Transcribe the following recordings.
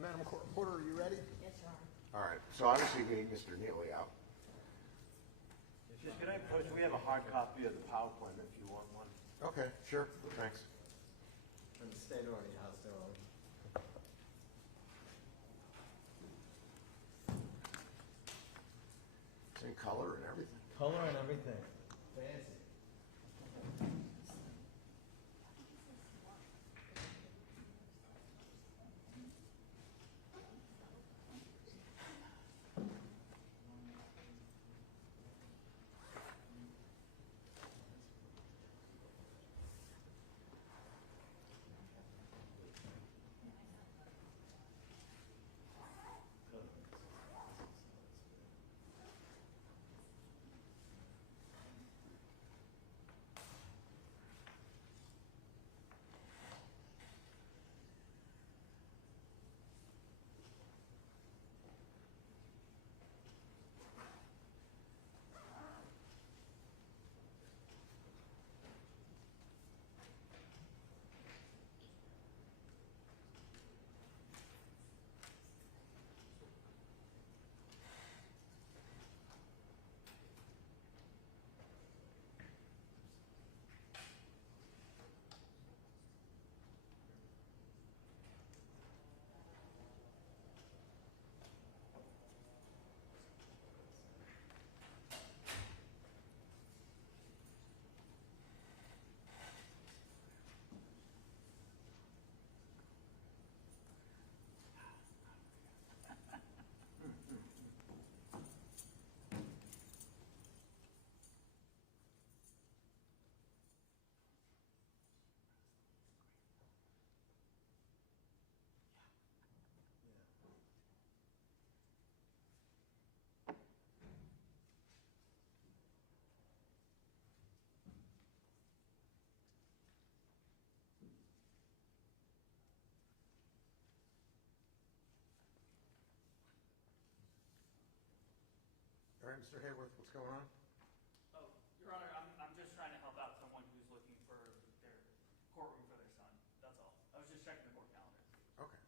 Madam Reporter, are you ready? Yes, Your Honor. All right. So obviously we need Mr. Nealy out. Just can I post, we have a hard copy of the PowerPoint if you want one. Okay, sure. Thanks. And the state already has their own. It's in color and everything. Color and everything. Fancy. All right, Mr. Hayworth, what's going on? Oh, Your Honor, I'm just trying to help out someone who's looking for their courtroom for their son. That's all. I was just checking the court calendar. Okay.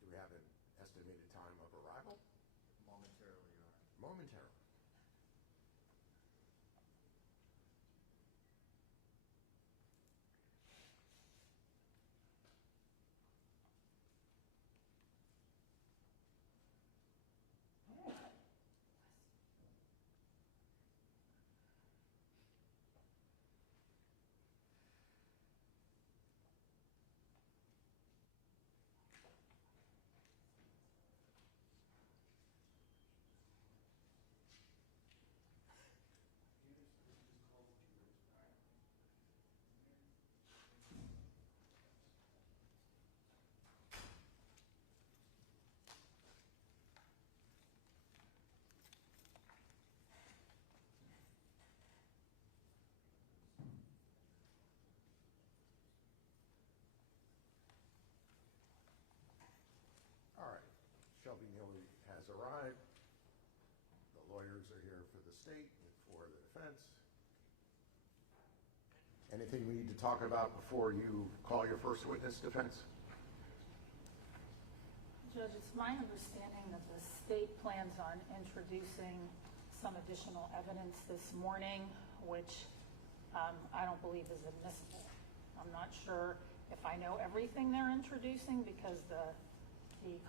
Do we have an estimated time of arrival? Momentarily, Your Honor. Momentarily. All right. Shelby Nealy has arrived. The lawyers are here for the state and for the defense. Anything we need to talk about before you call your first witness, defense? Judge, it's my understanding that the state plans on introducing some additional evidence this morning, which I don't believe is admissible. I'm not sure if I know everything they're introducing because the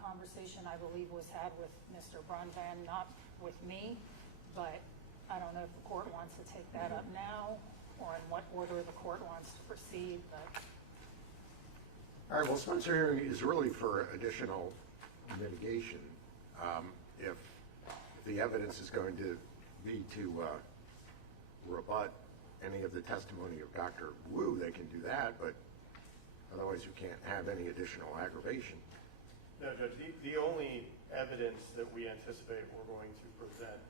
conversation, I believe, was had with Mr. Brunvan, not with me, but I don't know if the court wants to take that up now or in what order the court wants to proceed. But All right, well, Spencer hearing is really for additional mitigation. If the evidence is going to be to rebut any of the testimony of Dr. Wu, they can do that, but otherwise you can't have any additional aggravation. No, Judge, the only evidence that we anticipate we're going to present,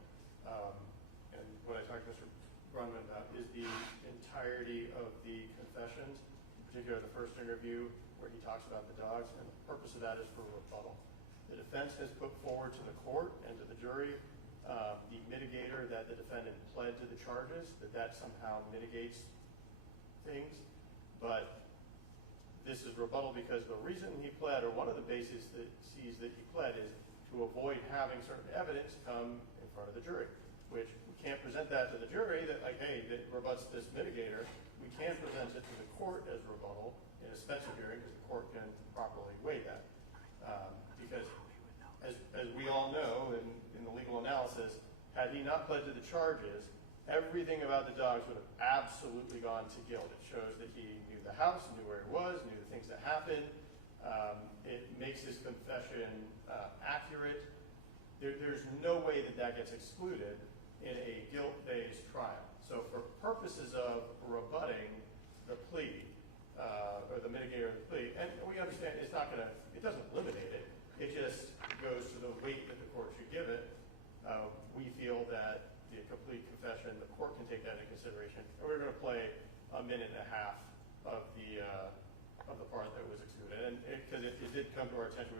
and what I talked to Mr. Grunman about, is the entirety of the confessions, in particular the first interview where he talks about the dogs, and the purpose of that is for rebuttal. The defense has put forward to the court and to the jury the mitigator that the defendant pled to the charges, that somehow mitigates things, but this is rebuttal because the reason he pled, or one of the bases that sees that he pled, is to avoid having certain evidence come in front of the jury, which we can't present that to the jury that, like, hey, that rebuts this mitigator. We can present it to the court as rebuttal in a Spencer hearing because the court can properly weigh that. Because as we all know in the legal analysis, had he not pled to the charges, everything about the dogs would have absolutely gone to guilt. It shows that he knew the house, knew where he was, knew the things that happened. It makes his confession accurate. There's no way that gets excluded in a guilt-based trial. So for purposes of rebutting the plea, or the mitigator of the plea, and we understand it doesn't eliminate it, it just goes to the weight that the court should give it. We feel that the complete confession, the court can take that into consideration. And we're going to play a minute and a half of the part that was excluded. And because it did come to our attention,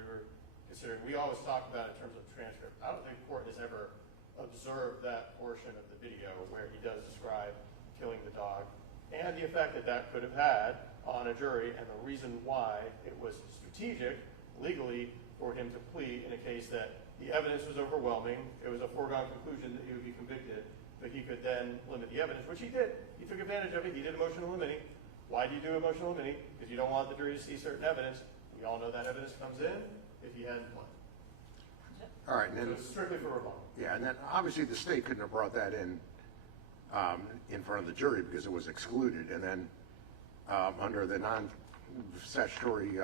we always talk about it in terms of transcript. I don't think the court has ever observed that portion of the video where he does describe killing the dog and the effect that could have had on a jury, and the reason why it was strategic legally for him to plead in a case that the evidence was overwhelming. It was a foregone conclusion that he would be convicted, but he could then limit the evidence, which he did. He took advantage of it. He did emotional limiting. Why do you do emotional limiting? Because you don't want the jury to see certain evidence. We all know that evidence comes in if he hadn't pled. All right, and So then, it's strictly for rebuttal. yeah, and then obviously the state couldn't have brought that in front of the jury because it was excluded. And then under the non-statutory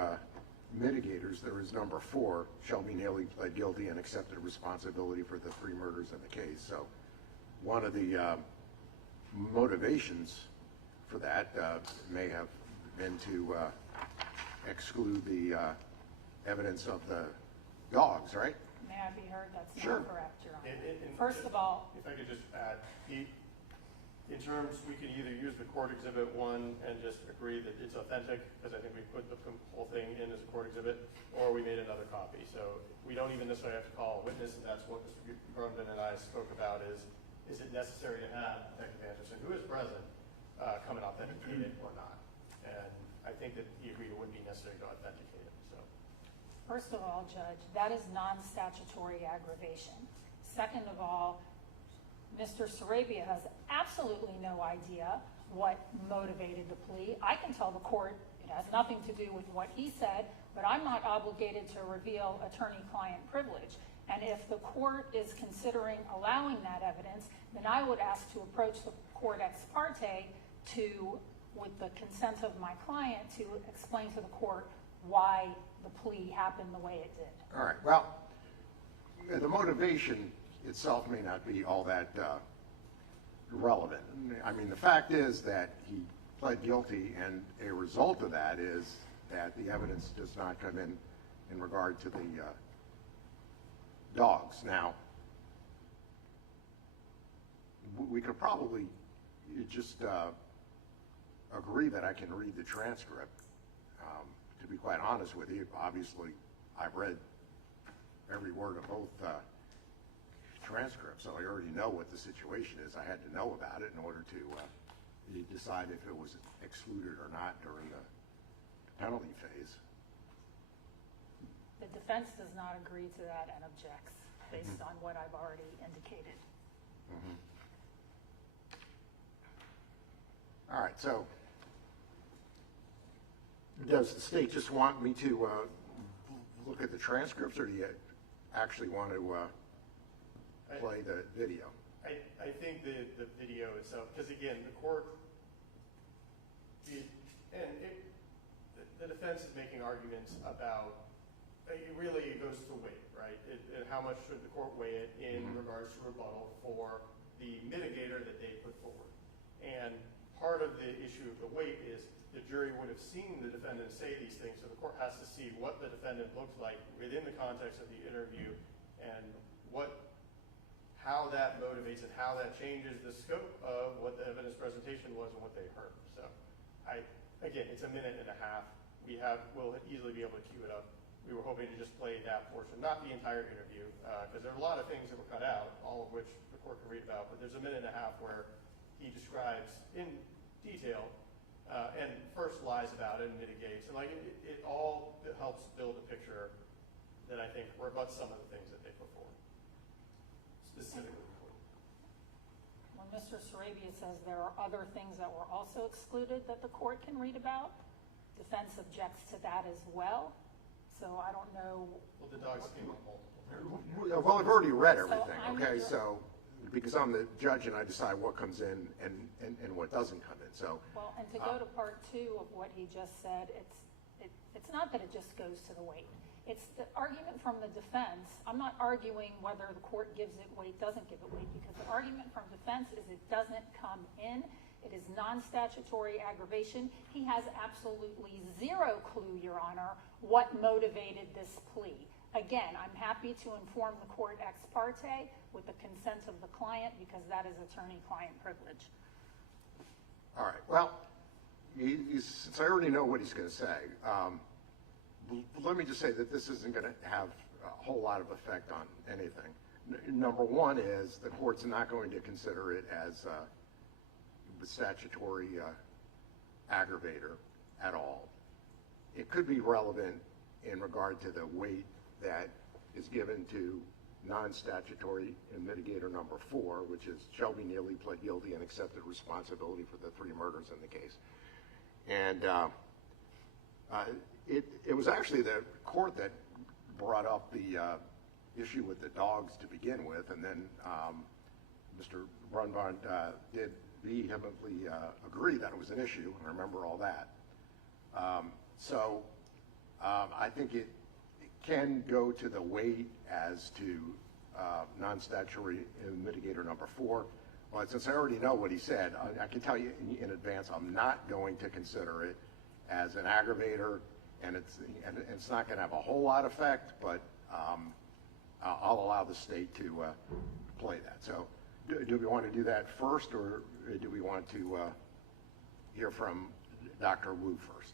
mitigators, there is number 4, Shelby Nealy pled guilty and accepted responsibility for the 3 murders in the case. So one of the motivations for that may have been to exclude the evidence of the dogs, right? May I be heard? That's Sure. not correct, Your Honor. And First of all, if I could just add, in terms, we could either use the court exhibit 1 and just agree that it's authentic, because I think we put the whole thing in as a court exhibit, or we made another copy. So we don't even necessarily have to call a witness, and that's what Mr. Grundman and I spoke about is it necessary to have Detective Anderson, who is present, come and authenticate it or not? And I think that he agreed it wouldn't be necessary to authenticate it. So, first of all, Judge, that is non-statutory aggravation. Second of all, Mr. Sarabia has absolutely no idea what motivated the plea. I can tell the court it has nothing to do with what he said, but I'm not obligated to reveal attorney-client privilege. And if the court is considering allowing that evidence, then I would ask to approach the court ex parte with the consent of my client, to explain to the court why the plea happened the way it did. All right, well, the motivation itself may not be all that relevant. I mean, the fact is that he pled guilty, and a result of that is that the evidence does not come in regard to the dogs. Now, we could probably just agree that I can read the transcript. To be quite honest with you, obviously, I've read every word of both transcripts, so I already know what the situation is. I had to know about it in order to decide if it was excluded or not during the penalty phase. The defense does not agree to that and objects based on what I've already indicated. All right, so does the state just want me to look at the transcripts, or do you actually want to play the video? I think the video itself, because again, the court, the defense is making arguments about, it really goes to weight, right? And how much should the court weigh it in regards to rebuttal for the mitigator that they put forward? And part of the issue of the weight is the jury would have seen the defendant say these things, so the court has to see what the defendant looks like within the context of the interview and how that motivates and how that changes the scope of what the evidence presentation was and what they heard. So, again, it's a minute and a half. We'll easily be able to queue it up. We were hoping to just play that portion, not the entire interview, because there are a lot of things that were cut out, all of which the court can read about, but there's a minute and a half where he describes in detail and first lies about it and mitigates, and it all helps build a picture that I think rebuts some of the things that they put forward, specifically. When Mr. Sarabia says there are other things that were also excluded that the court can read about, defense objects to that as well. So I don't know. Well, the dogs came up multiple. Well, I've already read So everything, I'm okay? the- So, because I'm the judge and I decide what comes in and what doesn't come in, so. Well, and to go to part two of what he just said, it's not that it just goes to the weight. It's the argument from the defense. I'm not arguing whether the court gives it weight, doesn't give it weight, because the argument from defense is it doesn't come in. It is non-statutory aggravation. He has absolutely zero clue, Your Honor, what motivated this plea. Again, I'm happy to inform the court ex parte with the consent of the client because that is attorney-client privilege. All right, well, since I already know what he's going to say, let me just say that this isn't going to have a whole lot of effect on anything. Number one is the court's not going to consider it as the statutory aggravator at all. It could be relevant in regard to the weight that is given to non-statutory mitigator number 4, which is Shelby Nealy pled guilty and accepted responsibility for the 3 murders in the case. And it was actually the court that brought up the issue with the dogs to begin with, and then Mr. Brunbond did vehemently agree that it was an issue. I remember all that. So I think it can go to the weight as to non-statutory mitigator number 4. But since I already know what he said, I can tell you in advance I'm not going to consider it as an aggravator, and it's not going to have a whole lot of effect, but I'll allow the state to play that. So do we want to do that first, or do we want to hear from Dr. Wu first?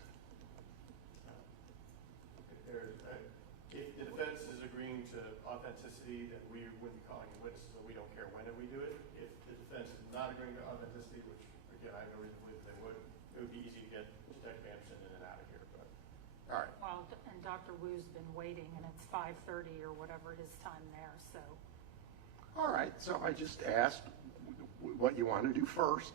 If the defense is agreeing to authenticity, then we wouldn't be calling witnesses, so we don't care when we do it. If the defense is not agreeing to authenticity, which, again, I have no reason to believe they would, it would be easy to get Detective Anderson in and out of here. But. All right. Well, and Dr. Wu's been waiting, and it's 5:30 or whatever his time there, so. All right, so I just asked what you want to do first.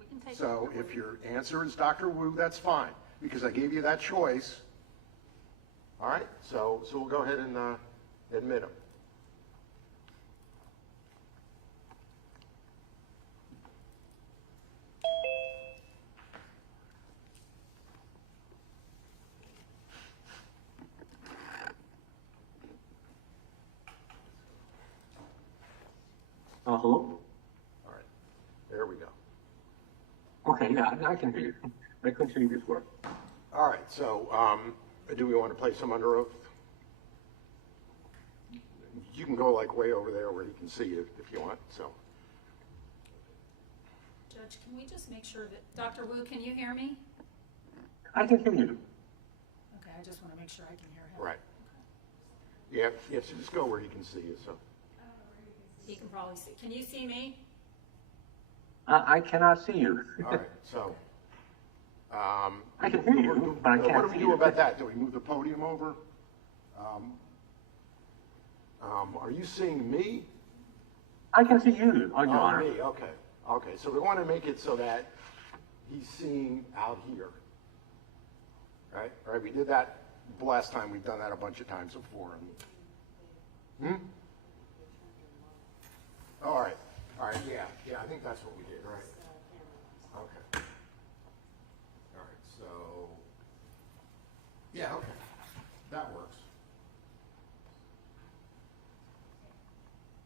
We can take So Dr. if Wu. your answer is Dr. Wu, that's fine, because I gave you that choice. All right, so we'll go ahead and admit him. Hello? All right, there we go. Okay, yeah, I can hear you. I couldn't hear you before. All right, so do we want to place him under oath? You can go like way over there where he can see you if you want, so. Judge, can we just make sure that, Dr. Wu, can you hear me? I can hear you. Okay, I just want to make sure I can hear him. Right. Yeah, so just go where he can see you, so. He can probably see. Can you see me? I cannot see you. All right, so. I can hear you, but I can't What do we see do you. about that? Do we move the podium over? Are you seeing me? I can see you, Your Oh, Honor. me, okay. Okay, so we want to make it so that he's seeing out here. Right? All right, we did that the last time. We've done that a bunch of times before. All right, yeah, I think that's what we did, right? Okay. All right, so, yeah, okay, that works.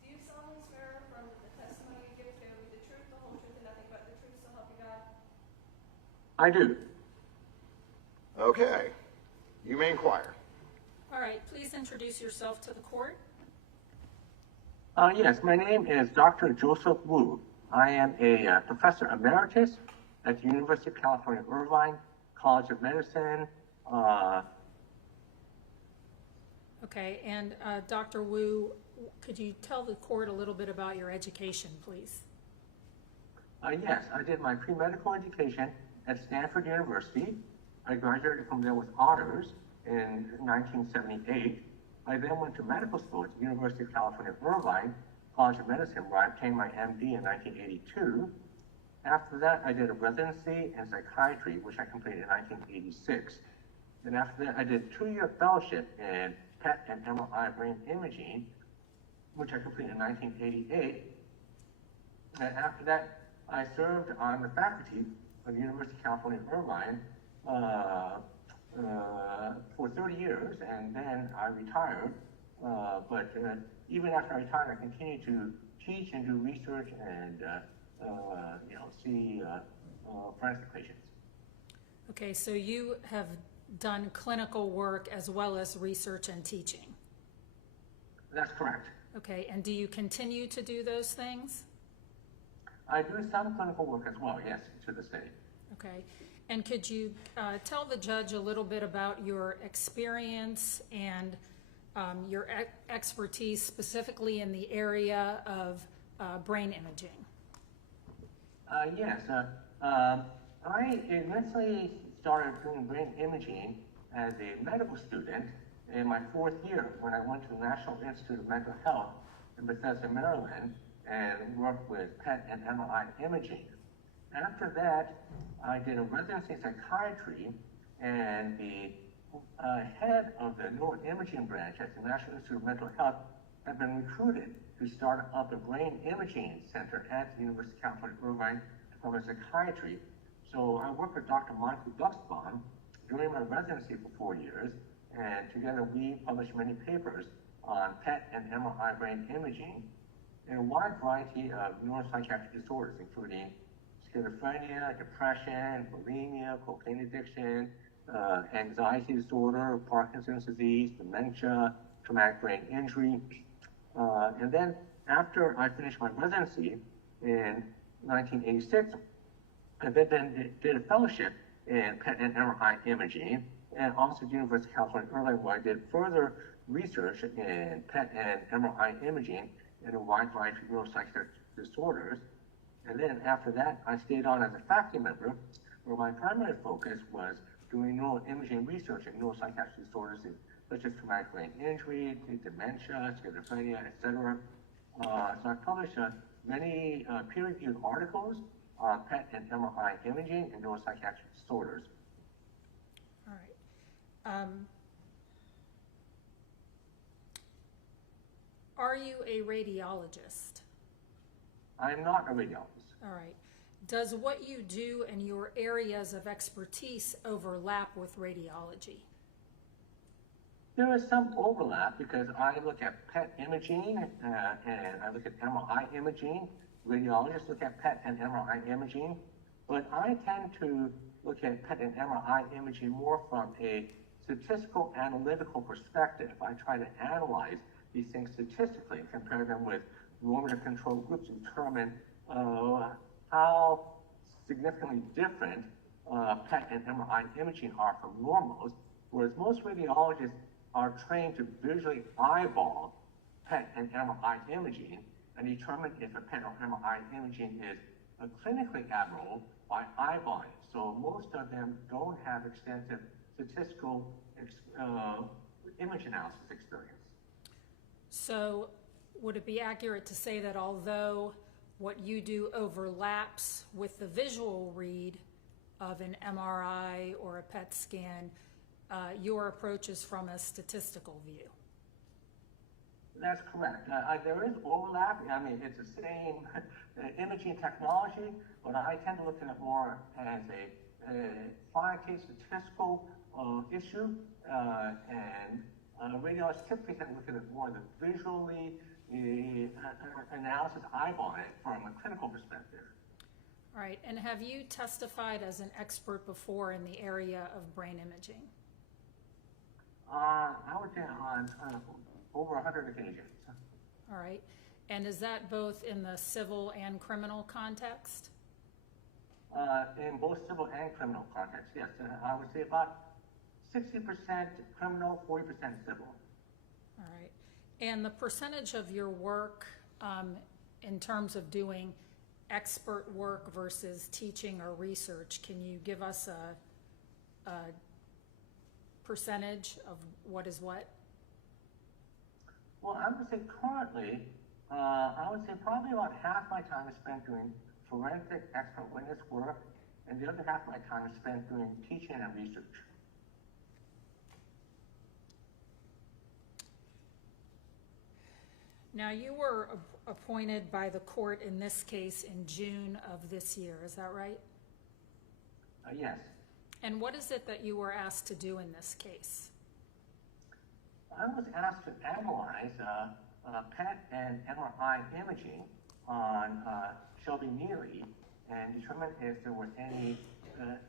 Do you solemnly swear affirm that the testimony you give today will be the truth, the whole truth, and nothing but the truth, so help you God? I do. Okay, you may inquire. All right, please introduce yourself to the court. Yes, my name is Dr. Joseph Wu. I am a professor emeritus at the University of California, Irvine College of Medicine. Okay, and Dr. Wu, could you tell the court a little bit about your education, please? Yes, I did my pre-medical education at Stanford University. I graduated from there with honors in 1978. I then went to medical school at the University of California, Irvine College of Medicine, where I obtained my MD in 1982. After that, I did a residency in psychiatry, which I completed in 1986. And after that, I did a 2-year fellowship in PET and MRI brain imaging, which I completed in 1988. And after that, I served on the faculty of the University of California, Irvine for 30 years, and then I retired. But even after I retired, I continued to teach and do research and see forensic patients. Okay, so you have done clinical work as well as research and teaching. That's correct. Okay, and do you continue to do those things? I do some clinical work as well, yes, to this day. Okay, and could you tell the judge a little bit about your experience and your expertise specifically in the area of brain imaging? Yes, I eventually started doing brain imaging as a medical student in my 4th year when I went to the National Institute of Mental Health in Bethesda, Maryland, and worked with PET and MRI imaging. After that, I did a residency in psychiatry, and the head of the neuroimaging branch at the National Institute of Mental Health had been recruited to start up a brain imaging center at the University of California, Irvine to cover psychiatry. So I worked with Dr. Michael Buxbaum during my residency for 4 years, and together we published many papers on PET and MRI brain imaging in a wide variety of neuropsychiatric disorders, including schizophrenia, depression, bulimia, cocaine addiction, anxiety disorder, Parkinson's disease, dementia, traumatic brain injury. And then after I finished my residency in 1986, I then did a fellowship in PET and MRI imaging, and also at the University of California, Irvine, where I did further research in PET and MRI imaging in a wide variety of neuropsychiatric disorders. And then after that, I stayed on as a faculty member, where my primary focus was doing neuroimaging research in neuropsychiatric disorders such as traumatic brain injury, dementia, schizophrenia, etc. So I published many peer-reviewed articles on PET and MRI imaging and neuropsychiatric disorders. All right. Are you a radiologist? I'm not a radiologist. All right. Does what you do and your areas of expertise overlap with radiology? There is some overlap because I look at PET imaging and I look at MRI imaging. Radiologists look at PET and MRI imaging, but I tend to look at PET and MRI imaging more from a statistical analytical perspective. I try to analyze these things statistically and compare them with normative control groups to determine how significantly different PET and MRI imaging are from normals, whereas most radiologists are trained to visually eyeball PET and MRI imaging and determine if a PET or MRI imaging is clinically abnormal by eyeballing. So most of them don't have extensive statistical image analysis experience. So would it be accurate to say that although what you do overlaps with the visual read of an MRI or a PET scan, your approach is from a statistical view? That's correct. There is overlap. I mean, it's the same imaging technology, but I tend to look at it more as a quantitative statistical issue, and radiologists typically tend to look at it more as a visually analysis, eyeballing it from a clinical perspective. All right, and have you testified as an expert before in the area of brain imaging? I would say on over 100 occasions. All right, and is that both in the civil and criminal context? In both civil and criminal contexts, yes. I would say about 60% criminal, 40% civil. All right, and the percentage of your work in terms of doing expert work versus teaching or research, can you give us a percentage of what is what? Well, I would say currently, I would say probably about half my time is spent doing forensic expert witness work, and the other half of my time is spent doing teaching and research. Now, you were appointed by the court in this case in June of this year, is that right? Yes. And what is it that you were asked to do in this case? I was asked to analyze PET and MRI imaging on Shelby Nealy and determine if there were any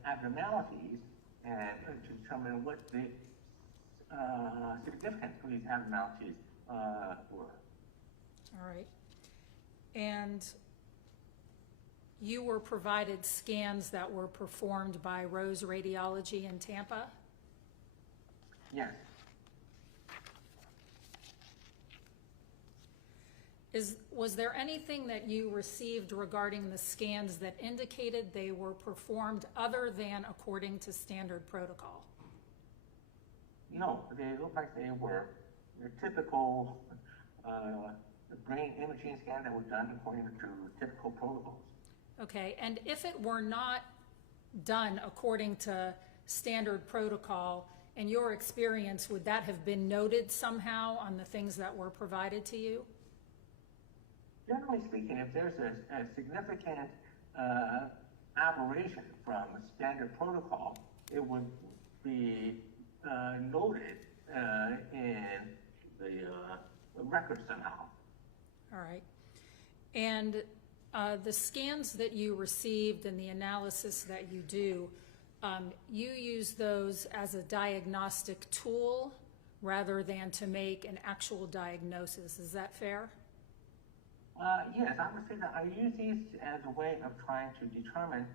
abnormalities and to determine what the significance of these abnormalities were. All right. And you were provided scans that were performed by Rose Radiology in Tampa? Yes. Was there anything that you received regarding the scans that indicated they were performed other than according to standard protocol? No, they look like they were the typical brain imaging scan that was done according to typical protocols. Okay, and if it were not done according to standard protocol, in your experience, would that have been noted somehow on the things that were provided to you? Generally speaking, if there's a significant aberration from standard protocol, it would be noted in the record somehow. All right. And the scans that you received and the analysis that you do, you use those as a diagnostic tool rather than to make an actual diagnosis. Is that fair? Yes, I would say that I use these as a way of trying to determine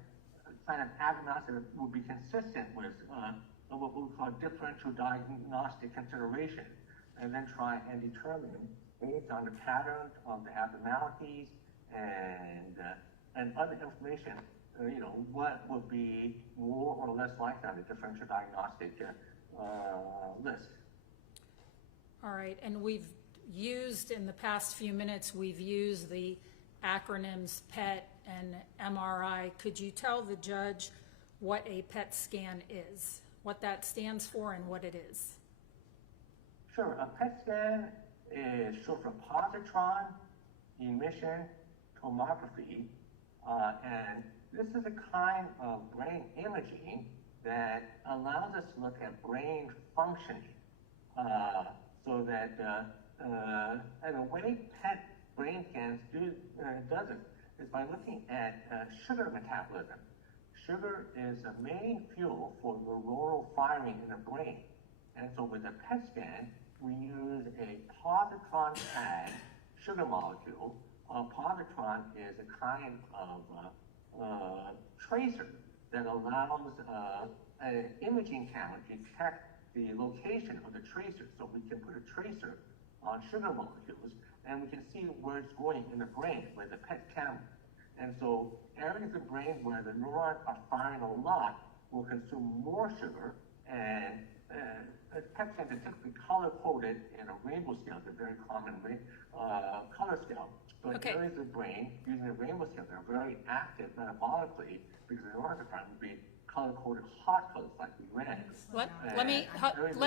kind of abnormality that would be consistent with what we call differential diagnostic consideration, and then try and determine, based on the pattern of the abnormalities and other information, what would be more or less likely on the differential diagnostic list. All right, and we've used in the past few minutes, we've used the acronyms PET and MRI. Could you tell the judge what a PET scan is, what that stands for and what it is? Sure, a PET scan is short for positron emission tomography, and this is a kind of brain imaging that allows us to look at brain functioning, so that and the way PET brain scans does it is by looking at sugar metabolism. Sugar is the main fuel for neuronal firing in the brain, and so with a PET scan, we use a positron tagged sugar molecule. A positron is a kind of tracer that allows an imaging camera to detect the location of the tracer. So we can put a tracer on sugar molecules, and we can see where it's going in the brain with a PET camera. And so areas of the brain where the neurons are firing a lot will consume more sugar, and PET scans are typically color-coded in a rainbow scale. It's a very common color scale. So Okay. areas of the brain using a rainbow scale that are very active metabolically because the neurons are trying to be color-coded hot colors like red. Let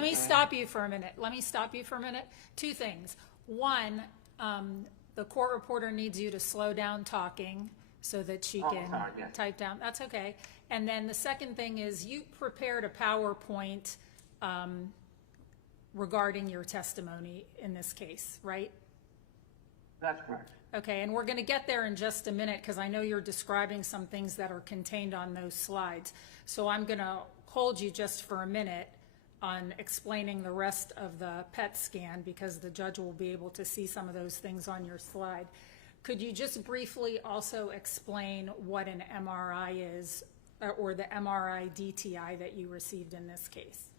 me stop you for a minute. Let me stop you for a minute. Two things. One, the court reporter needs you to slow down talking so that she can sorry, yes. type down. That's okay. And then the second thing is you prepared a PowerPoint regarding your testimony in this case, right? That's correct. Okay, and we're going to get there in just a minute because I know you're describing some things that are contained on those slides. So I'm going to hold you just for a minute on explaining the rest of the PET scan because the judge will be able to see some of those things on your slide. Could you just briefly also explain what an MRI is or the MRI DTI that you received in this case?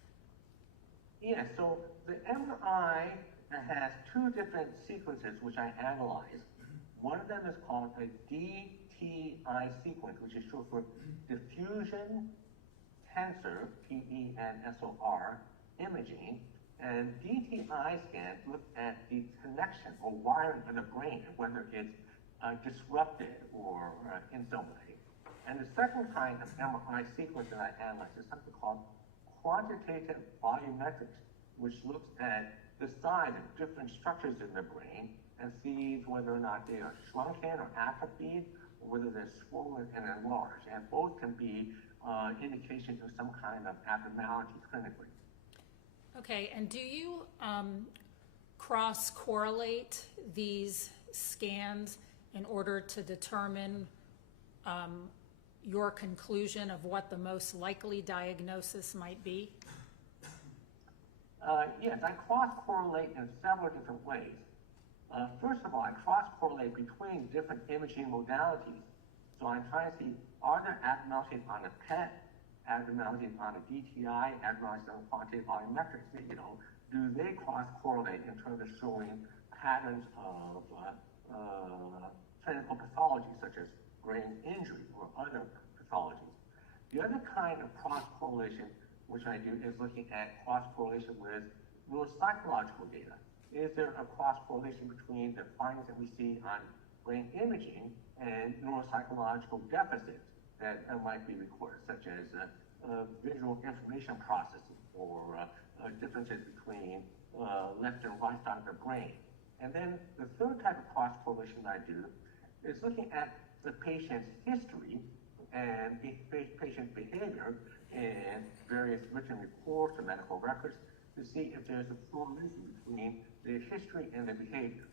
Yeah, so the MRI has two different sequences which I analyzed. One of them is called a DTI sequence, which is short for diffusion tensor, TENSOR, imaging. And DTI scans look at the connection or wiring of the brain, whether it's disrupted or in some way. And the second kind of MRI sequence that I analyzed is something called quantitative volumetrics, which looks at the size of different structures in the brain and sees whether or not they are shrunken or atrophied, or whether they're swollen and enlarged. And both can be indications of some kind of abnormality clinically. Okay, and do you cross-correlate these scans in order to determine your conclusion of what the most likely diagnosis might be? Yes, I cross-correlate in several different ways. First of all, I cross-correlate between different imaging modalities. So I'm trying to see, are there abnormalities on a PET, abnormalities on a DTI, abnormalities on quantitative volumetrics? Do they cross-correlate in terms of showing patterns of clinical pathology, such as brain injury or other pathologies? The other kind of cross-correlation which I do is looking at cross-correlation with neuropsychological data. Is there a cross-correlation between the findings that we see on brain imaging and neuropsychological deficits that might be recorded, such as visual information processing or differences between left and right side of the brain? And then the third type of cross-correlation I do is looking at the patient's history and patient behavior in various written reports or medical records to see if there's a correlation between the history and the behavior.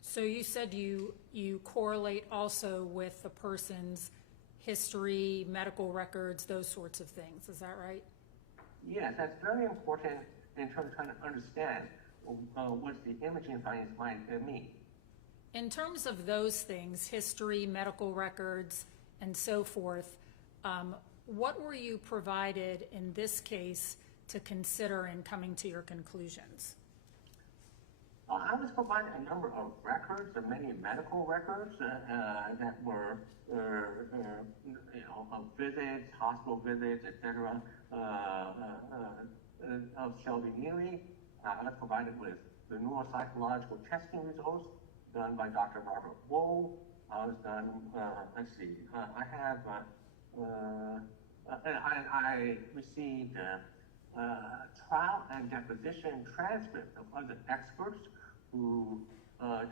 So you said you correlate also with the person's history, medical records, those sorts of things. Is that right? Yes, that's very important in terms of trying to understand what the imaging findings might mean. In terms of those things, history, medical records, and so forth, what were you provided in this case to consider in coming to your conclusions? I was provided a number of records, of many medical records that were, of visits, hospital visits, etc., of Shelby Nealy. I was provided with the neuropsychological testing results done by Dr. Robert Woe. I was done, I received trial and deposition transcripts of other experts who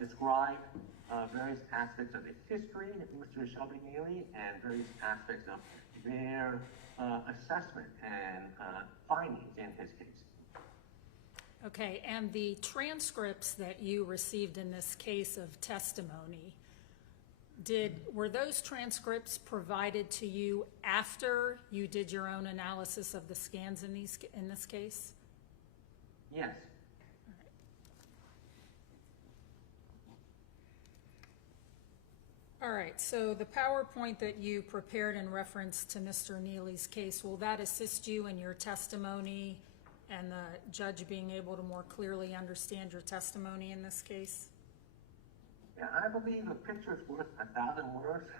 describe various aspects of the history of Mr. Shelby Nealy and various aspects of their assessment and findings in his case. Okay, and the transcripts that you received in this case of testimony, were those transcripts provided to you after you did your own analysis of the scans in this case? Yes. All right, so the PowerPoint that you prepared in reference to Mr. Nealy's case, will that assist you in your testimony and the judge being able to more clearly understand your testimony in this case? Yeah, I believe a picture is worth 1,000 words,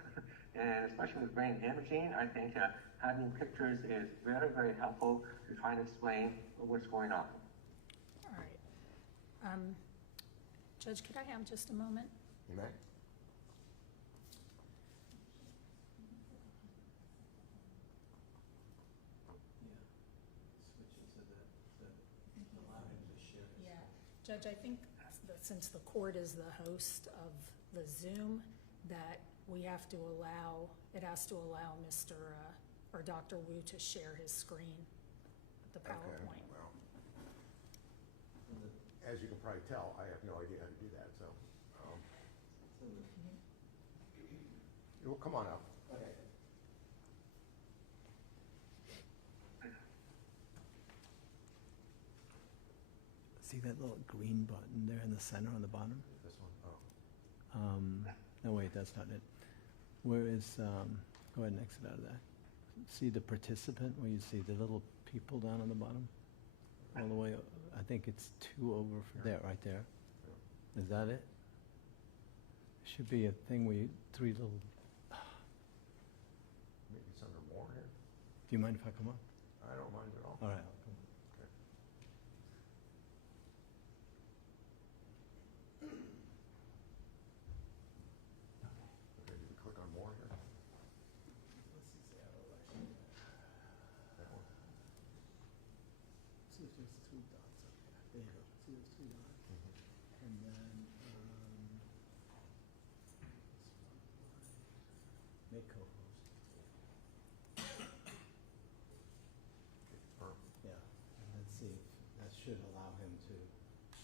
and especially with brain imaging, I think having pictures is very, very helpful to try and explain what's going on. All right. Judge, could I have just a moment? You may. Judge, I think that since the court is the host of the Zoom, that we have to allow, it has to allow Mr. or Dr. Wu to share his screen, the PowerPoint. Okay, well. as you can probably tell, I have no idea how to do that, so. It will come on up. Okay. See that little green button there in the center on the bottom? This one? Oh. No, wait, that's not it. Where is, go ahead and exit out of that. See the participant where you see the little people down on the bottom? All the way, I think it's 2 over from there, right there. Is that it? Should be a thing where you, 3 little, Maybe it's under more here? do you mind if I come up? I don't mind at all. All right. Okay. Okay, do we click on more here? That one? See if there's 3 dots up there. There you go. See those 3 dots? And then, make co-host. Confirm. Yeah, and let's see if that should allow him to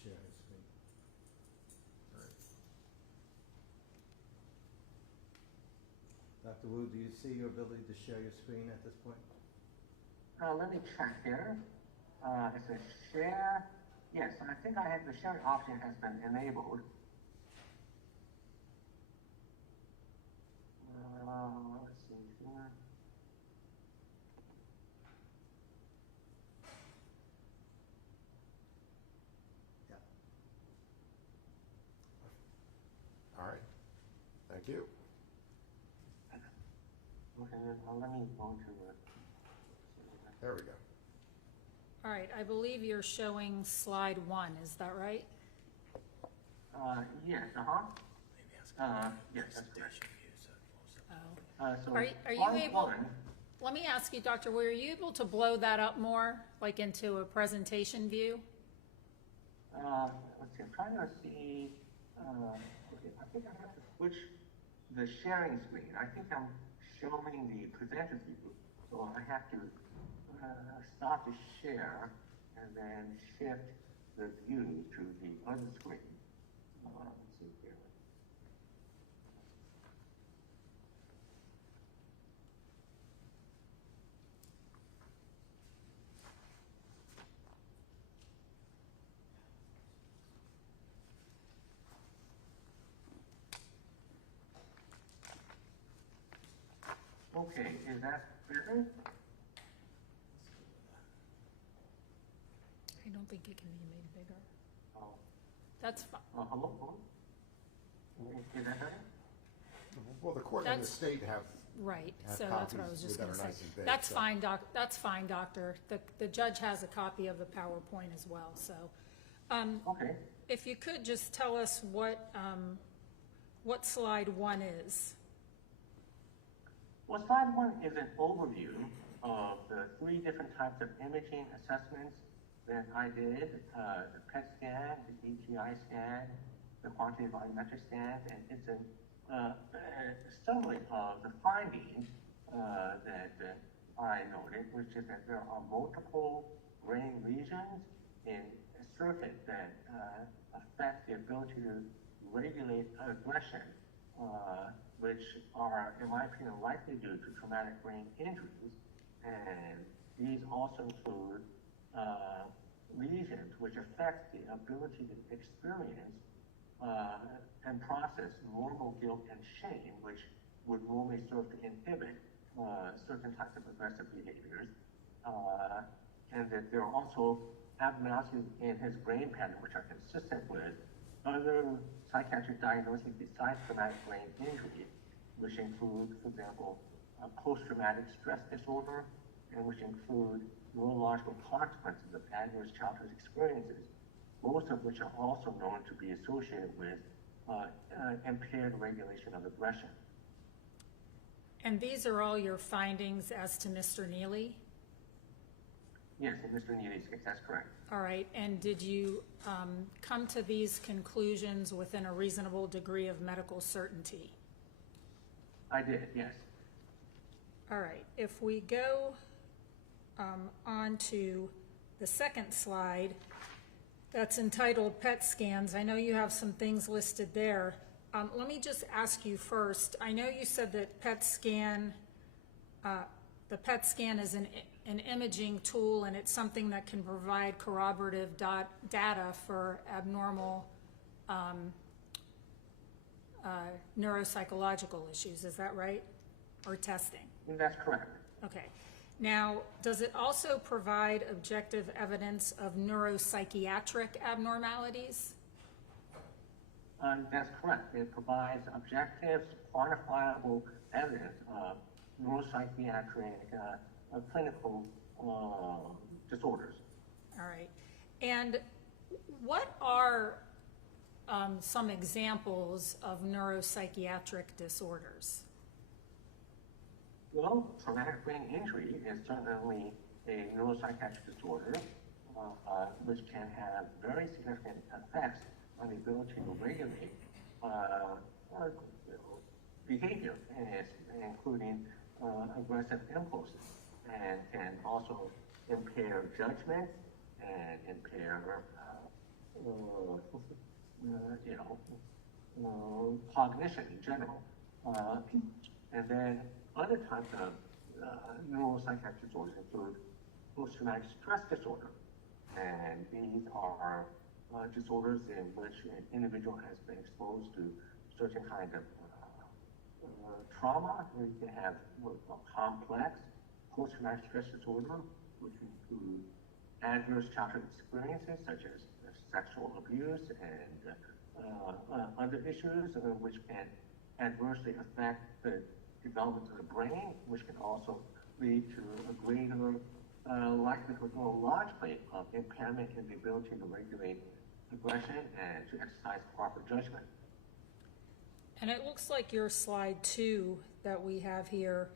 share his screen. All right. Dr. Wu, do you see your ability to share your screen at this point? Let me check here. It says share. Yes, I think I have the sharing option has been enabled. Let's see here. Yeah. All right. Thank you. Okay, well, let me go to it. There we go. All right, I believe you're showing slide 1, is that right? Yes, yes, that's correct. Oh. So Are you slide able, 1, let me ask you, Dr. Wu, are you able to blow that up more, like into a presentation view? let's see, I'm trying to see, okay, I think I have to switch the sharing screen. I think I'm showing the presenter view, so I have to start the share and then shift the view to the other screen. Let's see here. Okay, is that better? I don't think it can be made bigger. Oh, That's fine. hello? Is that better? Well, the court and the That's- state have, Right, Have so that's what I copies was just that gonna are say. nice and big, That's so- fine, that's fine, Doctor. The judge has a copy of the PowerPoint as well, so. Okay. If you could just tell us what slide 1 is. Well, slide 1 is an overview of the 3 different types of imaging assessments that I did, the PET scan, the ETI scan, the quantitative volumetric scan, and it's a summary of the findings that I noted, which is that there are multiple brain lesions in a circuit that affect the ability to regulate aggression, which are, in my opinion, likely due to traumatic brain injuries. And these also include lesions which affect the ability to experience and process normal guilt and shame, which would normally serve to inhibit certain types of aggressive behaviors. And that there are also abnormalities in his brain pattern which are consistent with other psychiatric diagnoses besides traumatic brain injury, which include, for example, post-traumatic stress disorder, and which include neurological consequences of adverse childhood experiences, most of which are also known to be associated with impaired regulation of aggression. And these are all your findings as to Mr. Nealy? Yes, in Mr. Nealy's case, that's correct. All right, and did you come to these conclusions within a reasonable degree of medical certainty? I did, yes. All right, if we go on to the second slide, that's entitled PET scans. I know you have some things listed there. Let me just ask you first, I know you said that the PET scan is an imaging tool, and it's something that can provide corroborative data for abnormal neuropsychological issues. Is that right? Or testing? That's correct. Okay. Now, does it also provide objective evidence of neuropsychiatric abnormalities? That's correct. It provides objective, quantifiable evidence of neuropsychiatric clinical disorders. All right. And what are some examples of neuropsychiatric disorders? Well, traumatic brain injury is certainly a neuropsychiatric disorder, which can have very significant effects on the ability to regulate behavior, including aggressive impulses, and can also impair judgment and impair, cognition in general. And then other types of neuropsychiatric disorders include post-traumatic stress disorder, and these are disorders in which an individual has been exposed to certain kind of trauma. We can have what we call complex post-traumatic stress disorder, which include adverse childhood experiences such as sexual abuse and other issues, which can adversely affect the development of the brain, which can also lead to a greater likelihood neurologically of impairment in the ability to regulate aggression and to exercise proper judgment. And it looks like your slide 2 that we have here,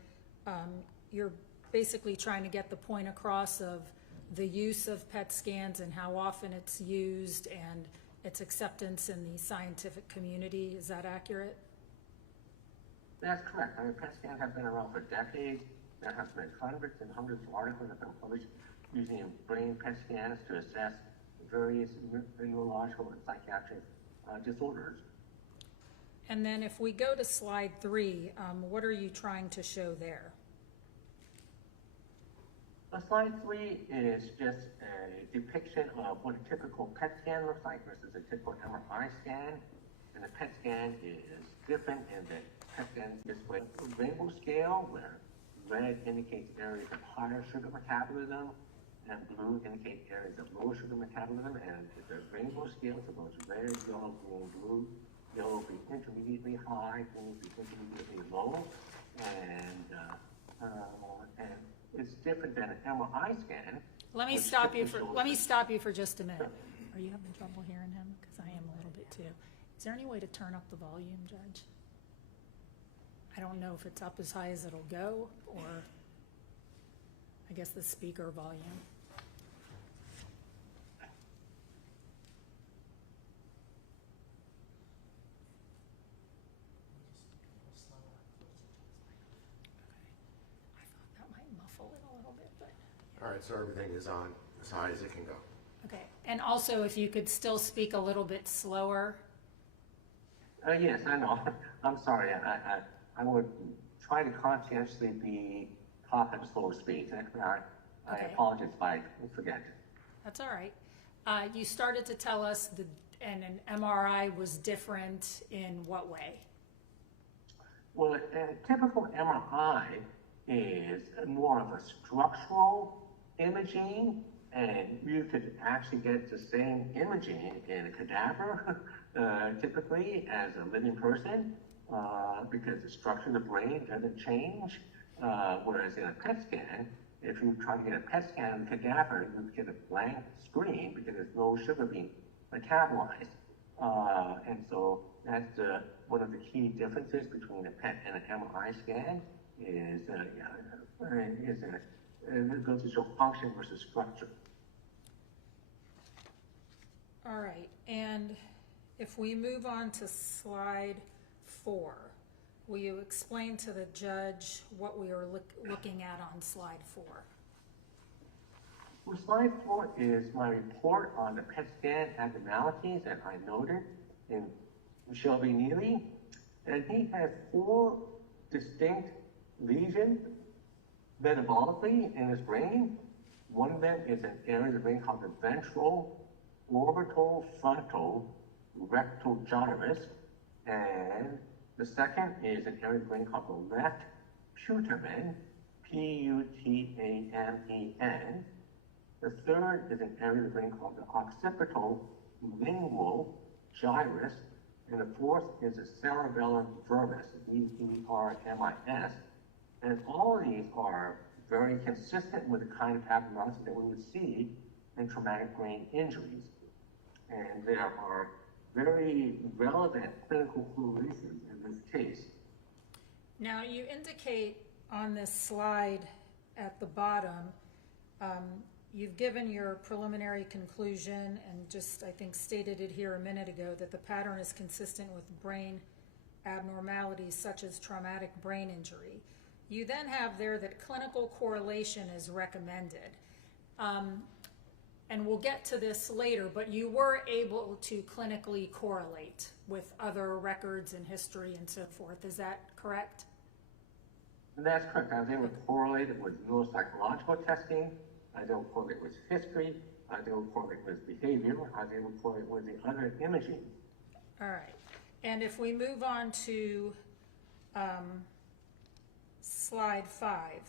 you're basically trying to get the point across of the use of PET scans and how often it's used and its acceptance in the scientific community. Is that accurate? That's correct. I mean, PET scans have been around for decades. There have been hundreds and hundreds of articles that have been published using brain PET scans to assess various neurological and psychiatric disorders. And then if we go to slide 3, what are you trying to show there? Slide 3 is just a depiction of what a typical PET scan looks like versus a typical MRI scan. And the PET scan is different in that PET scan displays a rainbow scale where red indicates areas of higher sugar metabolism and blue indicates areas of lower sugar metabolism. And the rainbow scale, so those red, yellow, green, blue. Yellow will be intermediately high, green will be intermediately low, and it's different than an MRI scan. Let me stop you for just a minute. Are you having trouble hearing him? Because I am a little bit too. Is there any way to turn up the volume, Judge? I don't know if it's up as high as it'll go, or I guess the speaker volume. All right, so everything is on as high as it can go. Okay, and also if you could still speak a little bit slower. Yes, I know. I'm sorry. I would try to conscientiously be talk at a slower speed. I apologize if I forget. That's all right. You started to tell us and an MRI was different in what way? Well, a typical MRI is more of a structural imaging, and you could actually get the same imaging in a cadaver, typically, as a living person, because the structure of the brain doesn't change, whereas in a PET scan, if you try to get a PET scan in a cadaver, you get a blank screen because there's no sugar being metabolized. And so that's one of the key differences between a PET and an MRI scan is it goes to show function versus structure. All right, and if we move on to slide 4, will you explain to the judge what we are looking at on slide 4? Well, slide 4 is my report on the PET scan abnormalities that I noted in Shelby Nealy. And he has 4 distinct lesions metabolically in his brain. One of them is an area of the brain called the ventral orbital frontal rectal gyrus. And the second is an area of the brain called the left putamen, P-U-T-A-M-E-N. The third is an area of the brain called the occipital lingual gyrus. And the fourth is the cerebellum vermis, V-E-R-M-I-S. And all of these are very consistent with the kind of abnormalities that we would see in traumatic brain injuries. And there are very relevant clinical correlations in this case. Now, you indicate on this slide at the bottom, you've given your preliminary conclusion and just, I think, stated it here a minute ago that the pattern is consistent with brain abnormalities such as traumatic brain injury. You then have there that clinical correlation is recommended. And we'll get to this later, but you were able to clinically correlate with other records and history and so forth. Is that correct? That's correct. I was able to correlate it with neuropsychological testing. I was able to correlate with history. I was able to correlate with behavior. I was able to correlate with the other imaging. All right. And if we move on to slide 5,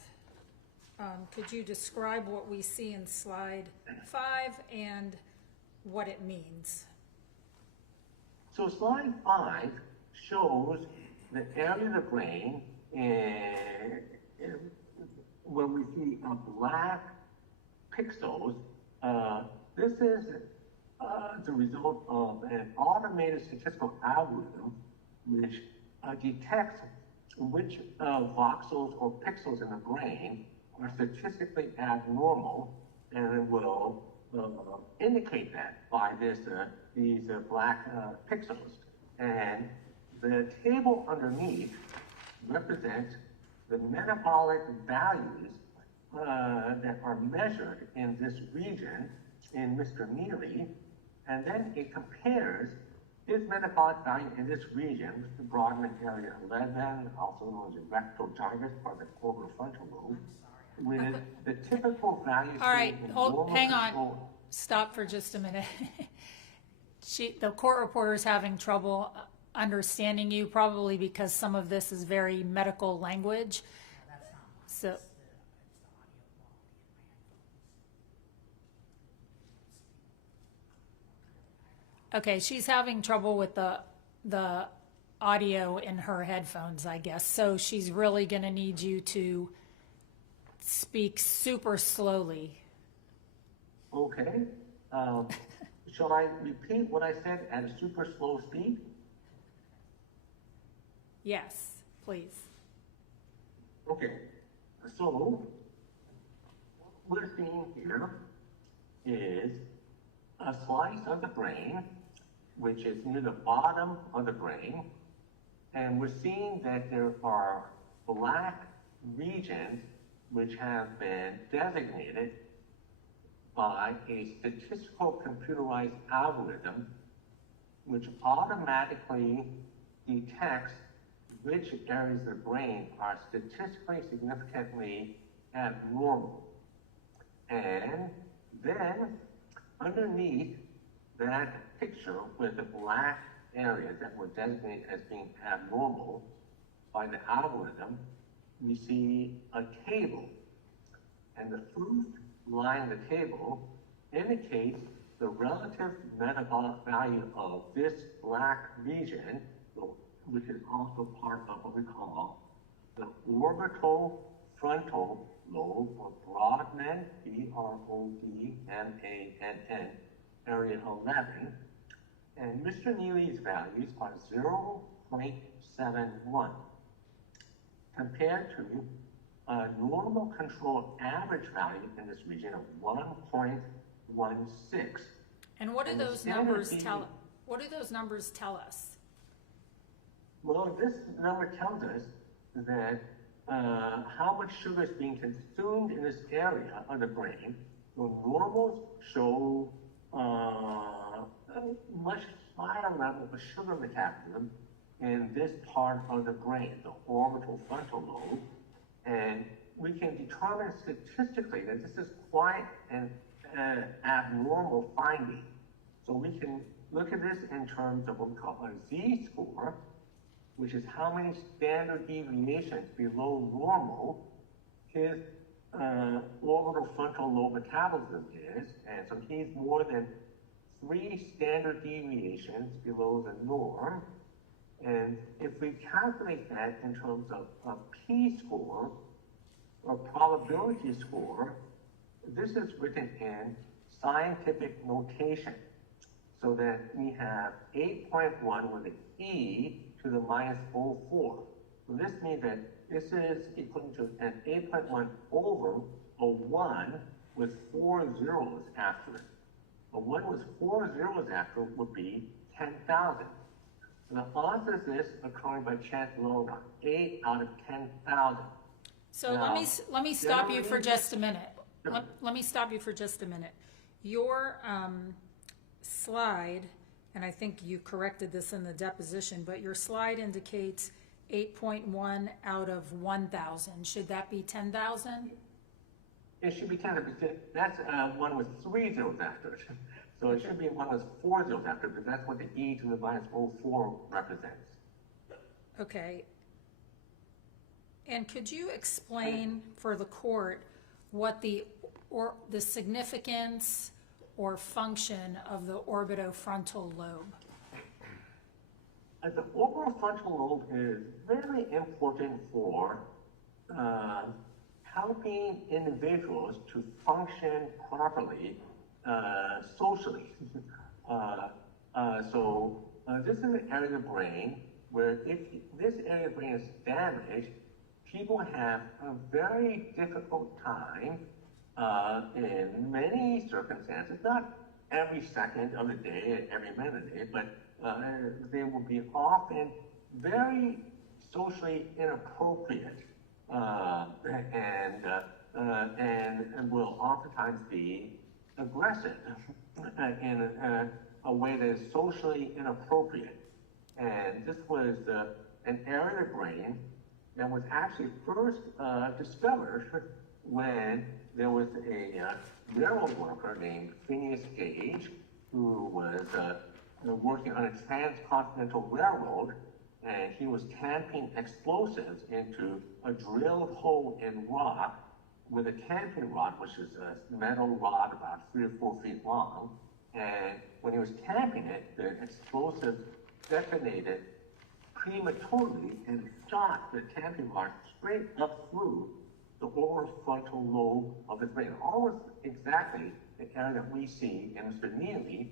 could you describe what we see in slide 5 and what it means? So slide 5 shows the area of the brain when we see black pixels. This is the result of an automated statistical algorithm which detects which voxels or pixels in the brain are statistically abnormal, and it will indicate that by these black pixels. And the table underneath represents the metabolic values that are measured in this region in Mr. Nealy, and then it compares his metabolic value in this region, the Brodmann area 11, also known as the rectal gyrus, part of the orbitofrontal lobe, with the typical values. All right, hang on. Stop for just a minute. The court reporter is having trouble understanding you, probably because some of this is very medical language. So. Okay, she's having trouble with the audio in her headphones, I guess. So she's really going to need you to speak super slowly. Okay. Shall I repeat what I said at a super slow speed? Yes, please. Okay. So what we're seeing here is a slice of the brain, which is near the bottom of the brain, and we're seeing that there are black regions which have been designated by a statistical computerized algorithm which automatically detects which areas of the brain are statistically significantly abnormal. And then underneath that picture with the black areas that were designated as being abnormal by the algorithm, we see a table. And the first line of the table indicates the relative metabolic value of this black region, which is also part of what we call the orbital frontal lobe, or Brodmann, B-R-O-D-M-A-N-N, area 11. And Mr. Nealy's values are 0.71, compared to a normal control average value in this region of 1.16. And what do those numbers tell? What do those numbers tell us? Well, this number tells us that how much sugar is being consumed in this area of the brain The normals show a much higher level of sugar metabolism in this part of the brain, the orbital frontal lobe, and we can determine statistically that this is quite an abnormal finding. So we can look at this in terms of what we call a Z-score, which is how many standard deviations below normal his orbital frontal lobe metabolism is, and so he's more than 3 standard deviations below the norm. And if we calculate that in terms of a p-score, or probability score, this is written in scientific notation. So that we have 8.1 with an e to the minus 0.04. So this means that this is equal to an 8.1 over a 1 with 4 zeros after it. A 1 with 4 zeros after it would be 10,000. And the odds of this occurring by chance alone are 8 out of 10,000. So Now, let me stop you for just a minute. Let me stop you for just a minute. Your slide, and I think you corrected this in the deposition, but your slide indicates 8.1 out of 1,000. Should that be 10,000? It should be 10,000. That's 1 with 3 zeros after it. So it should be 1 with 4 zeros after it, because that's what the e to the minus 0.04 represents. Okay. And could you explain for the court what the significance or function of the orbitofrontal lobe? The orbitofrontal lobe is very important for helping individuals to function properly socially. This is an area of the brain where if this area of the brain is damaged, people have a very difficult time in many circumstances, not every second of the day, every minute of the day, but they will be often very socially inappropriate and will oftentimes be aggressive in a way that is socially inappropriate. And this was an area of the brain that was actually first discovered when there was a railroad worker named Phineas Gage who was working on a transcontinental railroad, and he was tamping explosives into a drilled hole in rock with a tamping rod, which is a metal rod about 3 or 4 feet long. And when he was tamping it, the explosive detonated prematurely and shot the tamping rod straight up through the orbitofrontal lobe of his brain, almost exactly the area that we see in Mr. Nealy.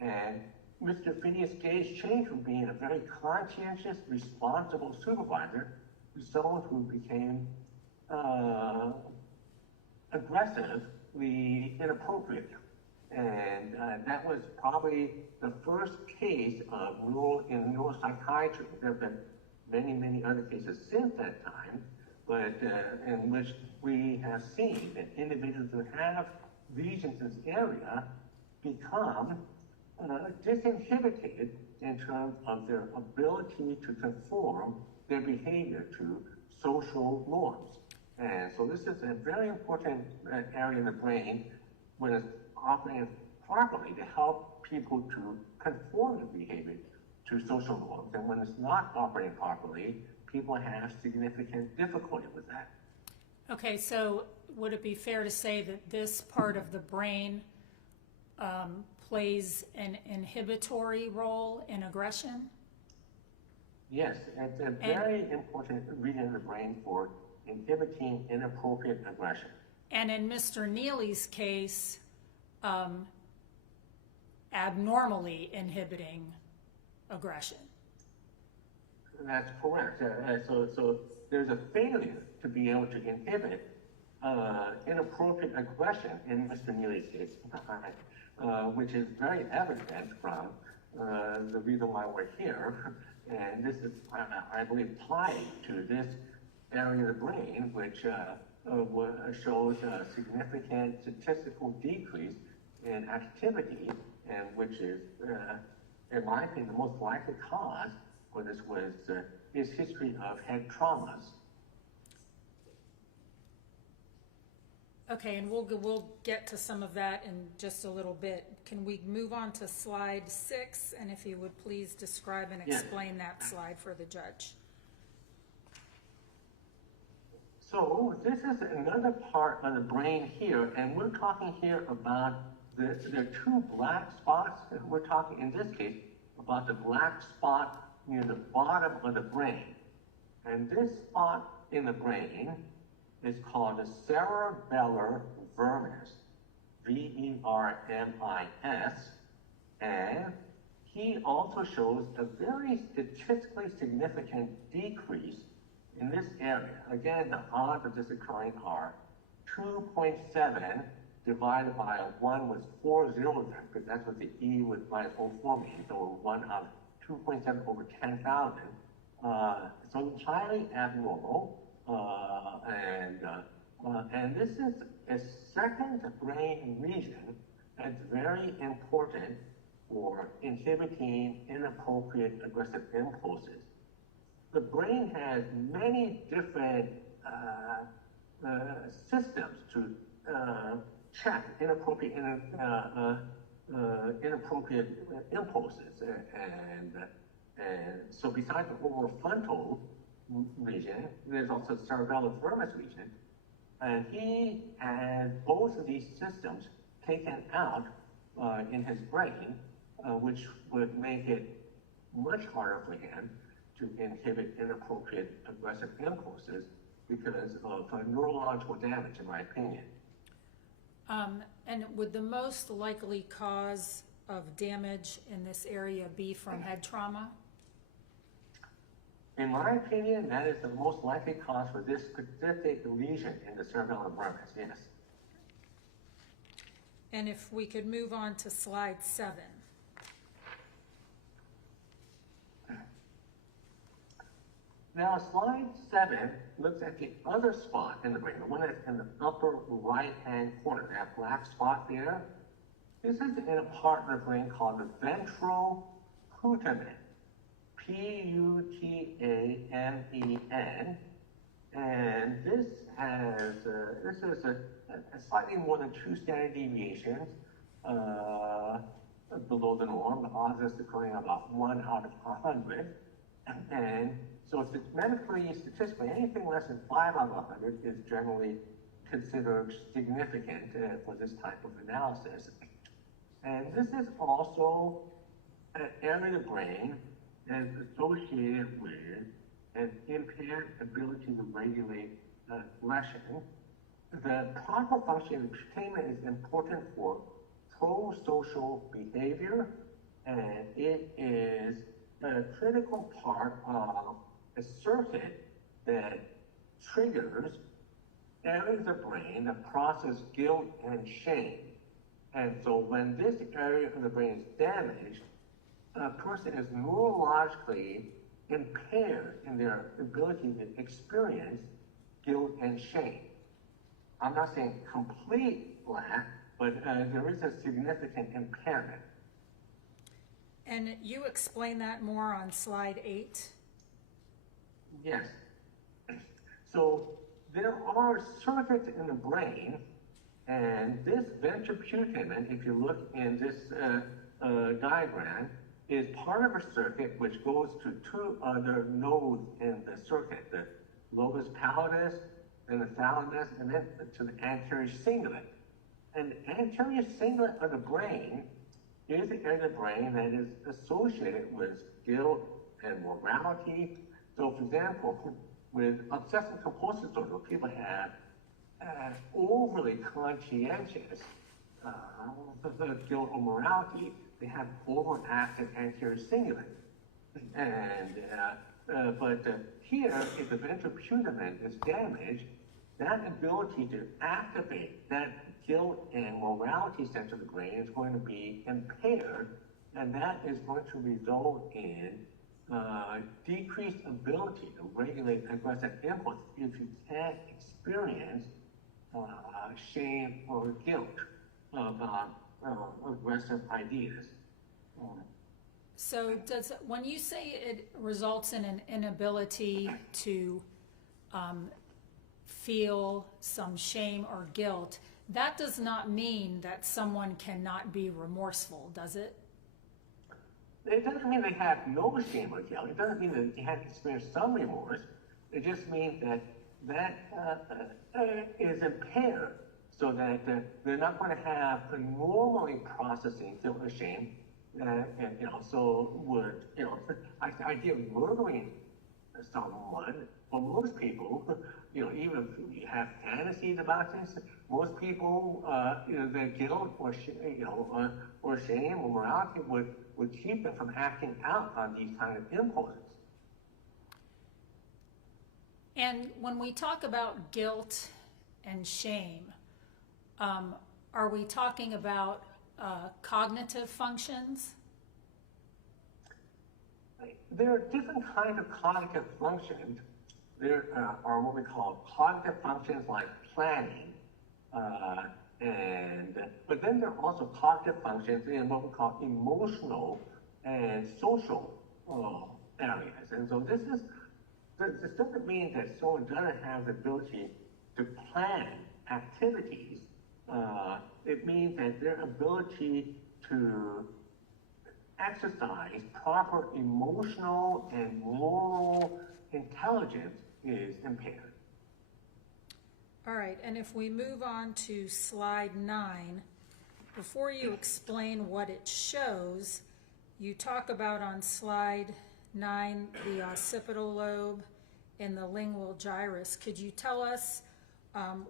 And Mr. Phineas Gage changed from being a very conscientious, responsible supervisor to someone who became aggressively inappropriate. And that was probably the first case of neuropsychiatry. There have been many, many other cases since that time, but in which we have seen that individuals who have lesions in this area become disinhibited in terms of their ability to conform their behavior to social norms. And so this is a very important area in the brain when it's operating properly to help people to conform their behavior to social norms. And when it's not operating properly, people have significant difficulty with that. Okay, so would it be fair to say that this part of the brain plays an inhibitory role in aggression? Yes, it's a very important region of the brain for inhibiting inappropriate aggression. And in Mr. Nealy's case, abnormally inhibiting aggression. That's correct. So there's a failure to be able to inhibit inappropriate aggression in Mr. Nealy's case, which is very evident from the reason why we're here. And this is, I believe, tied to this area of the brain, which shows a significant statistical decrease in activity, and which is, in my opinion, the most likely cause for this was his history of head traumas. Okay, and we'll get to some of that in just a little bit. Can we move on to slide 6? And if you would please describe and explain that slide for the judge. So this is another part of the brain here, and we're talking here about the two black spots. We're talking in this case about the black spot near the bottom of the brain. And this spot in the brain is called the cerebellar vermis, V-E-R-M-I-S, and he also shows a very statistically significant decrease in this area. Again, the odds of this occurring are 2.7 divided by a 1 with 4 zeros there, because that's what the E with minus 04 means, so 1 out of 2.7 over 10,000. So highly abnormal, and this is a second brain region that's very important for inhibiting inappropriate aggressive impulses. The brain has many different systems to check inappropriate impulses, and so besides the orbitofrontal region, there's also the cerebellar vermis region, and he has both of these systems taken out in his brain, which would make it much harder for him to inhibit inappropriate aggressive impulses because of neurological damage, in my opinion. And would the most likely cause of damage in this area be from head trauma? In my opinion, that is the most likely cause for this specific lesion in the cerebellar vermis, yes. And if we could move on to slide 7. Now, slide 7 looks at the other spot in the brain, the one that's in the upper right-hand corner, that black spot there. This is in a part of the brain called the ventral putamen, P-U-T-A-M-E-N, and this is a slightly more than 2 standard deviations below the norm. The odds is occurring about 1 out of 100, and so statistically, anything less than 5 out of 100 is generally considered significant for this type of analysis. And this is also an area of the brain that is associated with an impaired ability to regulate aggression. The proper function of the putamen is important for pro-social behavior, and it is a critical part of a circuit that triggers areas of the brain that process guilt and shame. And so when this area of the brain is damaged, a person is neurologically impaired in their ability to experience guilt and shame. I'm not saying complete lack, but there is a significant impairment. And you explain that more on slide 8? Yes. So there are circuits in the brain, and this ventral putamen, if you look in this diagram, is part of a circuit which goes to 2 other nodes in the circuit, the lobus pallidus and the thalamus, and then to the anterior cingulate. And the anterior cingulate of the brain is the area of the brain that is associated with guilt and morality. So, for example, with obsessive compulsive disorder, people have overly conscientious guilt or morality. They have overactive anterior cingulate. And but here, if the ventral putamen is damaged, that ability to activate that guilt and morality center of the brain is going to be impaired, and that is going to result in decreased ability to regulate aggressive impulse if you can't experience shame or guilt of aggressive ideas. So when you say it results in an inability to feel some shame or guilt, that does not mean that someone cannot be remorseful, does it? It doesn't mean they have no shame or guilt. It doesn't mean that they haven't experienced some remorse. It just means that is impaired, so that they're not going to have a normally processing guilt or shame. And so would ideally murdering someone. For most people, even if you have fantasies about this, most people, their guilt or shame or morality would keep them from acting out on these kind of impulses. And when we talk about guilt and shame, are we talking about cognitive functions? There are different kinds of cognitive functions. There are what we call cognitive functions like planning, but then there are also cognitive functions in what we call emotional and social areas. And so this doesn't mean that someone doesn't have the ability to plan activities. It means that their ability to exercise proper emotional and moral intelligence is impaired. All right, and if we move on to slide 9, before you explain what it shows, you talk about on slide 9 the occipital lobe and the lingual gyrus. Could you tell us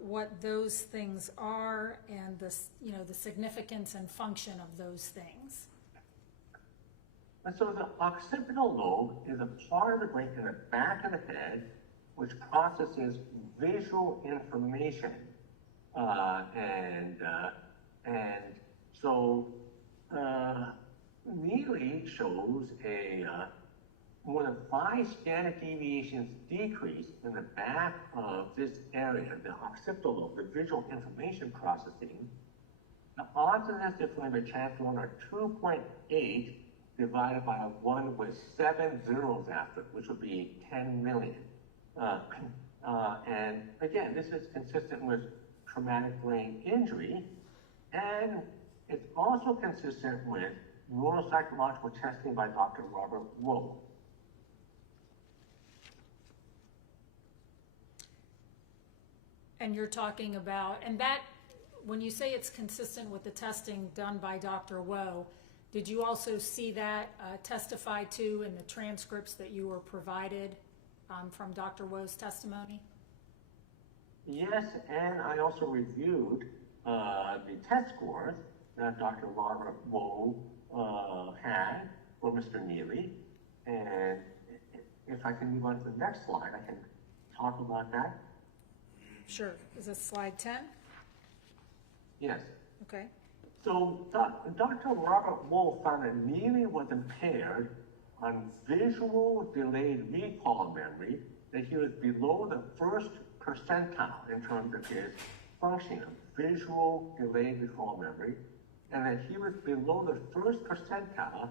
what those things are and the significance and function of those things? And so the occipital lobe is a part of the brain in the back of the head which processes visual information. So Nealy shows a more than 5 standard deviations decrease in the back of this area, the occipital lobe, the visual information processing. The odds of this differential chance are 2.8 divided by 1 with 7 zeros after it, which would be 10 million. And again, this is consistent with traumatic brain injury, and it's also consistent with neuropsychological testing by Dr. Robert Woe. And you're talking about, and that, when you say it's consistent with the testing done by Dr. Woe, did you also see that testified to in the transcripts that you were provided from Dr. Woe's testimony? Yes, and I also reviewed the test scores that Dr. Robert Woe had for Mr. Nealy. And if I can move on to the next slide, I can talk about that. Sure. Is this slide 10? Yes. Okay. So Dr. Robert Woe found that Nealy was impaired on visual delayed recall memory, that he was below the first percentile in terms of his function of visual delayed recall memory, and that he was below the first percentile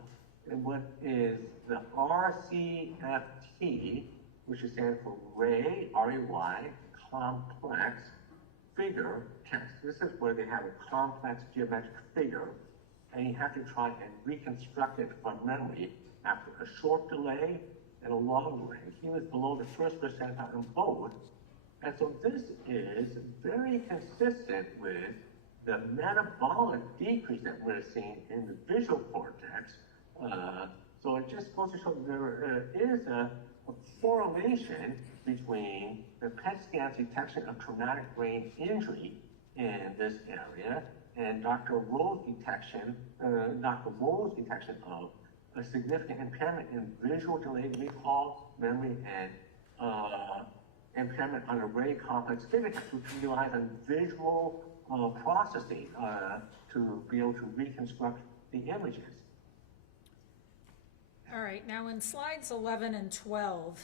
in what is the RCFT, which stands for Ray, R-E-Y, complex figure test. This is where they have a complex geometric figure, and you have to try and reconstruct it from memory after a short delay and a long delay. He was below the first percentile in both, and so this is very consistent with the metabolic decrease that we're seeing in the visual cortex. So it just goes to show there is a correlation between the PET scan's detection of traumatic brain injury in this area and Dr. Woe's detection of a significant impairment in visual delayed recall, memory, and impairment on array complex figure test, which relies on visual processing to be able to reconstruct the images. All right. right, now in slides 11 and 12,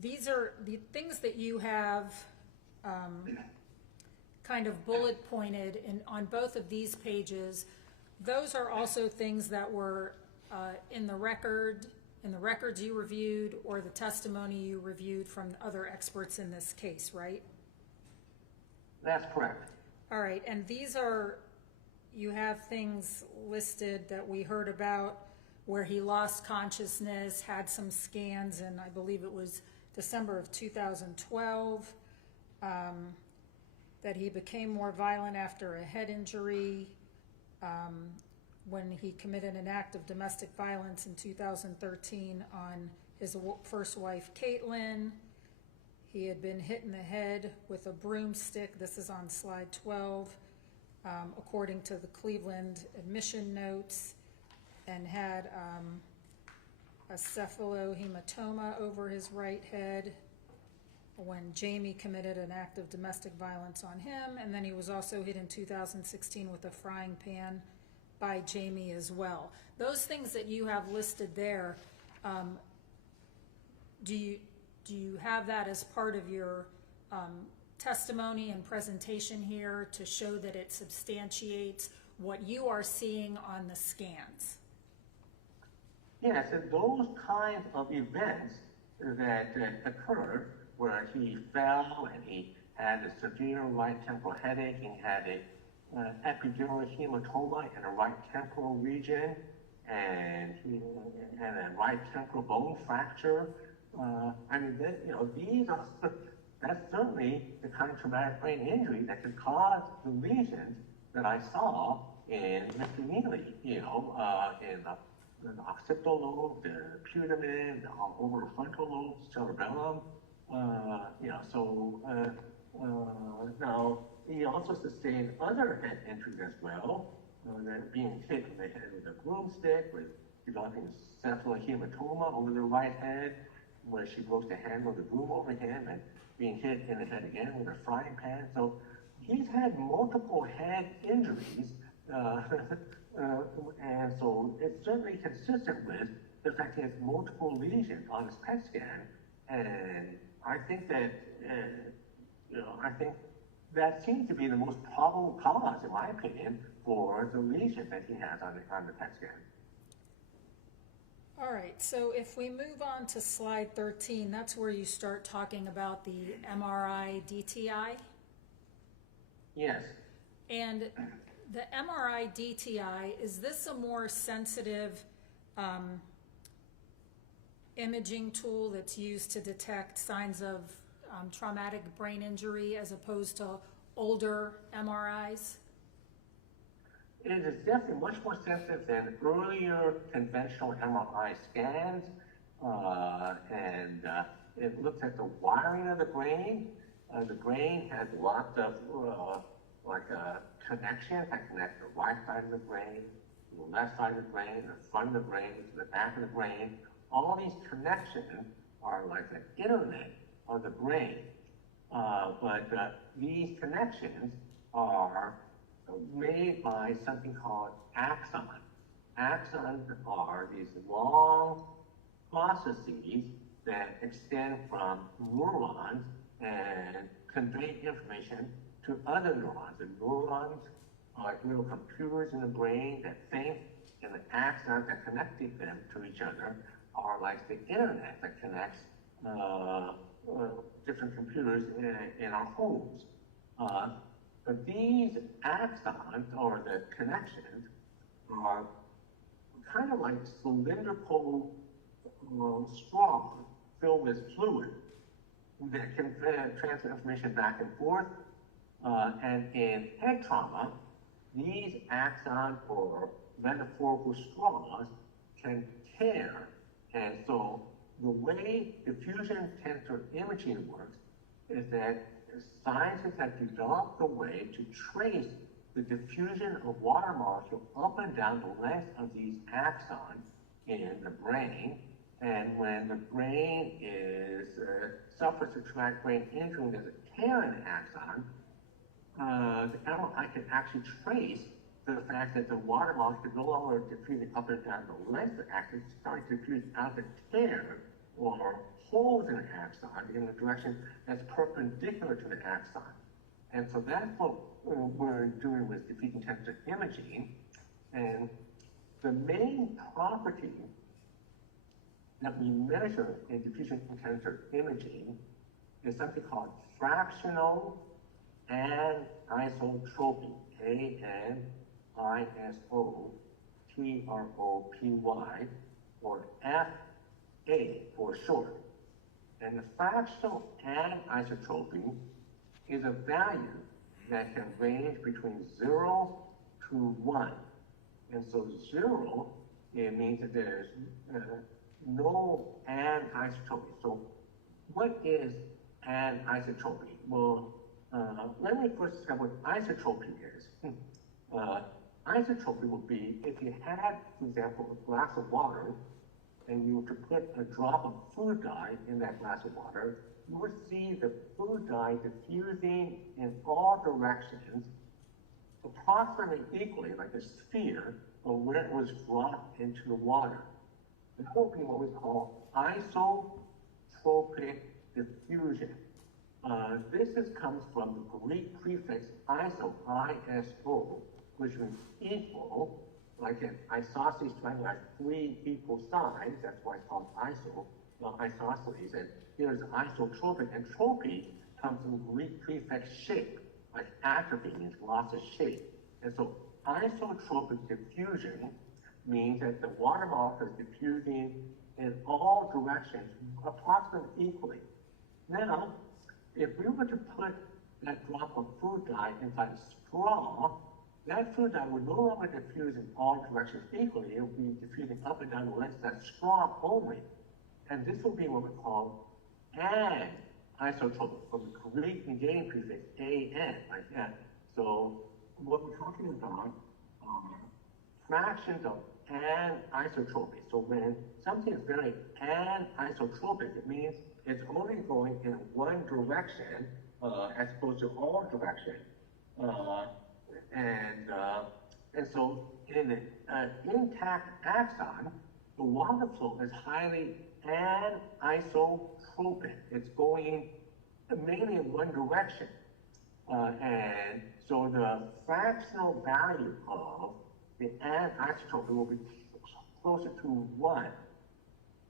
these are the things that you have kind of bullet pointed on both of these pages. Those are also things that were in the records you reviewed or the testimony you reviewed from other experts in this case, right? That's correct. All right, and these are, you have things listed that we heard about where he lost consciousness, had some scans, and I believe it was December of 2012, that he became more violent after a head injury, when he committed an act of domestic violence in 2013 on his first wife, Caitlin. He had been hit in the head with a broomstick. This is on slide 12, according to the Cleveland admission notes, and had a cephalohematoma over his right head when Jamie committed an act of domestic violence on him. And then he was also hit in 2016 with a frying pan by Jamie as well. Those things that you have listed there, do you have that as part of your testimony and presentation here to show that it substantiates what you are seeing on the scans? Yes, and those kinds of events that occurred where he fell and he had a severe right temporal headache, he had a epidural hematoma in the right temporal region, and he had a right temporal bone fracture. I mean, these are, that's certainly the kind of traumatic brain injury that could cause the lesions that I saw in Mr. Nealy, in the occipital lobe, the putamen, over the frontal lobe, cerebellum, now he also sustained other head injuries as well, being hit in the head with a broomstick, with developing cephalohematoma over the right head, where she broke the handle of the broom over him, and being hit in the head again with a frying pan. So he's had multiple head injuries, and so it's certainly consistent with the fact he has multiple lesions on his PET scan, and I think that, that seems to be the most probable cause, in my opinion, for the lesion that he has on the PET scan. All right, so if we move on to slide 13, that's where you start talking about the MRI DTI. Yes. And the MRI DTI, is this a more sensitive imaging tool that's used to detect signs of traumatic brain injury as opposed to older MRIs? It is definitely much more sensitive than earlier conventional MRI scans, and it looks at the wiring of the brain. The brain has lots of connections that connect the right side of the brain, the left side of the brain, the front of the brain, to the back of the brain. All these connections are like the internet of the brain, but these connections are made by something called axons. Axons are these long processes that extend from neurons and convey information to other neurons. The neurons are like little computers in the brain that think, and the axons that connect them to each other are like the internet that connects different computers in our homes. But these axons, or the connections, are kind of like cylindrical straws filled with fluid that can transfer information back and forth. And in head trauma, these axons, or metaphorical straws, can tear. And so the way diffusion tensor imaging works is that scientists have developed a way to trace the diffusion of water molecules up and down the length of these axons in the brain. And when the brain suffers a traumatic brain injury and there's a tear in the axon, the MRI can actually trace the fact that the water molecule no longer diffusing up and down the length of the axon, it's starting to diffuse out the tear or holes in the axon in the direction that's perpendicular to the axon. And so that's what we're doing with diffusion tensor imaging. And the main property that we measure in diffusion tensor imaging is something called fractional anisotropy, A-N-I-S-O-T-R-O-P-Y, or F-A for short. And the fractional anisotropy is a value that can range between 0 to 1. And so 0, it means that there's no anisotropy. So what is anisotropy? Well, let me first describe what isotropy is. Isotropy would be if you had, for example, a glass of water, and you were to put a drop of food dye in that glass of water, you would see the food dye diffusing in all directions, approximately equally, like a sphere, from where it was dropped into the water. That would be what we call isotropic diffusion. This comes from the Greek prefix iso, I-S-O, which means equal, like an isosceles triangle has 3 equal sides, that's why it's called isosceles, and here's isotropic, and tropy comes from the Greek prefix shape, like atrophy means loss of shape. And so isotropic diffusion means that the water molecule is diffusing in all directions approximately equally. Now, if we were to put that drop of food dye inside a straw, that food dye would no longer diffuse in all directions equally. It would be diffusing up and down the length of that straw only. And this will be what we call anisotropic, from the Greek negating prefix, an, like that. So what we're talking about are fractions of anisotropy. So when something is very anisotropic, it means it's only going in one direction as opposed to all directions. And so in an intact axon, the water flow is highly anisotropic. It's going mainly in one direction. And so the fractional value of the anisotropy will be closer to 1.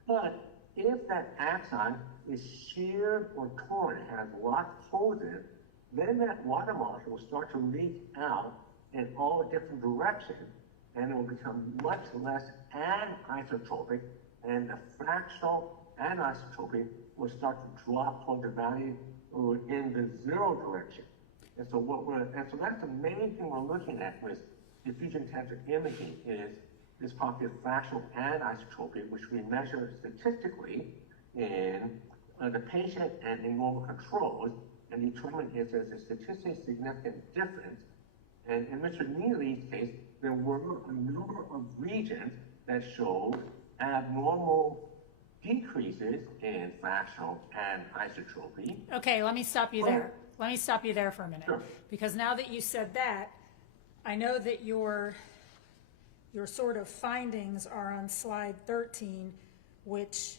But if that axon is sheared or torn, it has lots of holes in it, then that water molecule will start to leak out in all different directions, and it will become much less anisotropic, and the fractional anisotropy will start to drop toward the value in the 0 direction. And so so that's the main thing we're looking at with diffusion tensor imaging is this property of fractional anisotropy, which we measure statistically in the patient and in normal controls, and determine if there's a statistically significant difference. And in Mr. Nealy's case, there were a number of regions that showed abnormal decreases in fractional anisotropy. Okay, let me stop you there. Let me stop you there for a minute. Sure. Because now that you said that, I know that your sort of findings are on slide 13, which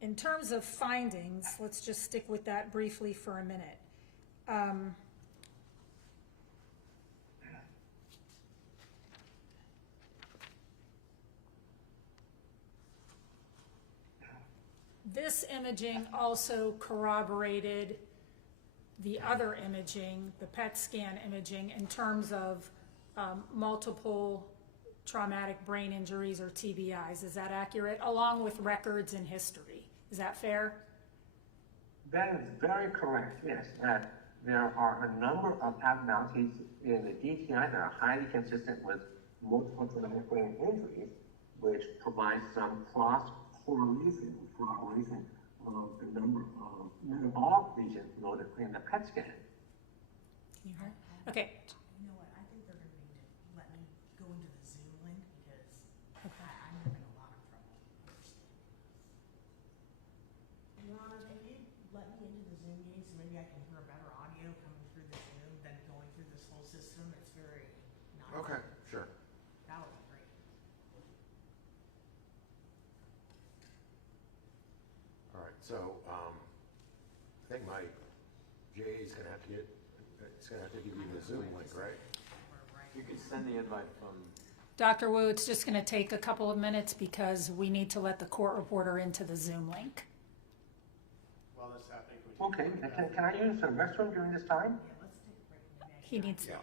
in terms of findings, let's just stick with that briefly for a minute. This imaging also corroborated the other imaging, the PET scan imaging, in terms of multiple traumatic brain injuries or TBIs. Is that accurate? Along with records and history. Is that fair? That is very correct, yes. There are a number of abnormalities in the DTI that are highly consistent with multiple traumatic brain injuries, which provides some cross-correlation of the number of metabolic lesions noted in the PET scan. Can you hear? Okay. You know what, I think they're gonna need to let me go into the Zoom link because I'm having a lot of trouble understanding. Your Honor, can you let me into the Zoom meeting so maybe I can hear a better audio coming through the Zoom than going through this whole system? It's very Okay, sure. That would be great. All right, so, I think my Jay's gonna have to give you the Zoom link, right? We're right. You could send the invite from, Dr. Wu, it's just going to take a couple of minutes because we need to let the court reporter into the Zoom link. While that's happening, can we take Okay, can I use the restroom during this time? Yeah, let's take a break. Maybe I He can- needs, Yeah.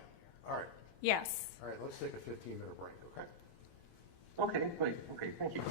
All right, yes. all right, let's take a 15-minute break, okay? Okay, great, okay, thank you.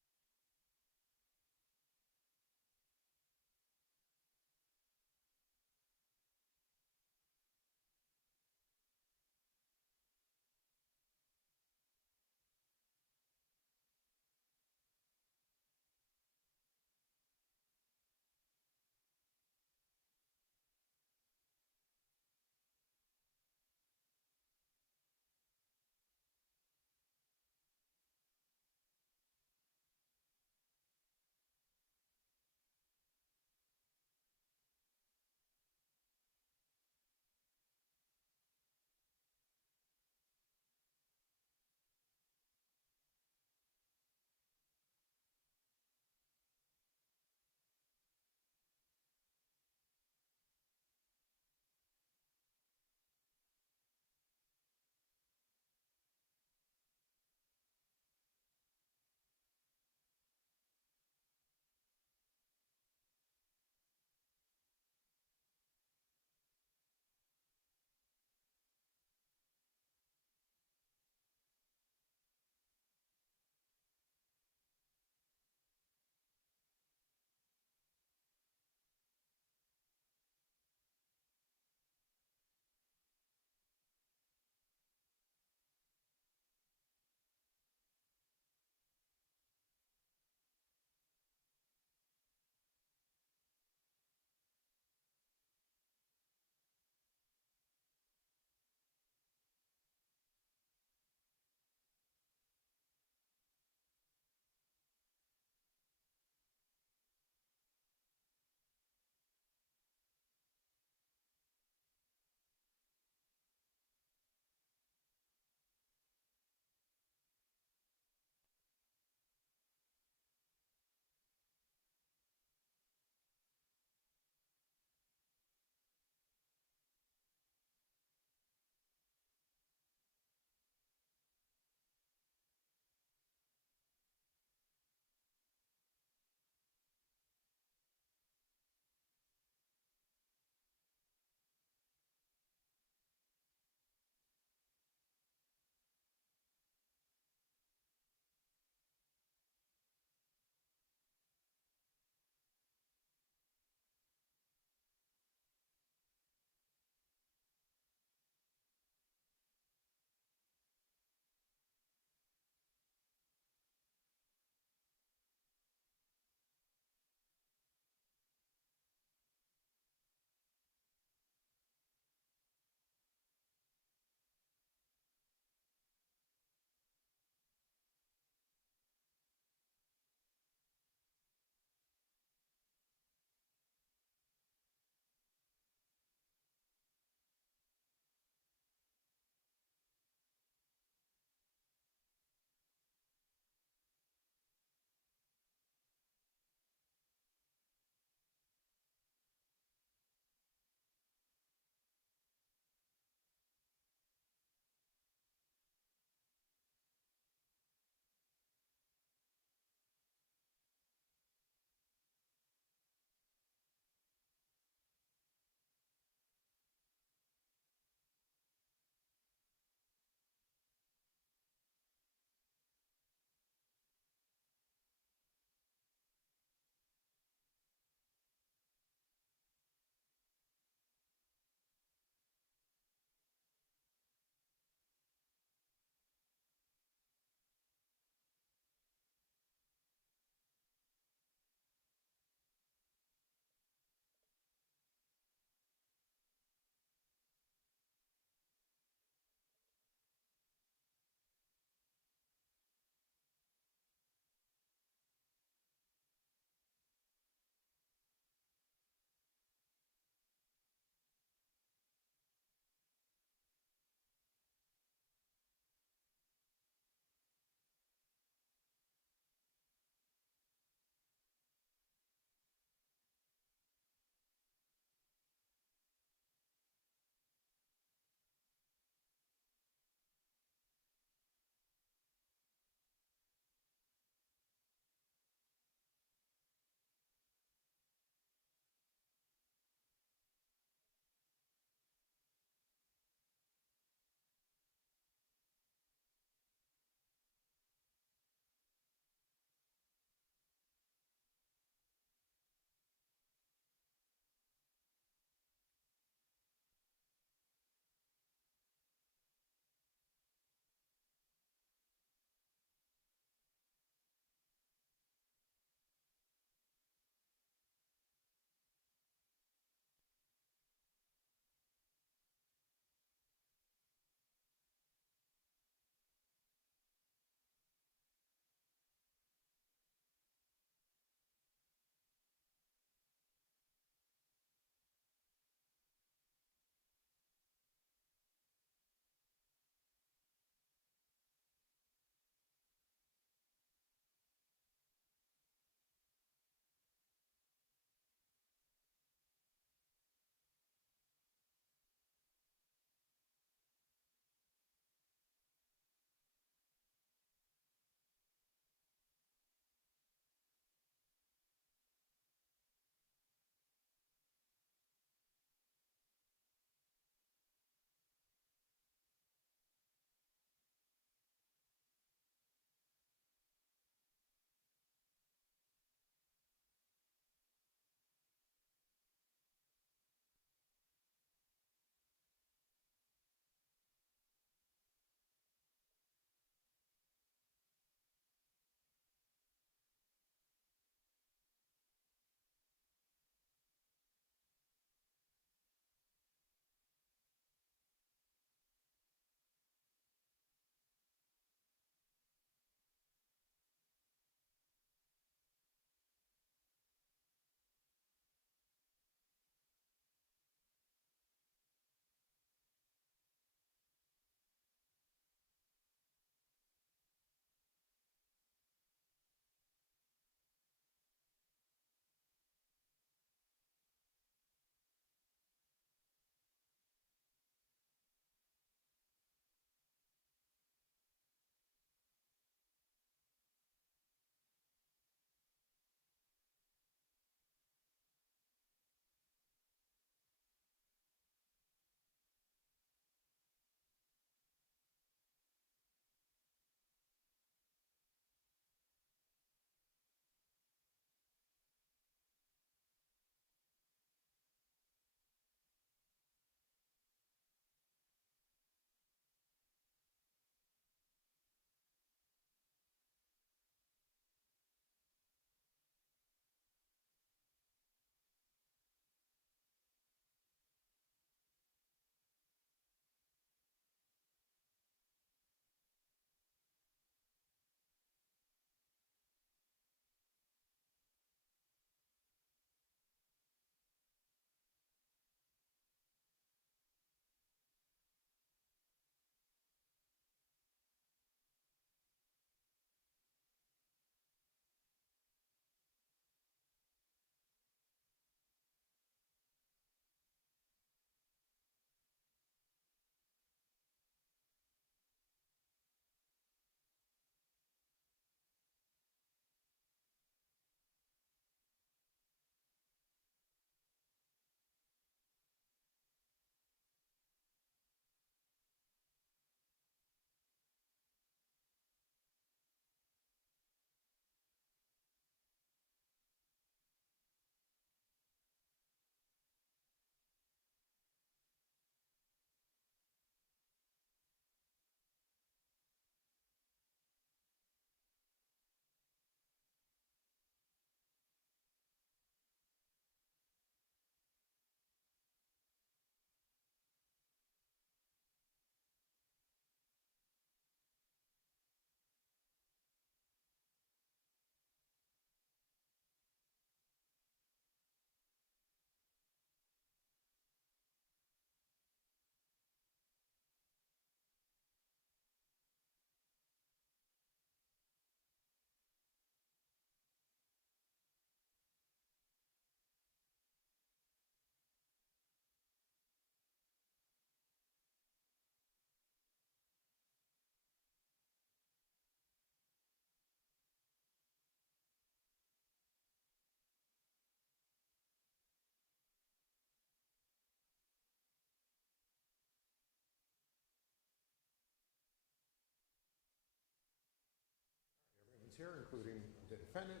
participants here, including the defendant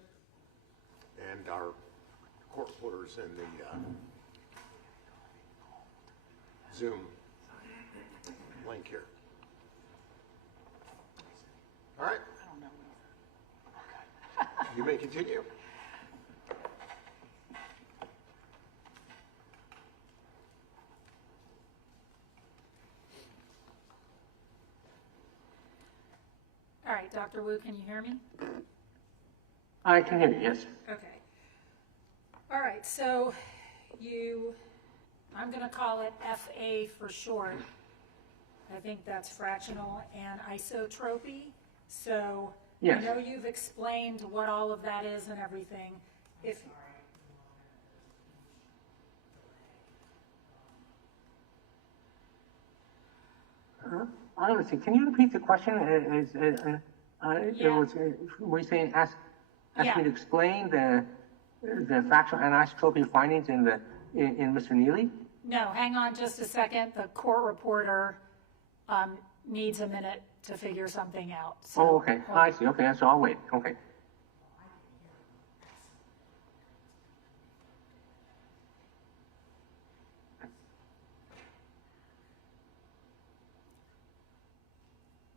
and our court reporters in the Zoom link here. All right. I don't know. You may continue. All right, Dr. Wu, can you hear me? I can hear you, yes. Okay. All right, so I'm going to call it FA for short. I think that's fractional and isotropy. So Yes. I know you've explained what all of that is and everything. If Honestly, can you repeat the question? Yeah. Were you saying ask Yeah. me to explain the fractional anisotropy findings in Mr. Nealy? No, hang on just a second. The court reporter needs a minute to figure something out. So, Oh, okay. I see. Okay, so I'll wait. Okay.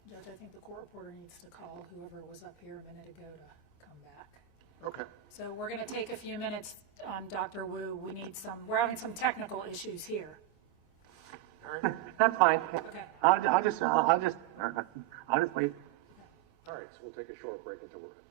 Judge, I think the court reporter needs to call whoever was up here a minute ago to come back. Okay. So we're going to take a few minutes, Dr. Wu. We're having some technical issues here. All right. That's fine. Okay. I'll just wait. All right, so we'll take a short break until we're ready.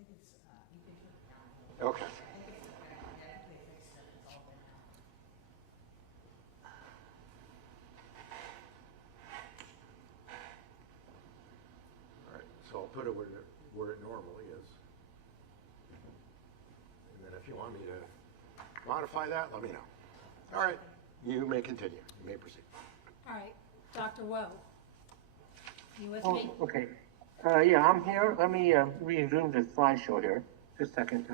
think it's, you can put it down. Okay. I think it's, they fixed it, it's all there now. All right, so I'll put it where it normally is. And then if you want me to modify that, let me know. All right, you may continue. You may proceed. All right, Dr. Woe, you with Oh, me? okay. Yeah, I'm here. Let me resume the slideshow here. Just a second.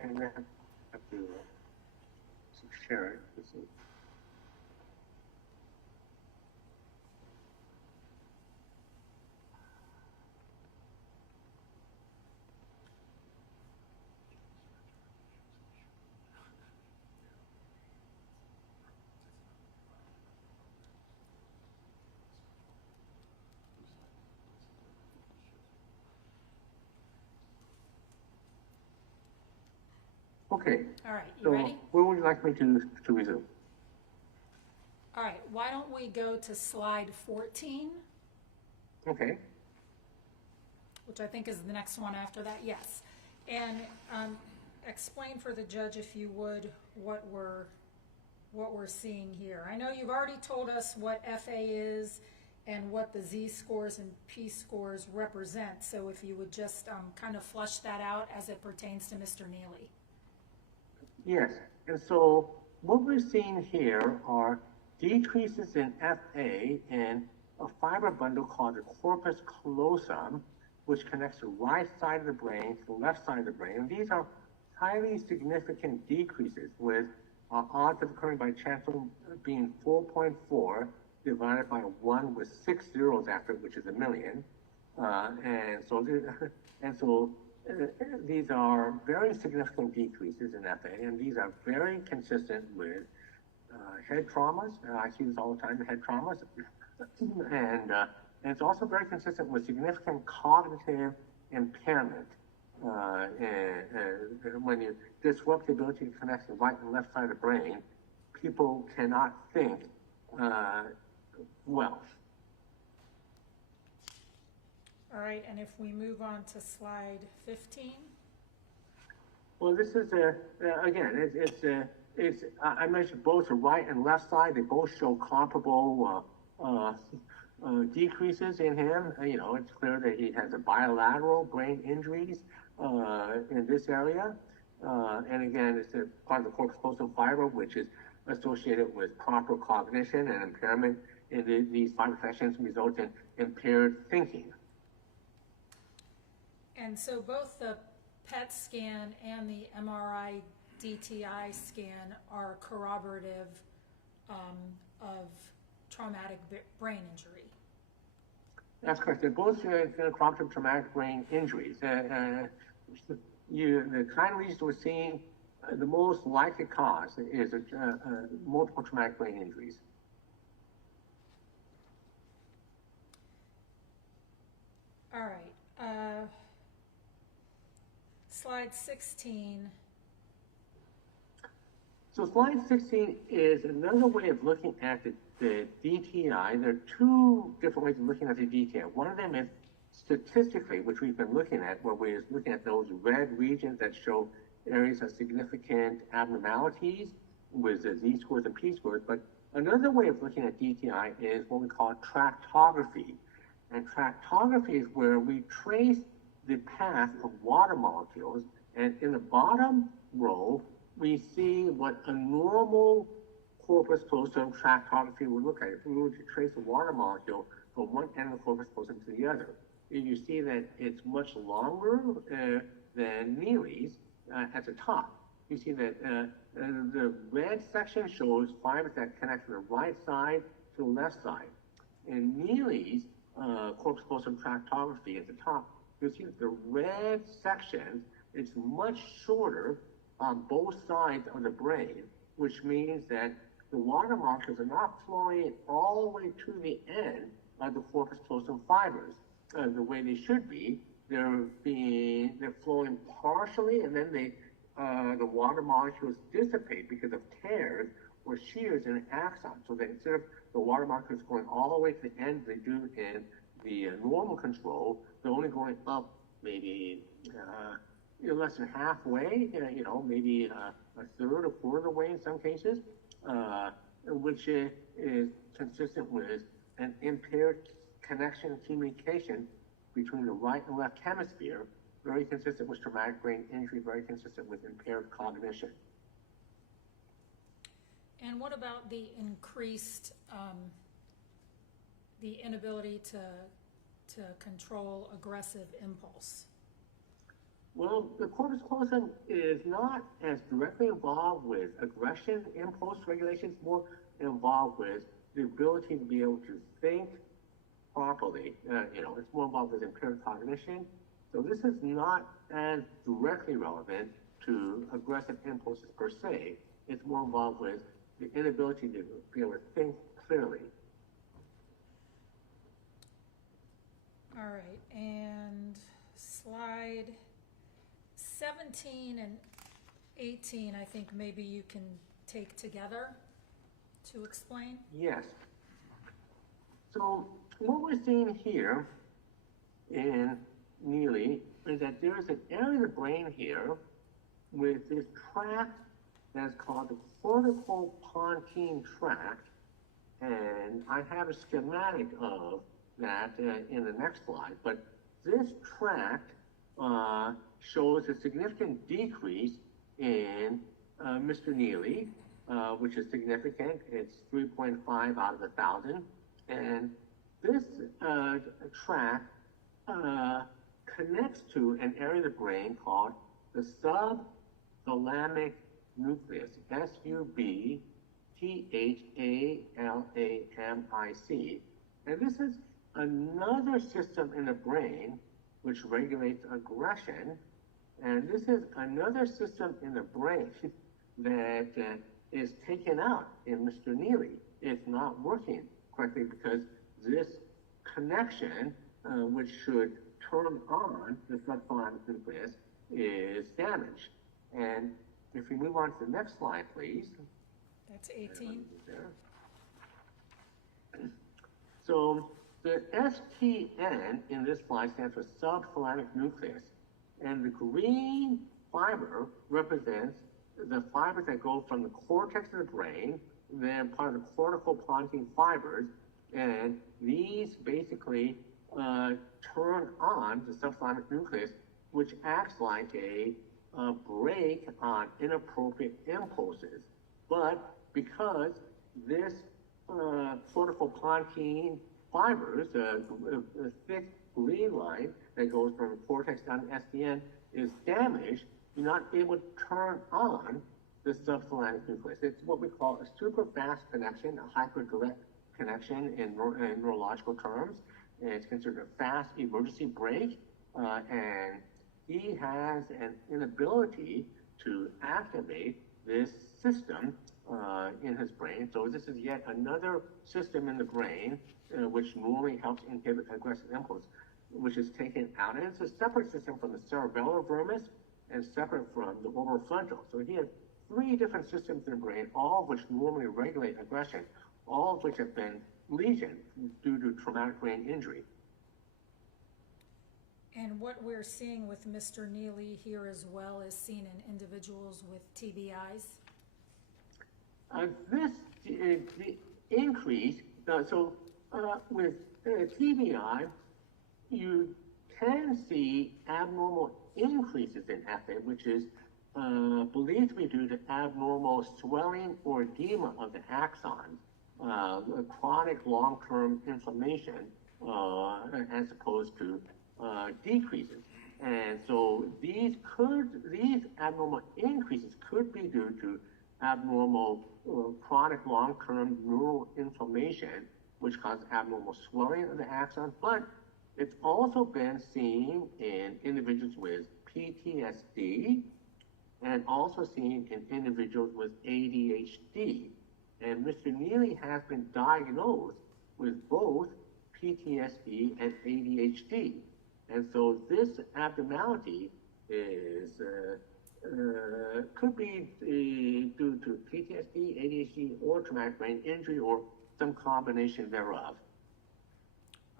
And then I have to share it. Let's see. Okay. All right, you So ready? where would you like me to resume? All right, why don't we go to slide 14, Okay. which I think is the next one after that, yes. And explain for the judge, if you would, what we're seeing here. I know you've already told us what FA is and what the Z-scores and P-scores represent, so if you would just kind of flush that out as it pertains to Mr. Nealy. Yes, and so what we're seeing here are decreases in FA in a fiber bundle called the corpus callosum, which connects the right side of the brain to the left side of the brain. And these are highly significant decreases, with odds of occurring by chance being 4.4 divided by 1 with 6 zeros after it, which is 1,000,000. And so these are very significant decreases in FA, and these are very consistent with head traumas. I see this all the time, head traumas. And it's also very consistent with significant cognitive impairment. And when you disrupt the ability to connect the right and left side of the brain, people cannot think well. All right, and if we move on to slide 15. Well, this is again, it's I mentioned both the right and left side. They both show comparable decreases in him. You know, it's clear that he has a bilateral brain injuries in this area. And again, it's a part of the corpus callosum fiber, which is associated with proper cognition, and impairment in these fiber affections result in impaired thinking. And so both the PET scan and the MRI DTI scan are corroborative of traumatic brain injury. That's correct. They're both corroborative traumatic brain injuries. The kind of reasons we're seeing, the most likely cause is multiple traumatic brain injuries. All right. Slide 16. So slide 16 is another way of looking at the DTI. There are two different ways of looking at the DTI. One of them is statistically, which we've been looking at, where we're looking at those red regions that show areas of significant abnormalities with the Z-scores and P-scores. But another way of looking at DTI is what we call tractography. And tractography is where we trace the path of water molecules, and in the bottom row, we see what a normal corpus callosum tractography would look like if we were to trace a water molecule from one end of the corpus callosum to the other. And you see that it's much longer than Nealy's at the top. You see that the red section shows fibers that connect from the right side to the left side. In Nealy's corpus callosum tractography at the top, you see that the red section is much shorter on both sides of the brain, which means that the water molecules are not flowing all the way to the end of the corpus callosum fibers the way they should be. They're flowing partially, and then the water molecules dissipate because of tears or shears in an axon, so that instead of the water markers going all the way to the end they do in the normal control, they're only going up maybe less than halfway, maybe a third or quarter of the way in some cases, which is consistent with an impaired connection and communication between the right and left hemisphere, very consistent with traumatic brain injury, very consistent with impaired cognition. And what about the increased, the inability to control aggressive impulse? Well, the corpus callosum is not as directly involved with aggression, impulse regulation. It's more involved with the ability to be able to think properly. It's more involved with impaired cognition. So this is not as directly relevant to aggressive impulses per se. It's more involved with the inability to be able to think clearly. All right, and slide 17 and 18, I think maybe you can take together to explain. Yes. So what we're seeing here in Nealy is that there is an area of the brain here with this tract that's called the cortical pontine tract, and I have a schematic of that in the next slide, but this tract shows a significant decrease in Mr. Nealy, which is significant. It's 3.5 out of 1,000, and this tract connects to an area of the brain called the subthalamic nucleus, subthalamic, and this is another system in the brain which regulates aggression, and this is another system in the brain that is taken out in Mr. Nealy. It's not working correctly because this connection, which should turn on the subthalamic nucleus, is damaged. And if we move on to the next slide, please. That's 18. So the STN in this slide stands for subthalamic nucleus, and the green fiber represents the fibers that go from the cortex of the brain, then part of the cortical pontine fibers, and these basically turn on the subthalamic nucleus, which acts like a brake on inappropriate impulses. But because this cortical pontine fibers, a thick green line that goes from the cortex down to SDN, is damaged, you're not able to turn on the subthalamic nucleus. It's what we call a super fast connection, a hyperdirect connection in neurological terms. And it's considered a fast emergency brake, and he has an inability to activate this system in his brain. So this is yet another system in the brain which normally helps inhibit aggressive impulse, which is taken out. And it's a separate system from the cerebellar vermis and separate from the orbifrontal. So he has 3 different systems in the brain, all of which normally regulate aggression, all of which have been lesioned due to traumatic brain injury. And what we're seeing with Mr. Nealy here as well is seen in individuals with TBIs. This increase, with TBI, you can see abnormal increases in FA, which is believed to be due to abnormal swelling or edema of the axons, chronic long-term inflammation, as opposed to decreases. And so these abnormal increases could be due to abnormal chronic long-term neural inflammation, which causes abnormal swelling of the axons, but it's also been seen in individuals with PTSD and also seen in individuals with ADHD. And Mr. Nealy has been diagnosed with both PTSD and ADHD. And so this abnormality is could be due to PTSD, ADHD, or traumatic brain injury, or some combination thereof.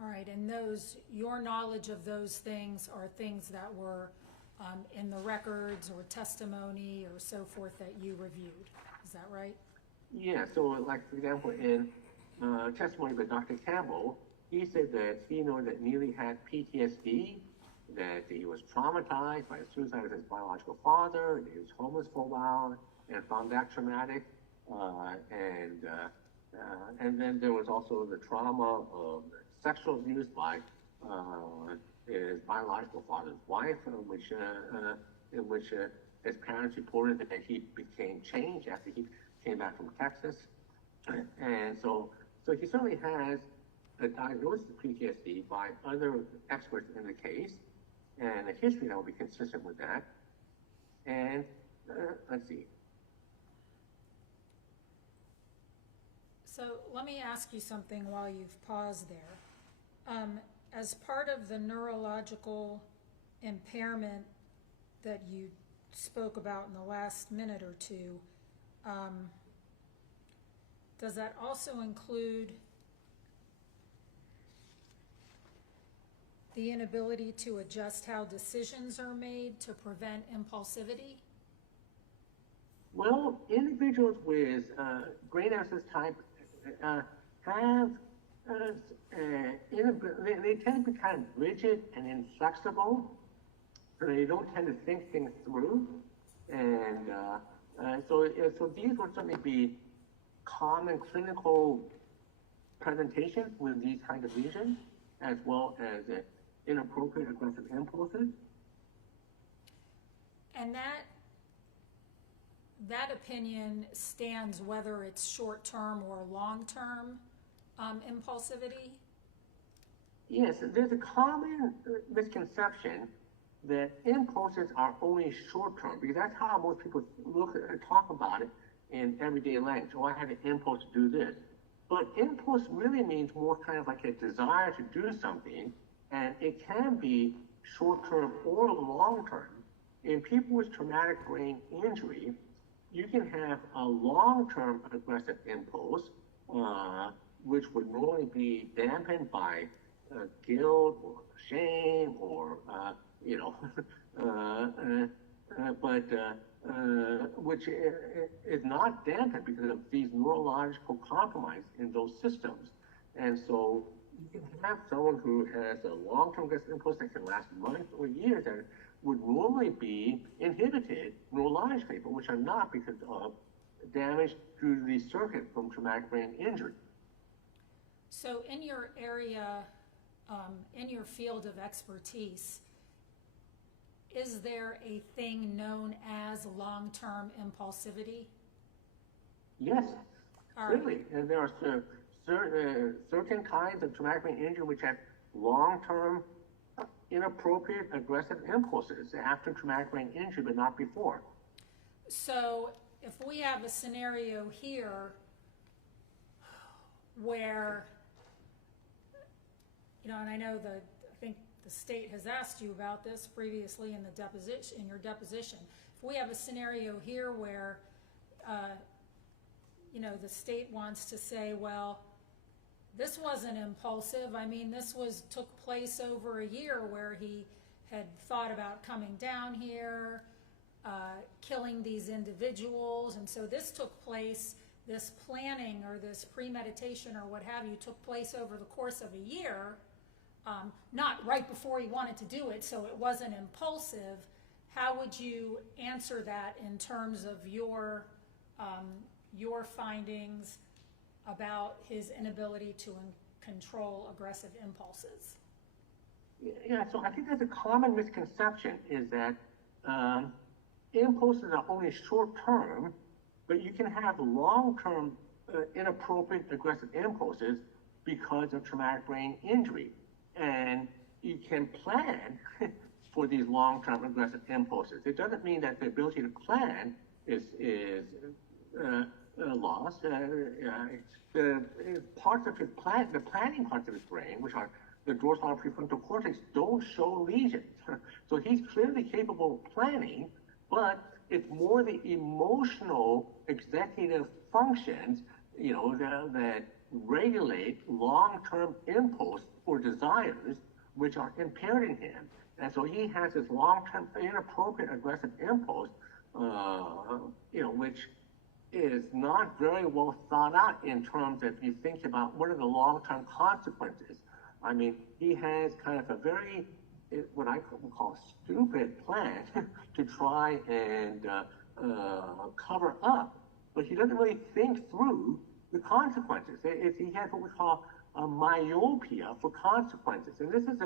All right, and your knowledge of those things are things that were in the records or testimony or so forth that you reviewed. Is that right? Yeah, so like, for example, in testimony by Dr. Campbell, he said that he knew that Nealy had PTSD, that he was traumatized by the suicide of his biological father, that he was homeless for a while and found that traumatic. And then there was also the trauma of sexual abuse by his biological father's wife, in which his parents reported that he became changed after he came back from Texas. And so he certainly has a diagnosis of PTSD by other experts in the case, and a history that will be consistent with that. And let's see. So let me ask you something while you've paused there. As part of the neurological impairment that you spoke about in the last minute or two, does that also include the inability to adjust how decisions are made to prevent impulsivity? Well, individuals with brain abscess type have they tend to be kind of rigid and inflexible. They don't tend to think things through, and so these would certainly be common clinical presentations with these kinds of lesions, as well as inappropriate aggressive impulses. And that opinion stands whether it's short-term or long-term impulsivity? Yes, there's a common misconception that impulses are only short-term, because that's how most people talk about it in everyday language. Oh, I had an impulse to do this. But impulse really means more kind of like a desire to do something, and it can be short-term or long-term. In people with traumatic brain injury, you can have a long-term aggressive impulse, which would normally be dampened by guilt or shame or, which is not dampened because of these neurological compromise in those systems. And so you can have someone who has a long-term aggressive impulse that can last months or years and would normally be inhibited neurologically, but which are not because of damage to the circuit from traumatic brain injury. So in your area, in your field of expertise, is there a thing known as long-term impulsivity? Yes, certainly. Right. And there are certain kinds of traumatic brain injury which have long-term inappropriate aggressive impulses after traumatic brain injury, but not before. So if we have a scenario here where, and I know I think the state has asked you about this previously in your deposition. If we have a scenario here where, the state wants to say, well, this wasn't impulsive. I mean, this took place over a year where he had thought about coming down here, killing these individuals. And so this took place, this planning or this premeditation or what have you took place over the course of a year, not right before he wanted to do it, so it wasn't impulsive. How would you answer that in terms of your findings about his inability to control aggressive impulses? Yeah, so I think that's a common misconception, is that impulses are only short-term, but you can have long-term inappropriate aggressive impulses because of traumatic brain injury. And you can plan for these long-term aggressive impulses. It doesn't mean that the ability to plan is lost. The parts of his the planning parts of his brain, which are the dorsal and prefrontal cortex, don't show lesions. So he's clearly capable of planning, but it's more the emotional executive functions, that regulate long-term impulse or desires which are impaired in him. And so he has this long-term inappropriate aggressive impulse, which is not very well thought out in terms of, if you think about what are the long-term consequences. I mean, he has kind of a very, what I would call stupid plan to try and cover up, but he doesn't really think through the consequences. He has what we call a myopia for consequences. And this is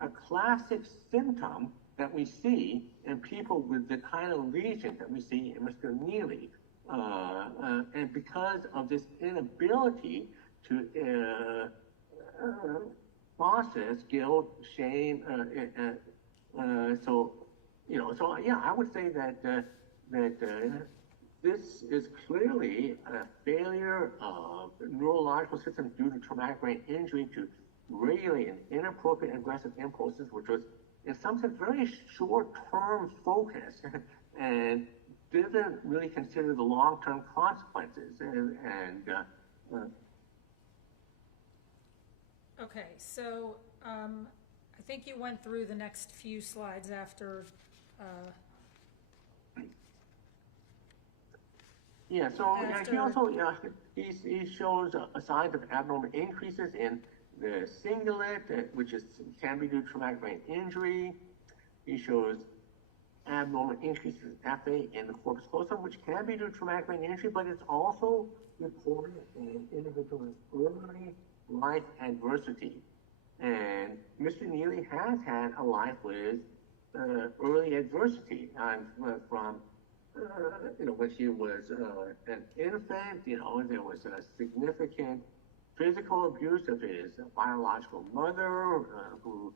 a classic symptom that we see in people with the kind of lesions that we see in Mr. Nealy. And because of this inability to process guilt, shame, so yeah, I would say that this is clearly a failure of the neurological system due to traumatic brain injury to regulate an inappropriate aggressive impulses, which was in some sense very short-term focus and didn't really consider the long-term consequences. Okay, so I think you went through the next few slides after. Yeah, so he also he shows signs of abnormal increases in the cingulate, which can be due to traumatic brain injury. He shows abnormal increases in FA in the corpus callosum, which can be due to traumatic brain injury, but it's also reported in individuals with early life adversity. And Mr. Nealy has had a life with early adversity, from when he was an infant. There was a significant physical abuse of his biological mother, who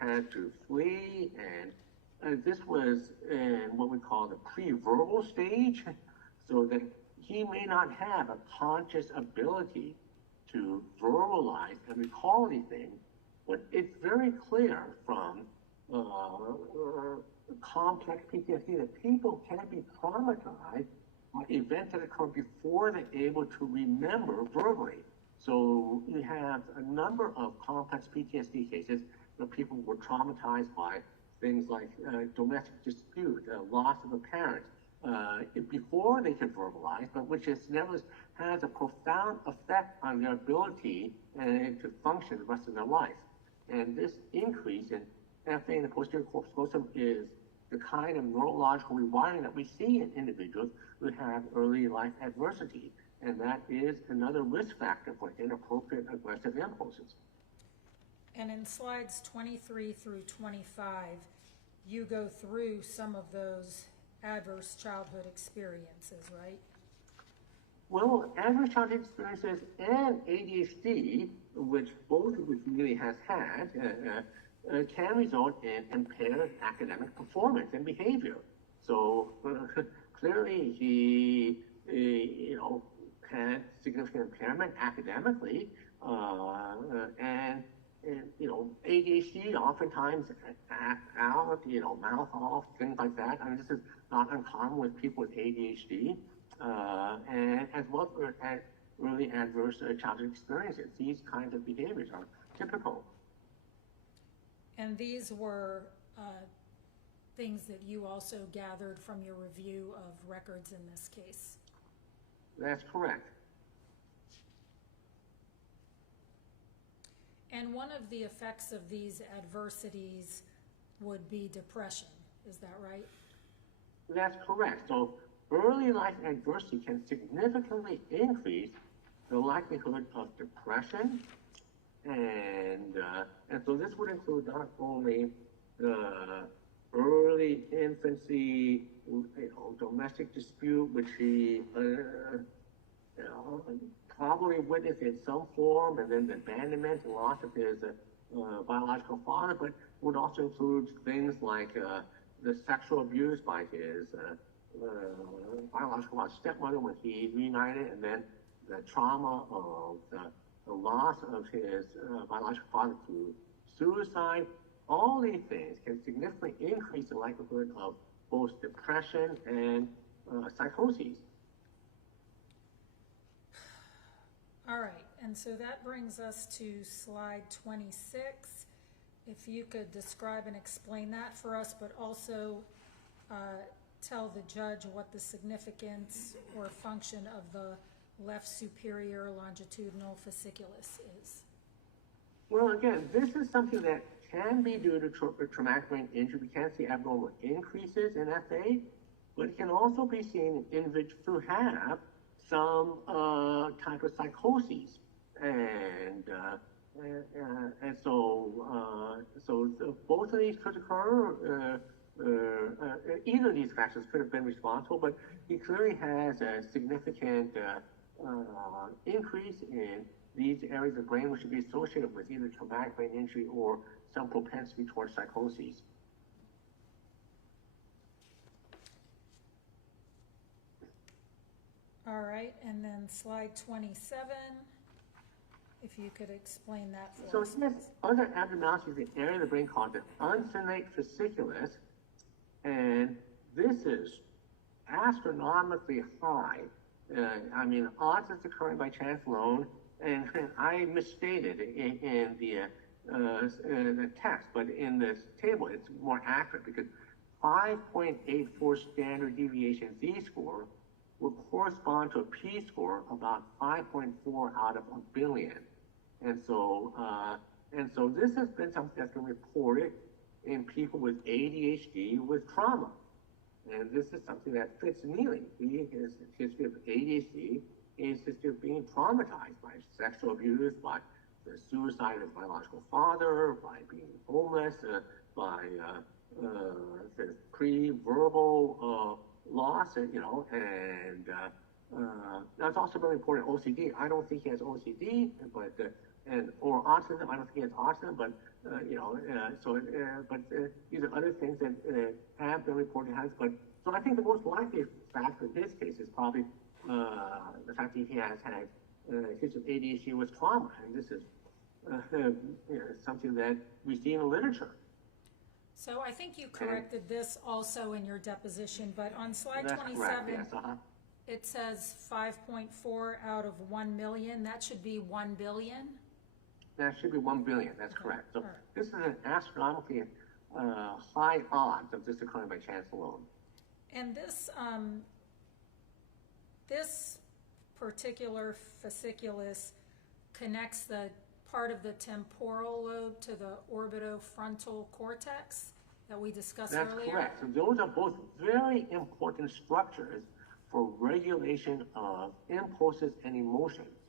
had to flee, and this was in what we call the pre-verbal stage, so that he may not have a conscious ability to verbalize and recall anything, but it's very clear from complex PTSD that people can be traumatized by events that occur before they're able to remember verbally. So you have a number of complex PTSD cases where people were traumatized by things like domestic dispute, loss of a parent, before they could verbalize, but which never has a profound effect on their ability to function the rest of their life. And this increase in FA in the posterior corpus callosum is the kind of neurological rewiring that we see in individuals who have early life adversity. And that is another risk factor for inappropriate aggressive impulses. And in slides 23 through 25, you go through some of those adverse childhood experiences, right? Well, adverse childhood experiences and ADHD, which both of which really has had, can result in impaired academic performance and behavior. So clearly he, had significant impairment academically, and ADHD oftentimes act out, mouth off, things like that. I mean, this is not uncommon with people with ADHD, and as well as early adverse childhood experiences. These kinds of behaviors are typical. And these were things that you also gathered from your review of records in this case? That's correct. And one of the effects of these adversities would be depression, is that right? That's correct. So early life adversity can significantly increase the likelihood of depression, and so this would include not only the early infancy, domestic dispute, which he probably witnessed in some form, and then the abandonment and loss of his biological father, but would also include things like the sexual abuse by his biological stepmother when he reunited, and then the trauma of the loss of his biological father through suicide. All these things can significantly increase the likelihood of both depression and psychoses. All right, and so that brings us to slide 26. If you could describe and explain that for us, but also tell the judge what the significance or function of the left superior longitudinal fasciculus is. Well, again, this is something that can be due to traumatic brain injury. We can see abnormal increases in FA, but it can also be seen in individuals who have some type of psychoses, and so both of these could occur. Either of these factors could have been responsible, but he clearly has a significant increase in these areas of brain which should be associated with either traumatic brain injury or some propensity towards psychoses. All right, and then slide 27, if you could explain that for us. So yes, other abnormalities in the area of the brain called the uncinate fasciculus, and this is astronomically high. I mean, odds is occurring by chance alone, and I misstated in the text, but in this table it's more accurate because 5.84 standard deviation Z-score will correspond to a P-score about 5.4 out of a billion. And so this has been something that's been reported in people with ADHD with trauma. And this is something that fits Nealy. His history of ADHD is history of being traumatized by sexual abuse, by the suicide of his biological father, by being homeless, by the pre-verbal loss, and that's also very important. OCD. I don't think he has OCD, but or autism. I don't think he has autism, but these are other things that have been reported. But so I think the most likely factor in his case is probably the fact that he has had history of ADHD with trauma, and this is something that we see in the literature. So I think you corrected this also in your deposition, but on slide 27, correct, yes, it says 5.4 out of 1 million. That should be 1 billion. That should be 1 billion, that's correct. So this is an astronomically high odds of this occurring by chance alone. And this particular fasciculus connects the part of the temporal lobe to the orbitofrontal cortex that we discussed earlier? That's correct. So those are both very important structures for regulation of impulses and emotions.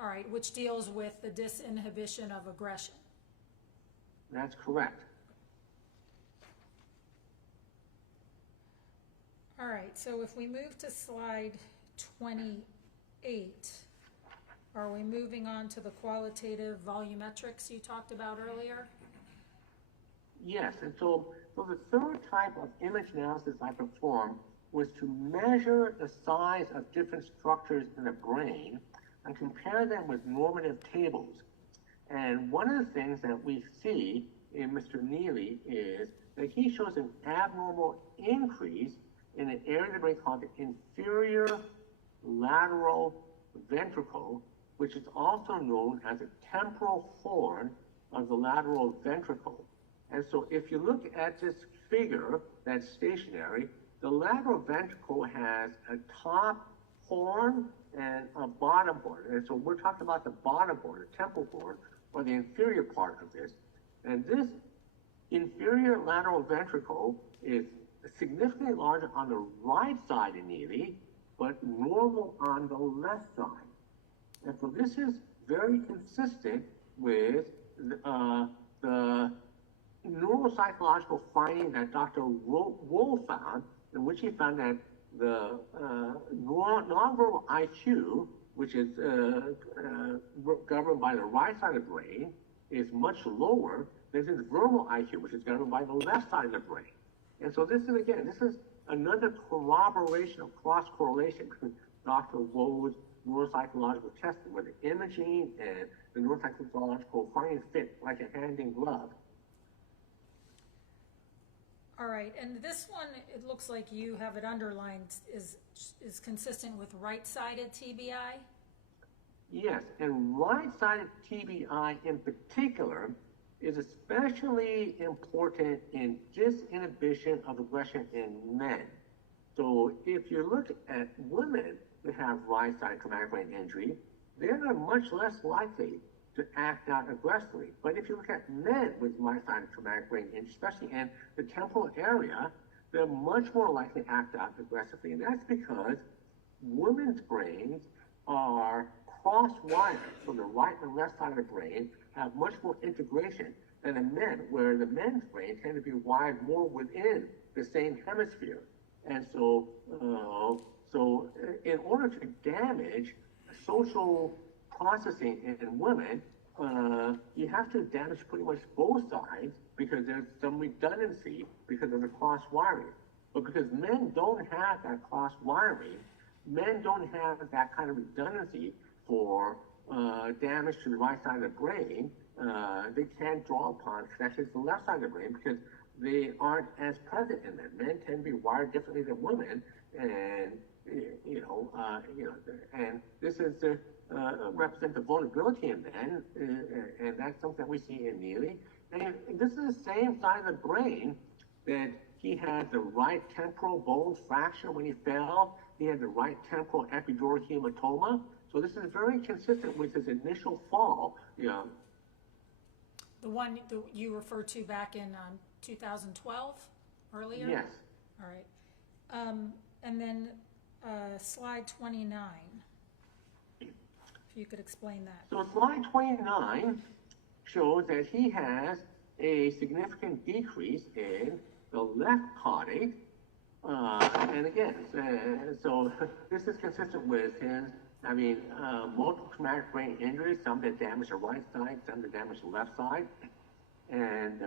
All right, which deals with the disinhibition of aggression. That's correct. All right, so if we move to slide 28, are we moving on to the qualitative volumetrics you talked about earlier? Yes, and so the third type of image analysis I performed was to measure the size of different structures in the brain and compare them with normative tables. And one of the things that we see in Mr. Nealy is that he shows an abnormal increase in an area of the brain called the inferior lateral ventricle, which is also known as a temporal horn of the lateral ventricle. And so if you look at this figure that's stationary, the lateral ventricle has a top horn and a bottom horn. And so we're talking about the bottom horn, the temporal horn, or the inferior part of this. And this inferior lateral ventricle is significantly larger on the right side in Nealy, but normal on the left side. And so this is very consistent with the neuropsychological finding that Dr. Wohl found, in which he found that the nonverbal IQ, which is governed by the right side of the brain, is much lower than his verbal IQ, which is governed by the left side of the brain. And so this is another corroboration of cross-correlation between Dr. Wohl's neuropsychological testing, where the imaging and the neuropsychological findings fit like a hand in glove. All right, and this one, it looks like you have it underlined, is consistent with right-sided TBI? Yes, and right-sided TBI in particular is especially important in disinhibition of aggression in men. So if you look at women that have right-sided traumatic brain injury, they're much less likely to act out aggressively. But if you look at men with right-sided traumatic brain injury, especially in the temporal area, they're much more likely to act out aggressively. And that's because women's brains are cross-wired. So the right and left side of the brain have much more integration than the men, where the men's brain tend to be wired more within the same hemisphere. And so, in order to damage social processing in women, you have to damage pretty much both sides because there's some redundancy because of the cross-wiring. But because men don't have that cross-wiring, men don't have that kind of redundancy for damage to the right side of the brain, they can't draw upon connections to the left side of the brain because they aren't as present in them. Men tend to be wired differently than women, and and this is to represent the vulnerability in men, and that's something we see in Nealy. And this is the same side of the brain that he had the right temporal bone fracture when he fell. He had the right temporal epidural hematoma. So this is very consistent with his initial fall. Yeah. The one that you referred to back in 2012, earlier? Yes. All right. And then slide 29, if you could explain that. So slide 29 shows that he has a significant decrease in the left caudate. And again, so this is consistent with his multiple traumatic brain injuries, some that damage the right side, some that damage the left side. And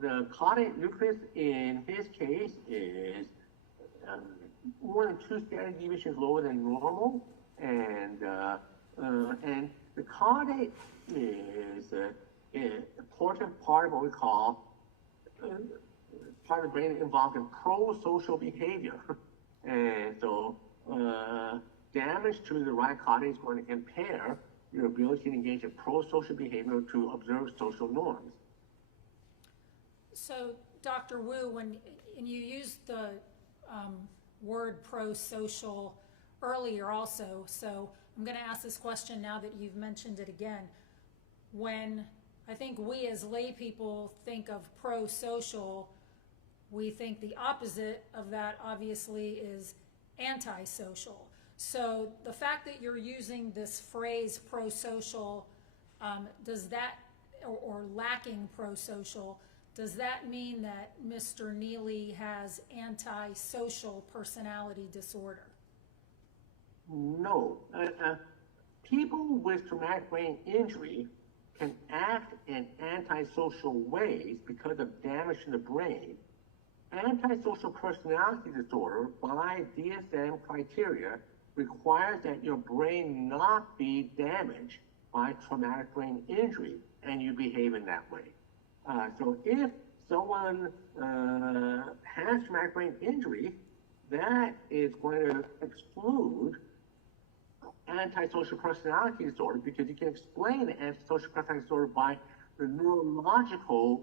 the caudate nucleus in his case is more than 2 standard deviations lower than normal. And the caudate is an important part of what we call part of the brain involved in pro-social behavior. And so damage to the right caudate is going to impair your ability to engage in pro-social behavior to observe social norms. So, Dr. Wu, when you used the word pro-social earlier also, so I'm going to ask this question now that you've mentioned it again. When I think we as lay people think of pro-social, we think the opposite of that obviously is antisocial. So the fact that you're using this phrase pro-social, does that, or lacking pro-social, does that mean that Mr. Nealy has antisocial personality disorder? No. People with traumatic brain injury can act in antisocial ways because of damage to the brain. Antisocial personality disorder, by DSM criteria, requires that your brain not be damaged by traumatic brain injury, and you behave in that way. So if someone has traumatic brain injury, that is going to exclude antisocial personality disorder, because you can explain antisocial personality disorder by the neurological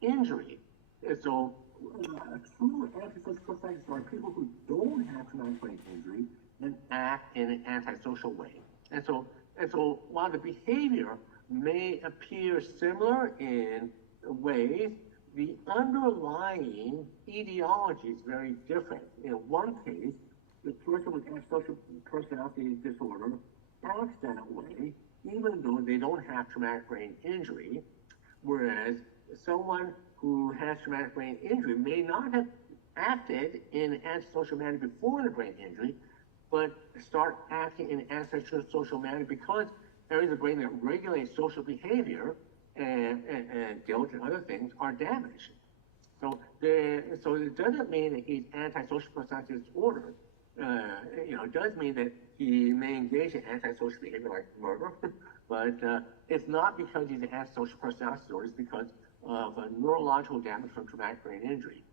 injury. And so true antisocial personality disorder are people who don't have traumatic brain injury and act in an antisocial way. And so while the behavior may appear similar in ways, the underlying etiology is very different. In one case, the person with antisocial personality disorder acts that way even though they don't have traumatic brain injury, whereas someone who has traumatic brain injury may not have acted in an antisocial manner before the brain injury, but start acting in an antisocial manner because areas of the brain that regulate social behavior and guilt and other things are damaged. So it doesn't mean that he's antisocial personality disorder. It does mean that he may engage in antisocial behavior like murder, but it's not because he's an antisocial personality disorder. It's because of neurological damage from traumatic brain injury.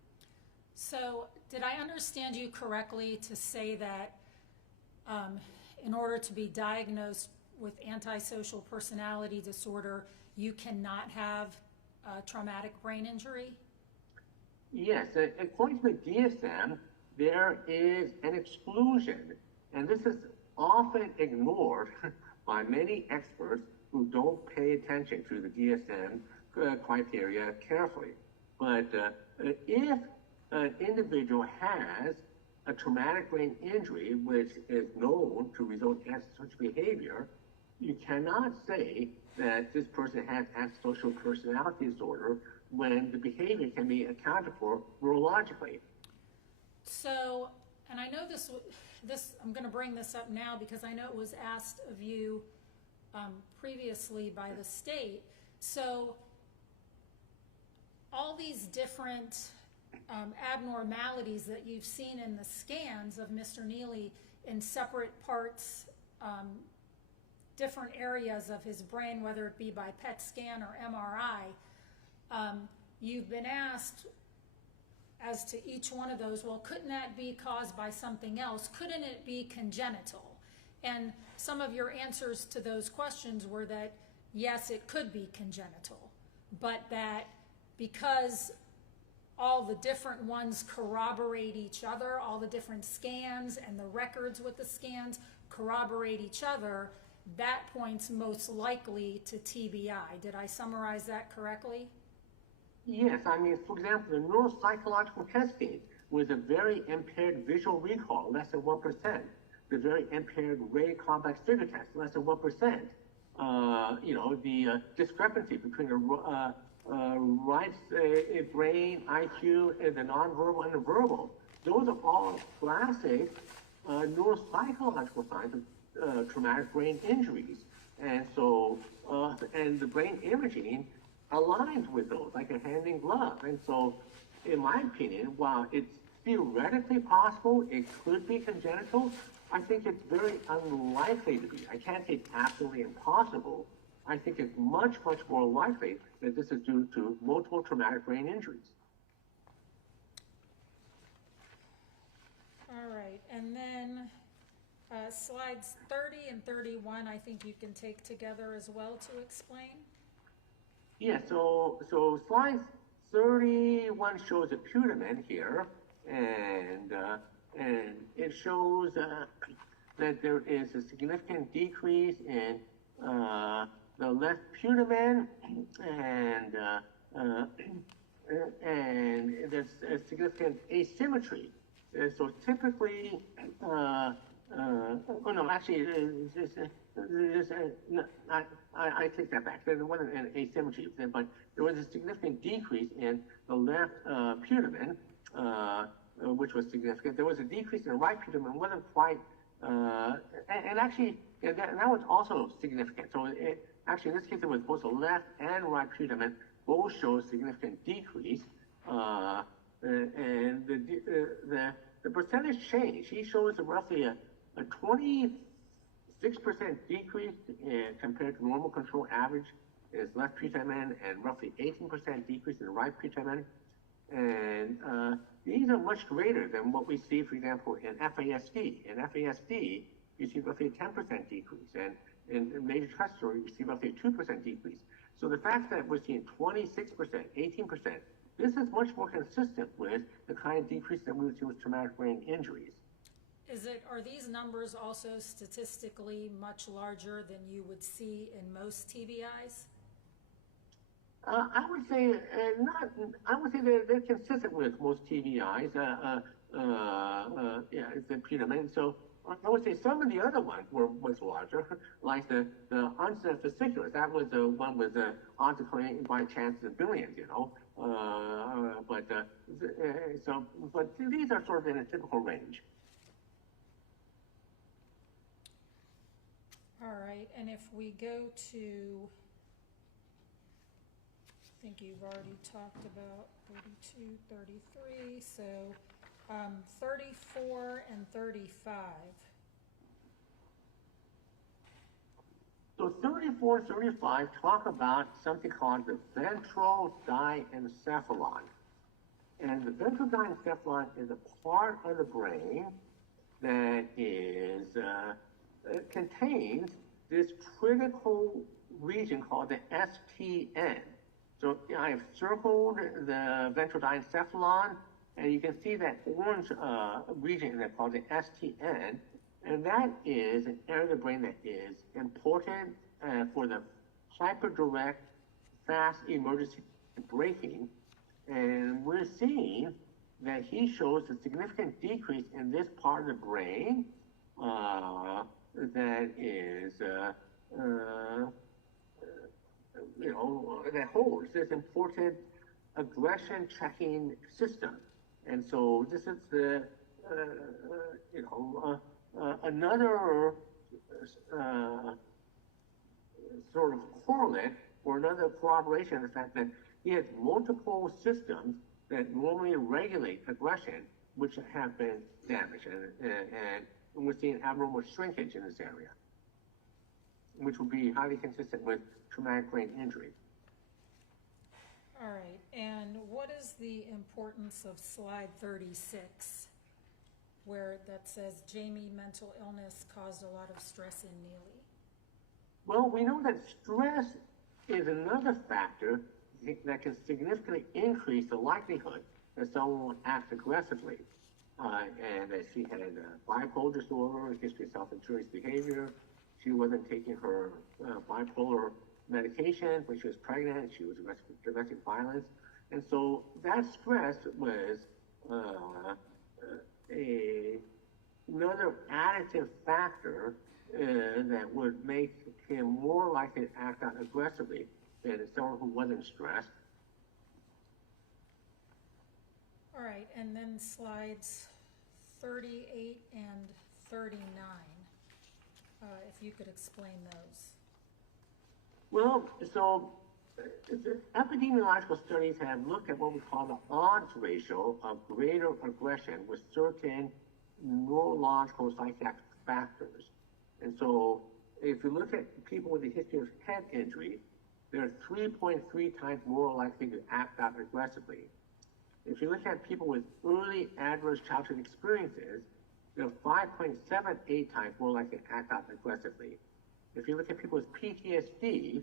So did I understand you correctly to say that in order to be diagnosed with antisocial personality disorder, you cannot have traumatic brain injury? Yes, according to the DSM, there is an exclusion, and this is often ignored by many experts who don't pay attention to the DSM criteria carefully. But if an individual has a traumatic brain injury, which is known to result in antisocial behavior, you cannot say that this person has antisocial personality disorder when the behavior can be accounted for neurologically. So, and I know this, I'm going to bring this up now because I know it was asked of you previously by the state. So, all these different abnormalities that you've seen in the scans of Mr. Nealy in separate parts, different areas of his brain, whether it be by PET scan or MRI, you've been asked as to each one of those, well, couldn't that be caused by something else? Couldn't it be congenital? And some of your answers to those questions were that, yes, it could be congenital, but that because all the different ones corroborate each other, all the different scans and the records with the scans corroborate each other, that points most likely to TBI. Did I summarize that correctly? Yes, I mean, for example, the neuropsychological testing was a very impaired visual recall, less than 1%. The very impaired Ray complex figure test, less than 1%. The discrepancy between the right brain IQ and the nonverbal and the verbal. Those are all classic neuropsychological signs of traumatic brain injuries. And so, and the brain imaging aligns with those, like a hand in glove. And so, in my opinion, while it's theoretically possible it could be congenital, I think it's very unlikely to be. I can't say it's absolutely impossible. I think it's much, much more likely that this is due to multiple traumatic brain injuries. All right, and then slides 30 and 31, I think you can take together as well to explain. Yeah, so slide 31 shows a putamen here, and it shows that there is a significant decrease in the left putamen, and there's a significant asymmetry. So typically, I take that back. There wasn't an asymmetry, but there was a significant decrease in the left putamen, which was significant. There was a decrease in the right putamen, wasn't quite, and actually, that was also significant. So actually, in this case, it was both the left and right putamen both show significant decrease, and the percentage change, he shows roughly a 26% decrease compared to normal control average in his left putamen, and roughly 18% decrease in the right putamen. And these are much greater than what we see, for example, in FASD. In FASD, you see roughly a 10% decrease, and in major trust disorder, you see roughly a 2% decrease. So the fact that we're seeing 26%, 18%, this is much more consistent with the kind of decrease that we would see with traumatic brain injuries. Are these numbers also statistically much larger than you would see in most TBIs? I would say not. I would say they're consistent with most TBIs. It's a putamen. So I would say some of the other ones was larger, like the onset fasciculus. That was the one with the onset by chance of billions, But these are sort of in a typical range. All right, and if we go to, I think you've already talked about 32, 33, so 34 and 35. So 34 and 35 talk about something called the ventral diencephalon. And the ventral diencephalon is a part of the brain that is contains this critical region called the STN. So I have circled the ventral diencephalon, and you can see that orange region in there called the STN, and that is an area of the brain that is important for the hyperdirect, fast emergency braking. And we're seeing that he shows a significant decrease in this part of the brain that is, that holds this important aggression checking system. And so this is the, another sort of correlate or another corroboration of the fact that he has multiple systems that normally regulate aggression, which have been damaged. And we're seeing abnormal shrinkage in this area, which would be highly consistent with traumatic brain injury. All right, and what is the importance of slide 36, where that says Jamie mental illness caused a lot of stress in Nealy? Well, we know that stress is another factor that can significantly increase the likelihood that someone will act aggressively. And that she had bipolar disorder, a history of self-injurious behavior. She wasn't taking her bipolar medication when she was pregnant. She was arrested for domestic violence. And so that stress was another additive factor that would make him more likely to act out aggressively than someone who wasn't stressed. All right, and then slides 38 and 39, if you could explain those. Well, so the epidemiological studies have looked at what we call the odds ratio of greater aggression with certain neurological psychiatric factors. And so if you look at people with a history of head injury, they're 3.3 times more likely to act out aggressively. If you look at people with early adverse childhood experiences, they're 5.78 times more likely to act out aggressively. If you look at people with PTSD,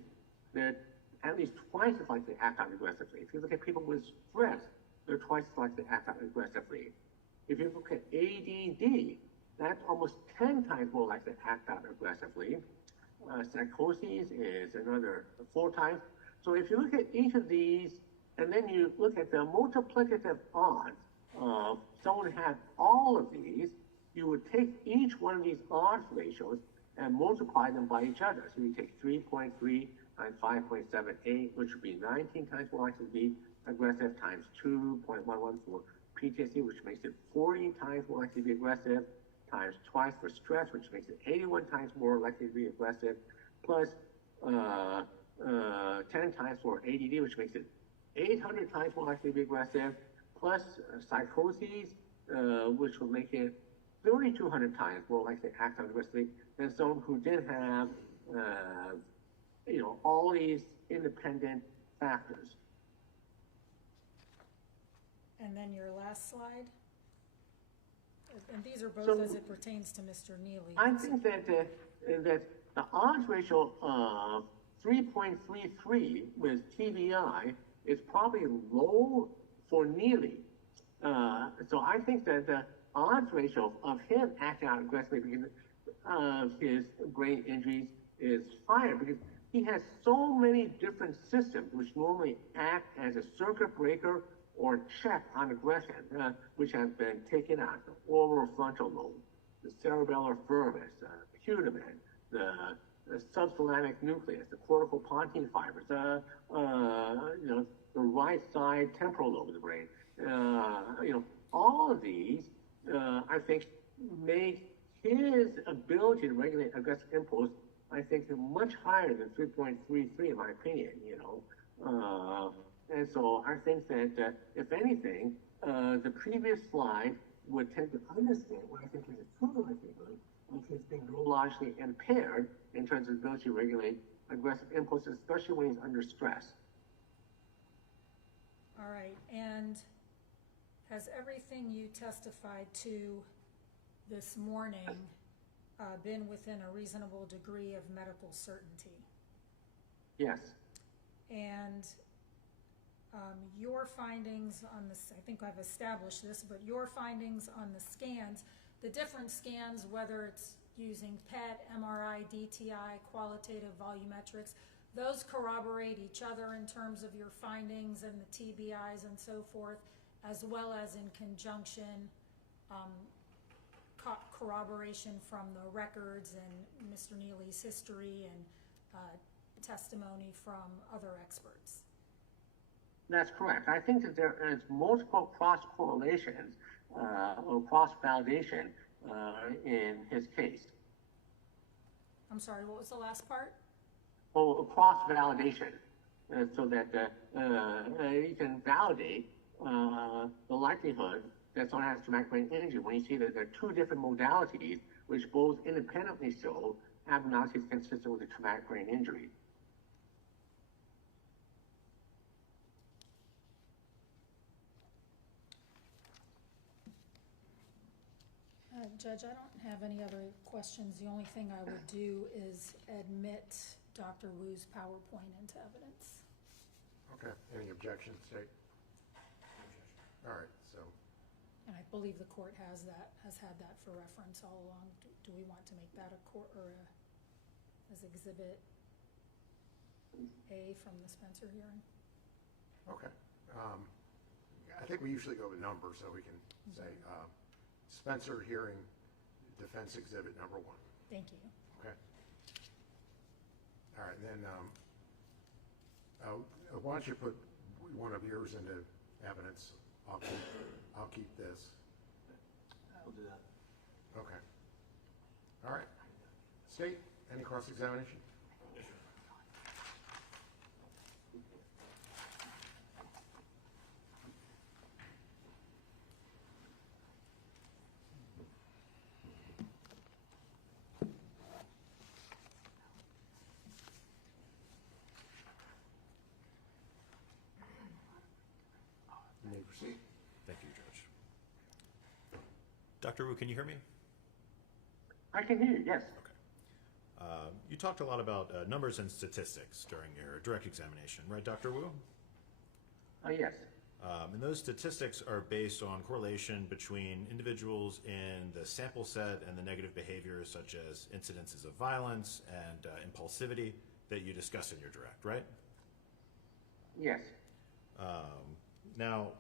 they're at least twice as likely to act out aggressively. If you look at people with stress, they're twice as likely to act out aggressively. If you look at ADD, that's almost 10 times more likely to act out aggressively. Psychosis is another 4 times. So if you look at each of these, and then you look at the multiplicative odds of someone who had all of these, you would take each one of these odds ratios and multiply them by each other. So you take 3.3 times 5.78, which would be 19 times more likely to be aggressive, times 2.11 for PTSD, which makes it 40 times more likely to be aggressive, times twice for stress, which makes it 81 times more likely to be aggressive, plus 10 times for ADD, which makes it 800 times more likely to be aggressive, plus psychoses, which will make it 3,200 times more likely to act out aggressively than someone who did have, all these independent factors. And then your last slide? And these are both So, as it pertains to Mr. Nealy. I think that the odds ratio of 3.33 with TBI is probably low for Nealy. So I think that the odds ratio of him acting out aggressively because of his brain injuries is higher because he has so many different systems which normally act as a circuit breaker or check on aggression, which have been taken out: the oral frontal lobe, the cerebellar firmus, the putamen, the subthalamic nucleus, the cortical pontine fibers, the right side temporal lobe of the brain. All of these, I think, make his ability to regulate aggressive impulse, I think, much higher than 3.33 in my opinion. And so I think that, if anything, the previous slide would tend to understand what I think is a true likelihood of his being neurologically impaired in terms of ability to regulate aggressive impulses, especially when he's under stress. All right, and Has everything you testified to this morning been within a reasonable degree of medical certainty? Yes. And your findings on this, I think I've established this, but your findings on the scans, the different scans, whether it's using PET, MRI, DTI, qualitative volumetrics, those corroborate each other in terms of your findings and the TBIs and so forth, as well as in conjunction corroboration from the records and Mr. Nealy's history and testimony from other experts. That's correct. I think that there is multiple cross-correlations or cross-validation in his case. I'm sorry, what was the last part? Oh, cross-validation, so that you can validate the likelihood that someone has traumatic brain injury when you see that there are two different modalities which both independently show abnormalities consistent with a traumatic brain injury. Judge, I don't have any other questions. The only thing I would do is admit Dr. Wu's PowerPoint into evidence. Okay, any objections, State? All right, so, And I believe the court has had that for reference all along. Do we want to make that a court or as Exhibit A from the Spencer hearing? okay. I think we usually go with numbers, so we can say Spencer hearing, defense exhibit number 1. Thank you. Okay. All right, then why don't you put one of yours into evidence? I'll keep this. We'll do that. Okay. All right. State, any cross-examination? You may proceed. Thank you, Judge. Dr. Wu, can you hear me? I can hear you, yes. Okay. You talked a lot about numbers and statistics during your direct examination, right, Dr. Wu? Yes. And those statistics are based on correlation between individuals in the sample set and the negative behaviors such as incidences of violence and impulsivity that you discussed in your direct, right? Yes. Now,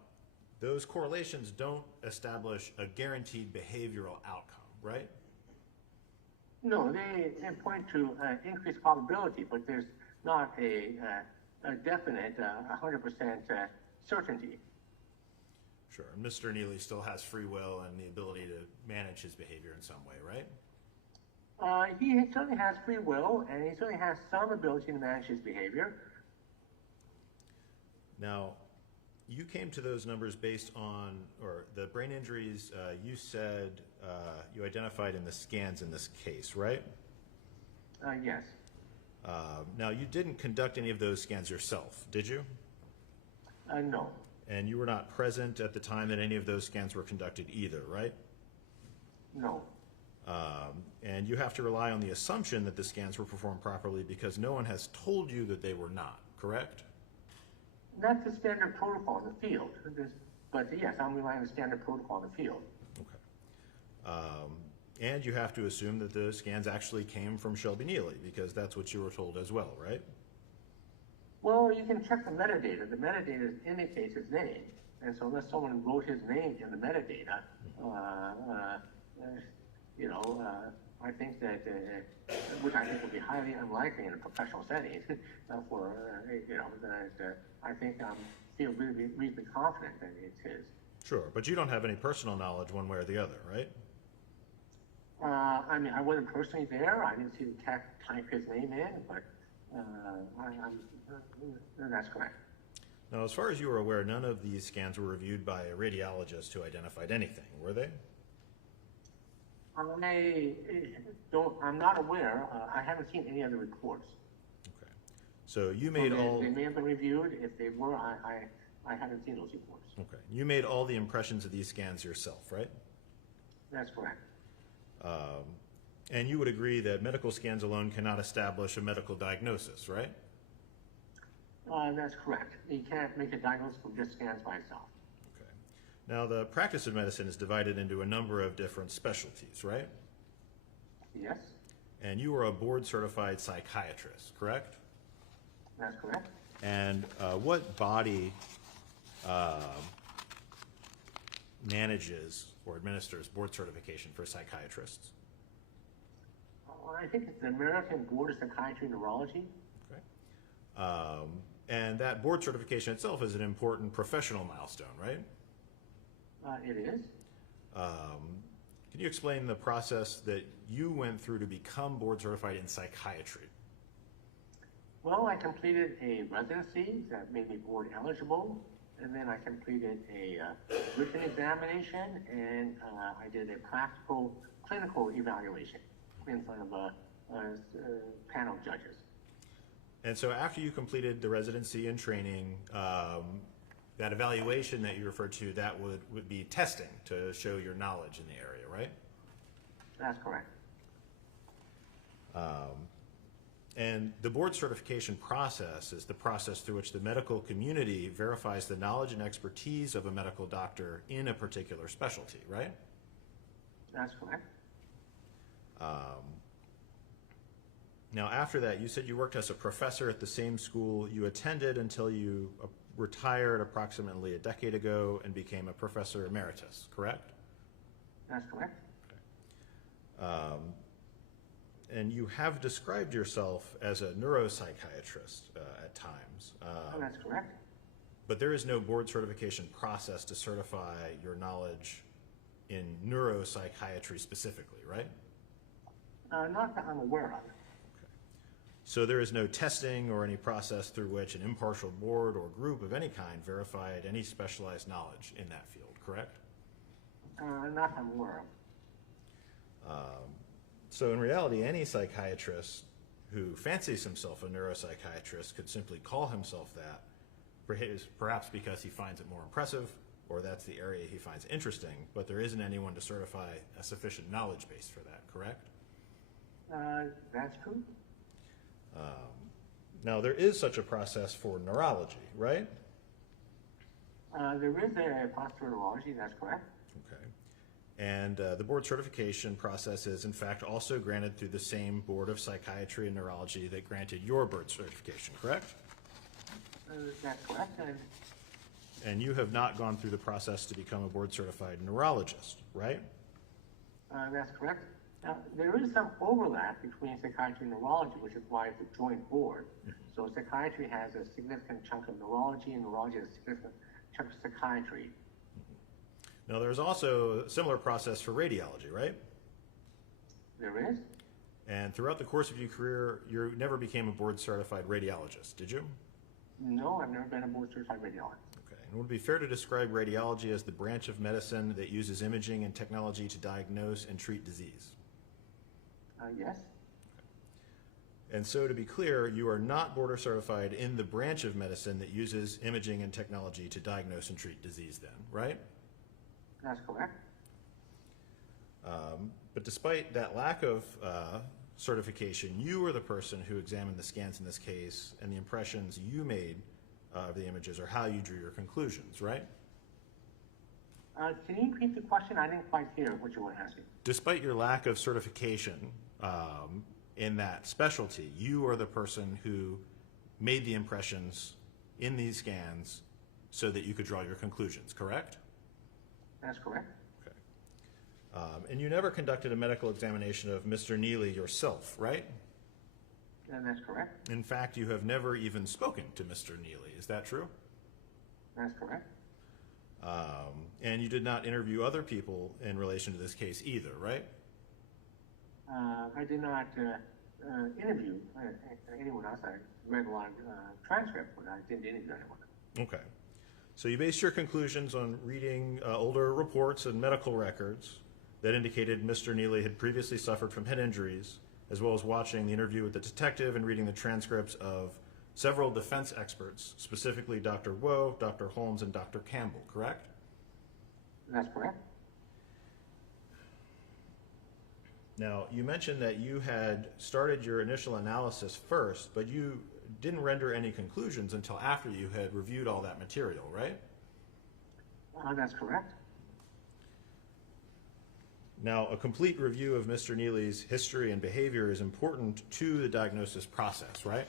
those correlations don't establish a guaranteed behavioral outcome, right? No, they point to increased probability, but there's not a definite 100% certainty. Sure. And Mr. Nealy still has free will and the ability to manage his behavior in some way, right? He certainly has free will, and he certainly has some ability to manage his behavior. Now, you came to those numbers based on, or the brain injuries you said you identified in the scans in this case, right? Yes. Now, you didn't conduct any of those scans yourself, did you? No. And you were not present at the time that any of those scans were conducted either, right? No. And you have to rely on the assumption that the scans were performed properly because no one has told you that they were not, correct? That's the standard protocol in the field. But yes, I'm relying on the standard protocol in the field. Okay. And you have to assume that the scans actually came from Shelby Nealy because that's what you were told as well, right? Well, you can check the metadata. The metadata indicates his name. And so unless someone wrote his name in the metadata, I think that, which I think would be highly unlikely in a professional setting, I think I feel reasonably confident that it's his. Sure, but you don't have any personal knowledge one way or the other, right? I mean, I wasn't personally there. I didn't see the tech type his name in, but that's correct. Now, as far as you were aware, none of these scans were reviewed by a radiologist who identified anything, were they? I'm not aware. I haven't seen any other reports. Okay. So you made They may have been reviewed. If they were, I haven't seen those reports. Okay. You made all the impressions of these scans yourself, right? That's correct. And you would agree that medical scans alone cannot establish a medical diagnosis, right? That's correct. You can't make a diagnosis from just scans by itself. Okay. Now, the practice of medicine is divided into a number of different specialties, right? Yes, And you are a board-certified psychiatrist, correct? that's correct. And what body manages or administers board certification for psychiatrists? I think it's the American Board of Psychiatry and Neurology. Okay. And that board certification itself is an important professional milestone, right? It is. Can you explain the process that you went through to become board certified in psychiatry? Well, I completed a residency that made me board eligible, and then I completed a written examination, and I did a practical clinical evaluation in front of a panel of judges. And so after you completed the residency and training, that evaluation that you referred to, that would be testing to show your knowledge in the area, right? That's correct. And the board certification process is the process through which the medical community verifies the knowledge and expertise of a medical doctor in a particular specialty, right? That's correct. Now, after that, you said you worked as a professor at the same school you attended until you retired approximately a decade ago and became a professor emeritus, correct? That's correct. And you have described yourself as a neuropsychiatrist at times. That's correct. But there is no board certification process to certify your knowledge in neuropsychiatry specifically, right? Not that I'm aware of. So there is no testing or any process through which an impartial board or group of any kind verified any specialized knowledge in that field, correct? Not that I'm aware of. So in reality, any psychiatrist who fancies himself a neuropsychiatrist could simply call himself that, perhaps because he finds it more impressive or that's the area he finds interesting, but there isn't anyone to certify a sufficient knowledge base for that, correct? That's true. Now, there is such a process for neurology, right? There is a posture neurology, that's correct. Okay. And the board certification process is, in fact, also granted through the same Board of Psychiatry and Neurology that granted your board certification, correct? That's correct. And you have not gone through the process to become a board certified neurologist, right? That's correct. Now, there is some overlap between psychiatry and neurology, which is why it's a joint board. So psychiatry has a significant chunk of neurology, and neurology has a significant chunk of psychiatry. Now, there's also a similar process for radiology, right? There is. And throughout the course of your career, you never became a board certified radiologist, did you? No, I've never been a board certified radiologist. Okay. And would it be fair to describe radiology as the branch of medicine that uses imaging and technology to diagnose and treat disease? Yes. And so, to be clear, you are not board certified in the branch of medicine that uses imaging and technology to diagnose and treat disease then, right? That's correct. But despite that lack of certification, you were the person who examined the scans in this case, and the impressions you made of the images are how you drew your conclusions, right? Can you repeat the question? I didn't quite hear what you were asking. Despite your lack of certification in that specialty, you are the person who made the impressions in these scans so that you could draw your conclusions, correct? That's correct. Okay. And you never conducted a medical examination of Mr. Nealy yourself, right? That's correct. In fact, you have never even spoken to Mr. Nealy. Is that true? That's correct. And you did not interview other people in relation to this case either, right? I did not interview anyone else. I read a lot of transcripts, but I didn't interview anyone. Okay. So you based your conclusions on reading older reports and medical records that indicated Mr. Nealy had previously suffered from head injuries, as well as watching the interview with the detective and reading the transcripts of several defense experts, specifically Dr. Woe, Dr. Holmes, and Dr. Campbell, correct? That's correct. Now, you mentioned that you had started your initial analysis first, but you didn't render any conclusions until after you had reviewed all that material, right? That's correct. Now, a complete review of Mr. Nealy's history and behavior is important to the diagnosis process, right?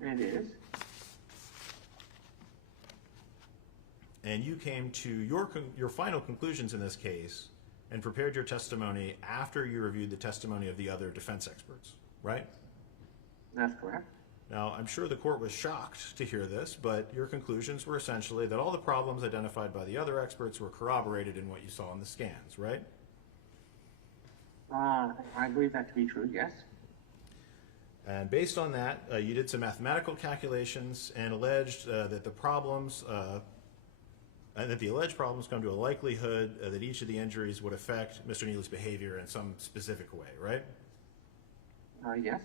It is. And you came to your final conclusions in this case and prepared your testimony after you reviewed the testimony of the other defense experts, right? That's correct. Now, I'm sure the court was shocked to hear this, but your conclusions were essentially that all the problems identified by the other experts were corroborated in what you saw in the scans, right? I believe that to be true, yes. And based on that, you did some mathematical calculations and alleged that the problems, and that the alleged problems come to a likelihood that each of the injuries would affect Mr. Nealy's behavior in some specific way, right? Yes.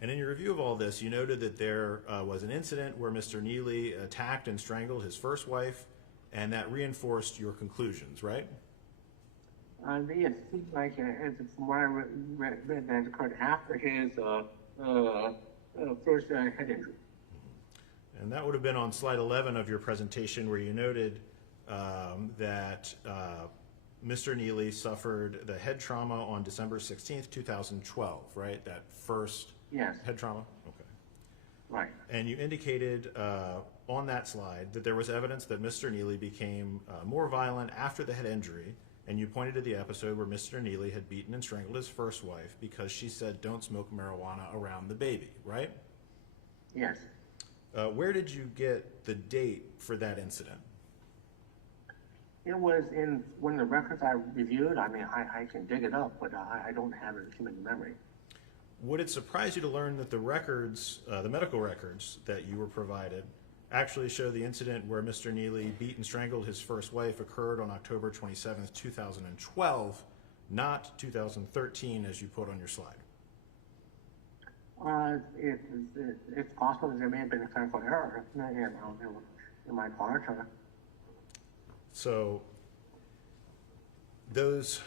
And in your review of all this, you noted that there was an incident where Mr. Nealy attacked and strangled his first wife, and that reinforced your conclusions, right? Yes, it seems like from what I read, that occurred after his first head injury. And that would have been on slide 11 of your presentation, where you noted that Mr. Nealy suffered the head trauma on December 16th, 2012, right? That first head trauma? Okay. Right. And you indicated on that slide that there was evidence that Mr. Nealy became more violent after the head injury, and you pointed to the episode where Mr. Nealy had beaten and strangled his first wife because she said, "Don't smoke marijuana around the baby," right? Yes. Where did you get the date for that incident? It was in one of the records I reviewed. I mean, I can dig it up, but I don't have it in memory. Would it surprise you to learn that the records, the medical records that you were provided, actually show the incident where Mr. Nealy beat and strangled his first wife occurred on October 27th, 2012, not 2013 as you put on your slide? It's possible that there may have been a clerical error in my part. So those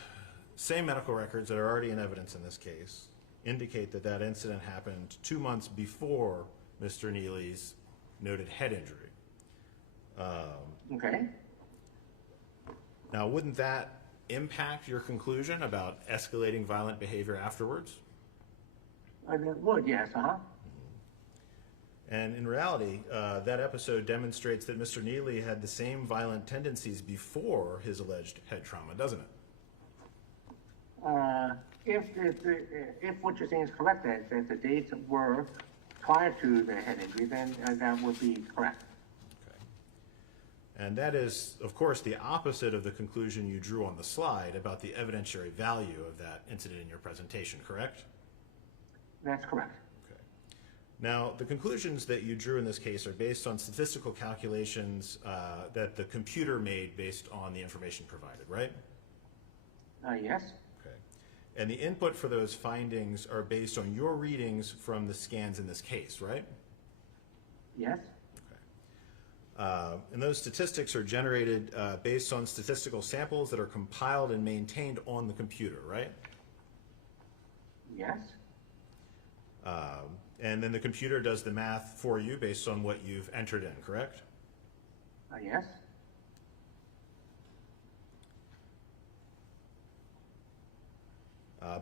same medical records that are already in evidence in this case indicate that that incident happened 2 months before Mr. Nealy's noted head injury. Okay. Now, wouldn't that impact your conclusion about escalating violent behavior afterwards? It would, yes, And in reality, that episode demonstrates that Mr. Nealy had the same violent tendencies before his alleged head trauma, doesn't it? If what you're saying is correct, that the dates were prior to the head injury, then that would be correct. Okay. And that is, of course, the opposite of the conclusion you drew on the slide about the evidentiary value of that incident in your presentation, correct? That's correct. Okay. Now, the conclusions that you drew in this case are based on statistical calculations that the computer made based on the information provided, right? Yes. Okay. And the input for those findings are based on your readings from the scans in this case, right? Yes. Okay. And those statistics are generated based on statistical samples that are compiled and maintained on the computer, right? Yes. And then the computer does the math for you based on what you've entered in, correct? Yes.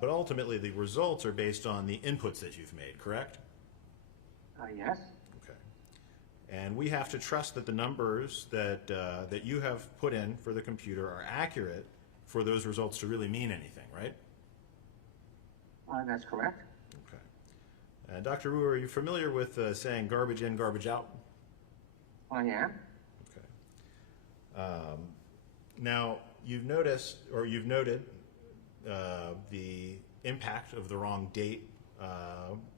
But ultimately, the results are based on the inputs that you've made, correct? Yes. Okay. And we have to trust that the numbers that that you have put in for the computer are accurate for those results to really mean anything, right? That's correct. Okay. Dr. Wu, are you familiar with saying garbage in, garbage out? I am. Okay. Now, you've noticed, or you've noted, the impact of the wrong date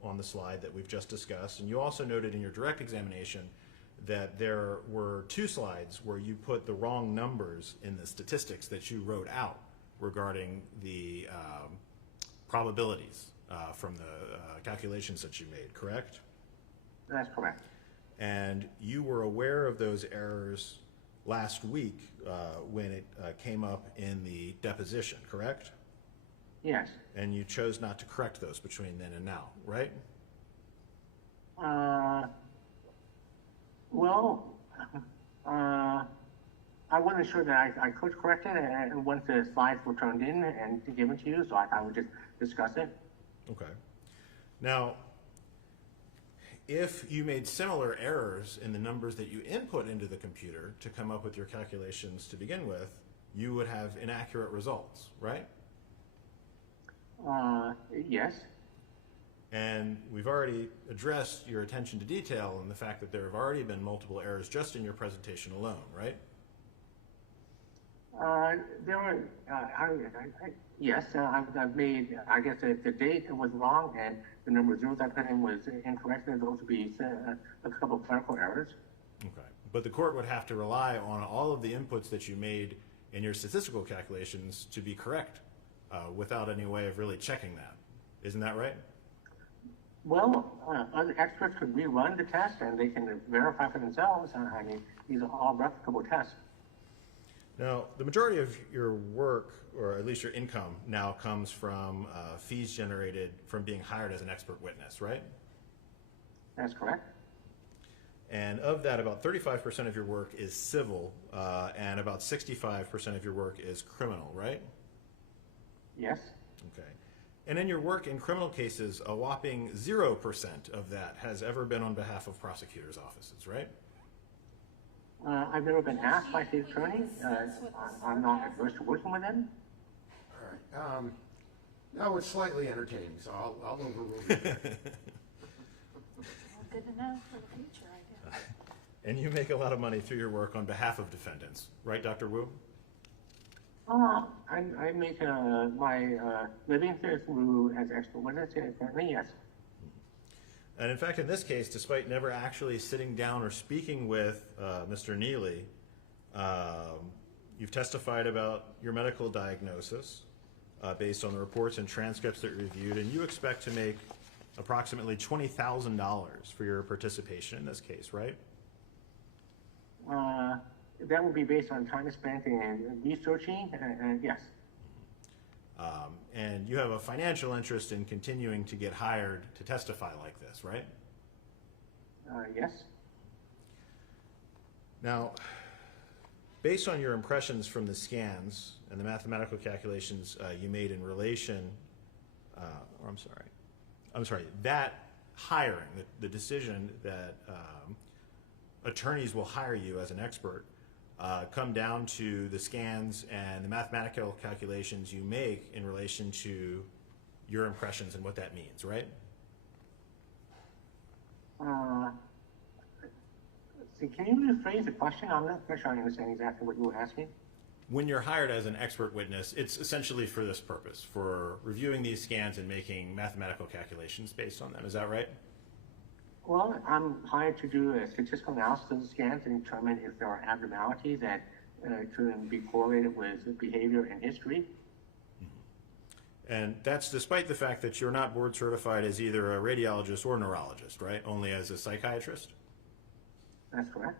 on the slide that we've just discussed, and you also noted in your direct examination that there were 2 slides where you put the wrong numbers in the statistics that you wrote out regarding the probabilities from the calculations that you made, correct? That's correct. And you were aware of those errors last week when it came up in the deposition, correct? Yes. And you chose not to correct those between then and now, right? Well, I wasn't sure that I could correct it, and once the slides were turned in and given to you, so I would just discuss it. Okay. Now, if you made similar errors in the numbers that you input into the computer to come up with your calculations to begin with, you would have inaccurate results, right? Yes. And we've already addressed your attention to detail and the fact that there have already been multiple errors just in your presentation alone, right? There were, yes, I've made, I guess the date was wrong and the number of zeros I put in was incorrect, and those would be a couple of clerical errors. Okay. But the court would have to rely on all of the inputs that you made in your statistical calculations to be correct without any way of really checking that. Isn't that right? Well, other experts could rerun the test and they can verify for themselves. I mean, these are all replicable tests. Now, the majority of your work, or at least your income, now comes from fees generated from being hired as an expert witness, right? That's correct. And of that, about 35% of your work is civil, and about 65% of your work is criminal, right? Yes. Okay. And in your work in criminal cases, a whopping 0% of that has ever been on behalf of prosecutors' offices, right? I've never been asked by the attorney. I'm not adverse to working with them. All right. Now it's slightly entertaining, so I'll overrule you. Well, good to know for the future, I guess. And you make a lot of money through your work on behalf of defendants, right, Dr. Wu? I make my living through as expert witness, currently, yes. And in fact, in this case, despite never actually sitting down or speaking with Mr. Nealy, you've testified about your medical diagnosis based on the reports and transcripts that you reviewed, and you expect to make approximately $20,000 for your participation in this case, right? That would be based on time spent in researching, and yes. And you have a financial interest in continuing to get hired to testify like this, right? Yes. Now, based on your impressions from the scans and the mathematical calculations you made in relation, that hiring, the decision that attorneys will hire you as an expert, come down to the scans and the mathematical calculations you make in relation to your impressions and what that means, right? Can you rephrase the question? I'm not sure I understand exactly what you were asking. When you're hired as an expert witness, it's essentially for this purpose, for reviewing these scans and making mathematical calculations based on them. Is that right? Well, I'm hired to do a statistical analysis of the scans and determine if there are abnormalities that could be correlated with behavior and history. And that's despite the fact that you're not board certified as either a radiologist or neurologist, right? Only as a psychiatrist? That's correct.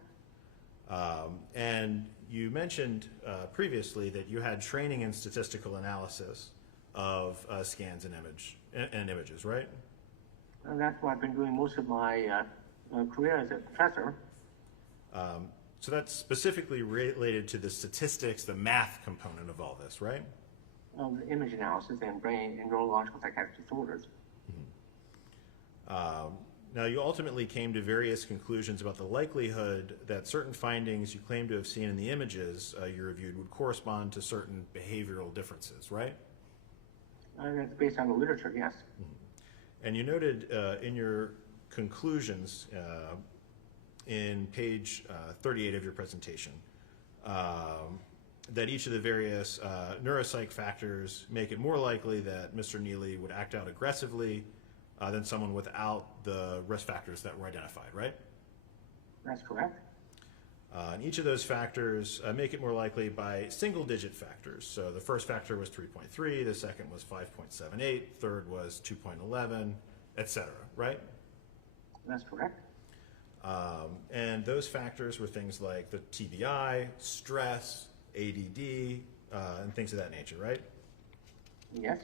And you mentioned previously that you had training in statistical analysis of scans and images, right? And that's what I've been doing most of my career as a professor. So that's specifically related to the statistics, the math component of all this, right? Image analysis and brain and neurological psychiatric disorders. Now, you ultimately came to various conclusions about the likelihood that certain findings you claim to have seen in the images you reviewed would correspond to certain behavioral differences, right? That's based on the literature, yes. And you noted in your conclusions in page 38 of your presentation that each of the various neuropsych factors make it more likely that Mr. Nealy would act out aggressively than someone without the risk factors that were identified, right? That's correct. And each of those factors make it more likely by single-digit factors. So the first factor was 3.3, the second was 5.78, third was 2.11, etc., right? That's correct. And those factors were things like the TBI, stress, ADD, and things of that nature, right? Yes,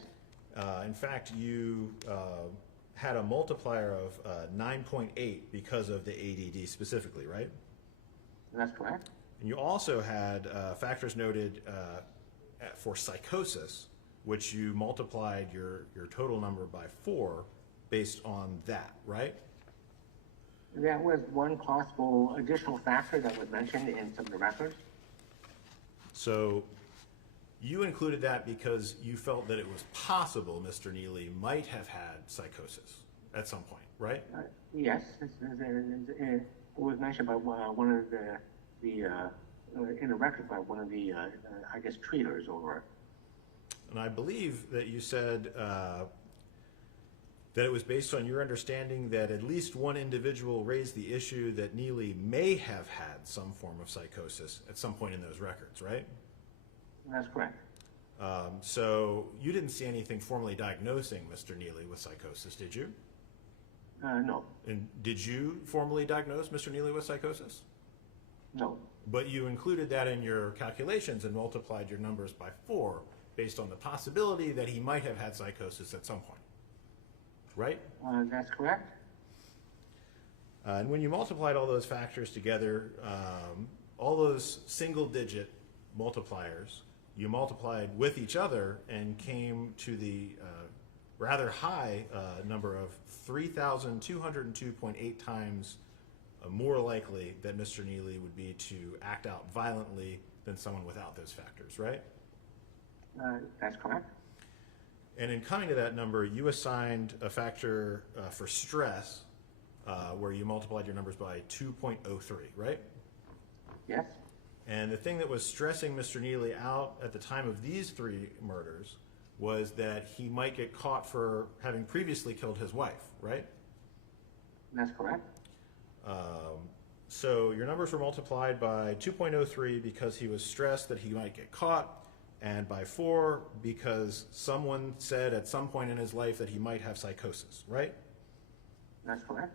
In fact, you had a multiplier of 9.8 because of the ADD specifically, right? that's correct. And you also had factors noted for psychosis, which you multiplied your total number by 4 based on that, right? That was one possible additional factor that was mentioned in some of the records. So you included that because you felt that it was possible Mr. Nealy might have had psychosis at some point, right? Yes, it was mentioned by one of in the record by one of the, I guess, treaters or. And I believe that you said that it was based on your understanding that at least one individual raised the issue that Nealy may have had some form of psychosis at some point in those records, right? That's correct. So you didn't see anything formally diagnosing Mr. Nealy with psychosis, did you? No. And did you formally diagnose Mr. Nealy with psychosis? No. But you included that in your calculations and multiplied your numbers by 4 based on the possibility that he might have had psychosis at some point, right? That's correct. And when you multiplied all those factors together, all those single-digit multipliers, you multiplied with each other and came to the rather high number of 3,202.8 times more likely that Mr. Nealy would be to act out violently than someone without those factors, right? That's correct. And in coming to that number, you assigned a factor for stress where you multiplied your numbers by 2.03, right? Yes. And the thing that was stressing Mr. Nealy out at the time of these 3 murders was that he might get caught for having previously killed his wife, right? That's correct. So your numbers were multiplied by 2.03 because he was stressed that he might get caught, and by 4 because someone said at some point in his life that he might have psychosis, right? That's correct.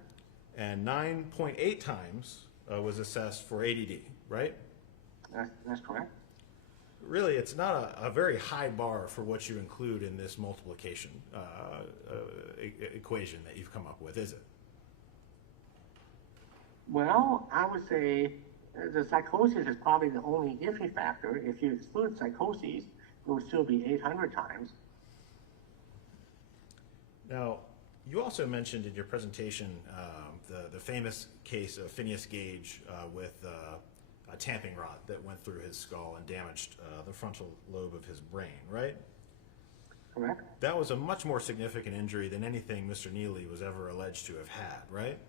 And 9.8 times was assessed for ADD, right? That's correct. Really, it's not a very high bar for what you include in this multiplication equation that you've come up with, is it? Well, I would say the psychosis is probably the only iffy factor. If you exclude psychoses, it would still be 800 times. Now, you also mentioned in your presentation the famous case of Phineas Gage with a tamping rod that went through his skull and damaged the frontal lobe of his brain, right? Correct. That was a much more significant injury than anything Mr. Nealy was ever alleged to have had, right?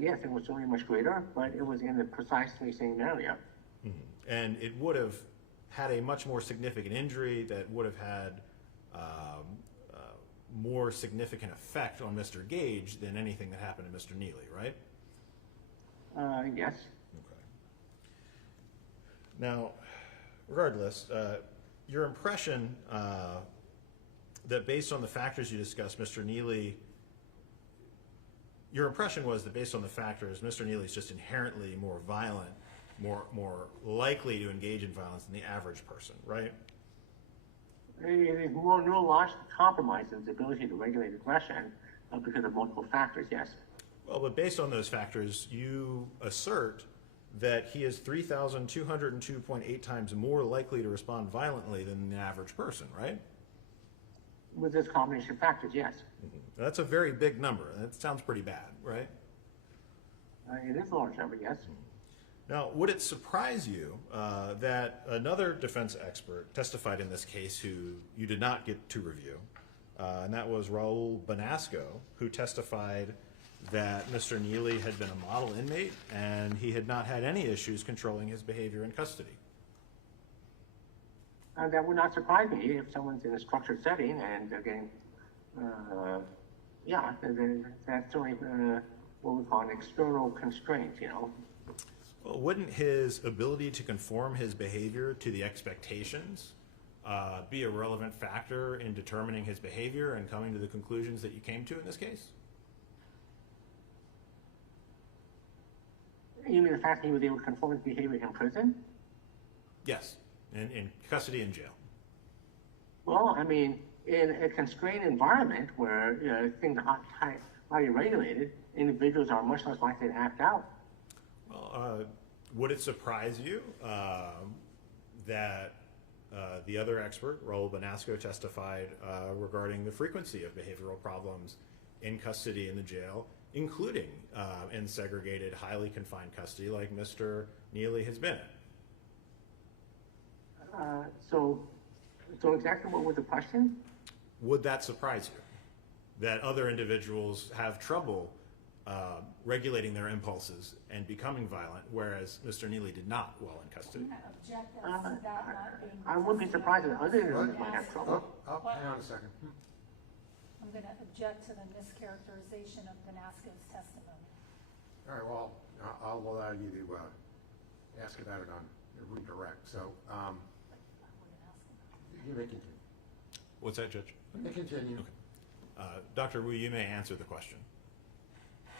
Yes, it was certainly much greater, but it was in the precisely same area. Mm-hmm. And it would have had a much more significant injury that would have had more significant effect on Mr. Gage than anything that happened to Mr. Nealy, right? Yes. Okay. Now, regardless, your impression that based on the factors you discussed, Mr. Nealy, your impression was that based on the factors, Mr. Nealy is just inherently more violent, more likely to engage in violence than the average person, right? It is more neurologically compromised in its ability to regulate aggression because of multiple factors, yes. Well, but based on those factors, you assert that he is 3,202.8 times more likely to respond violently than the average person, right? With this combination of factors, yes. Mm-hmm. That's a very big number. That sounds pretty bad, right? It is a large number, yes. Now, would it surprise you that another defense expert testified in this case who you did not get to review, and that was Raul Bonasco, who testified that Mr. Nealy had been a model inmate and he had not had any issues controlling his behavior in custody? That would not surprise me if someone's in a structured setting and again, yeah, that's certainly what we call an external constraint, you know. Well, wouldn't his ability to conform his behavior to the expectations be a relevant factor in determining his behavior and coming to the conclusions that you came to in this case? You mean the fact that he was able to control his behavior in prison? Yes, in custody and jail. Well, I mean, in a constrained environment where things are highly regulated, individuals are much less likely to act out. Well, would it surprise you that the other expert, Raul Benasco, testified regarding the frequency of behavioral problems in custody in the jail, including in segregated, highly confined custody like Mr. Nealy has been in? So exactly what was the question? Would that surprise you, that other individuals have trouble regulating their impulses and becoming violent, whereas Mr. Nealy did not while in custody? I wouldn't be surprised that other individuals might have trouble. Hang on a second. I'm going to object to the mischaracterization of Benasco's testimony. All right, well, I'll allow you to ask about it on redirect. So you may continue. What's that, Judge? You may continue. Okay. Dr. Wu, you may answer the question.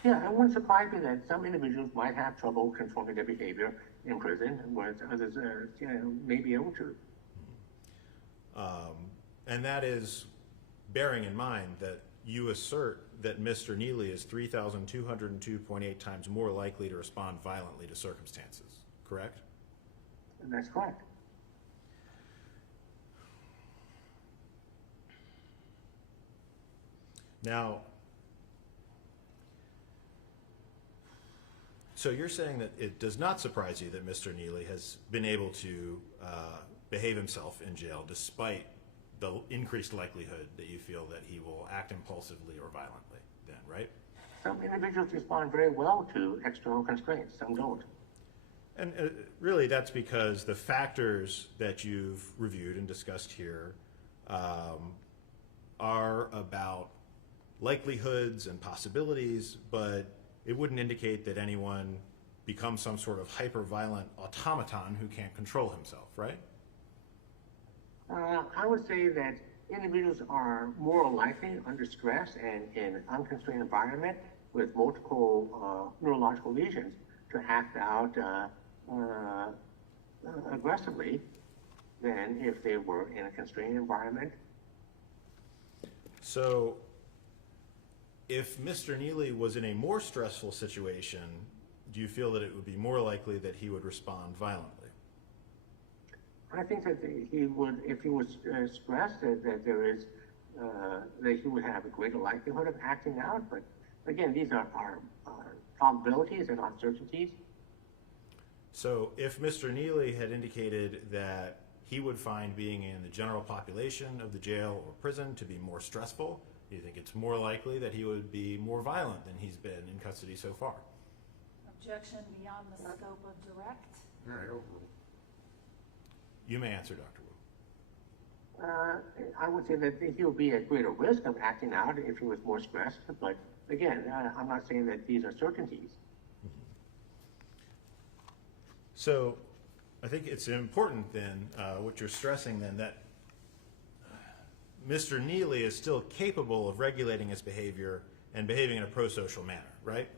Yeah, it wouldn't surprise me that some individuals might have trouble controlling their behavior in prison, whereas others may be able to. And that is bearing in mind that you assert that Mr. Nealy is 3,202.8 times more likely to respond violently to circumstances, correct? And that's correct. Now, so you're saying that it does not surprise you that Mr. Nealy has been able to behave himself in jail despite the increased likelihood that you feel that he will act impulsively or violently then, right? Some individuals respond very well to external constraints, some don't. And really that's because the factors that you've reviewed and discussed here are about likelihoods and possibilities, but it wouldn't indicate that anyone becomes some sort of hyper-violent automaton who can't control himself, right? I would say that individuals are more likely under stress and in an unconstrained environment with multiple neurological lesions to act out aggressively than if they were in a constrained environment. So if Mr. Nealy was in a more stressful situation, do you feel that it would be more likely that he would respond violently? I think that he would, if he was stressed, that there is, that he would have a greater likelihood of acting out. But again, these are probabilities and uncertainties. So if Mr. Nealy had indicated that he would find being in the general population of the jail or prison to be more stressful, do you think it's more likely that he would be more violent than he's been in custody so far? Objection beyond the scope of direct. All right, overruled. You may answer, Dr. Wu. I would say that he would be at greater risk of acting out if he was more stressed. But again, I'm not saying that these are certainties. So I think it's important then, what you're stressing then, that Mr. Nealy is still capable of regulating his behavior and behaving in a pro-social manner, right?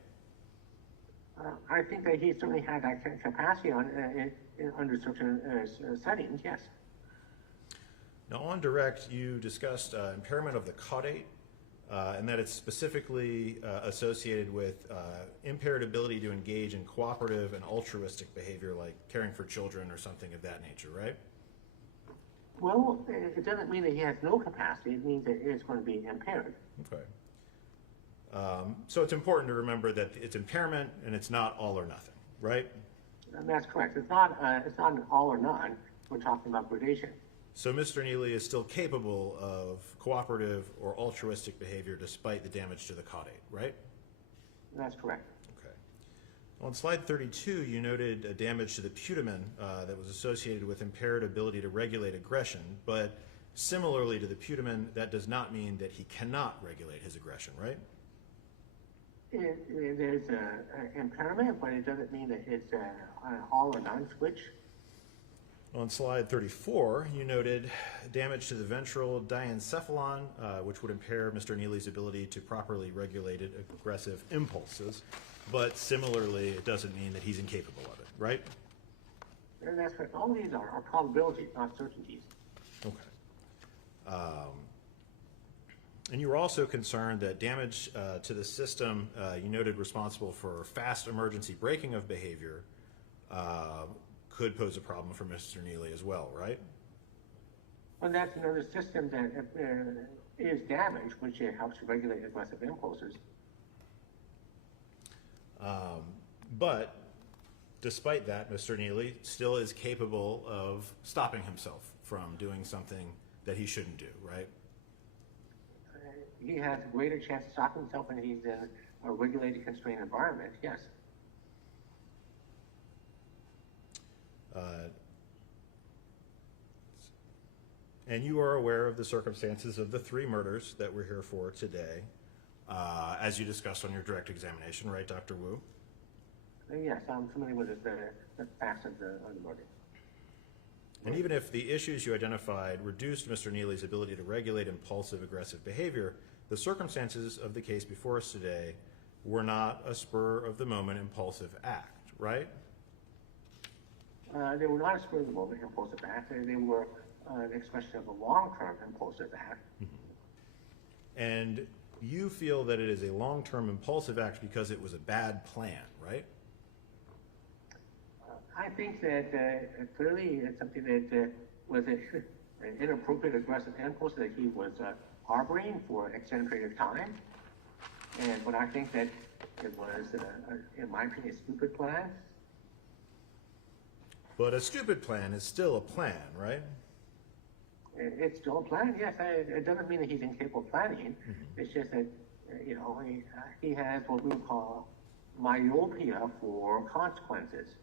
I think that he certainly had that capacity under certain settings, yes. Now on direct, you discussed impairment of the caudate, and that it's specifically associated with impaired ability to engage in cooperative and altruistic behavior like caring for children or something of that nature, right? Well, it doesn't mean that he has no capacity. It means that it's going to be impaired. Okay. So it's important to remember that it's impairment and it's not all or nothing, right? And that's correct. It's not an all or none. We're talking about gradation. So Mr. Nealy is still capable of cooperative or altruistic behavior despite the damage to the caudate, right? That's correct. Okay. On slide 32, you noted a damage to the putamen that was associated with impaired ability to regulate aggression, but similarly to the putamen, that does not mean that he cannot regulate his aggression, right? There's an impairment, but it doesn't mean that it's an all or none switch. On slide 34, you noted damage to the ventral diencephalon, which would impair Mr. Nealy's ability to properly regulate aggressive impulses. But similarly, it doesn't mean that he's incapable of it, right? And that's correct. All these are probabilities, not certainties. Okay. And you were also concerned that damage to the system, you noted responsible for fast emergency braking of behavior, could pose a problem for Mr. Nealy as well, right? Well, that's another system that is damaged, which helps to regulate aggressive impulses. But despite that, Mr. Nealy still is capable of stopping himself from doing something that he shouldn't do, right? He has a greater chance to stop himself when he's in a regulated, constrained environment, yes. And you are aware of the circumstances of the 3 murders that we're here for today, as you discussed on your direct examination, right, Dr. Wu? Yes, I'm familiar with the facts of the murder. And even if the issues you identified reduced Mr. Nealy's ability to regulate impulsive, aggressive behavior, the circumstances of the case before us today were not a spur-of-the-moment impulsive act, right? They were not a spur-of-the-moment impulsive act. They were an expression of a long-term impulsive act. Mm-hmm. And you feel that it is a long-term impulsive act because it was a bad plan, right? I think that clearly it's something that was an inappropriate aggressive impulse that he was harboring for an extended period of time. But I think that it was, in my opinion, a stupid plan. But a stupid plan is still a plan, right? It's still a plan, yes. It doesn't mean that he's incapable of planning. Mm-hmm. It's just that, he has what we would call myopia for consequences.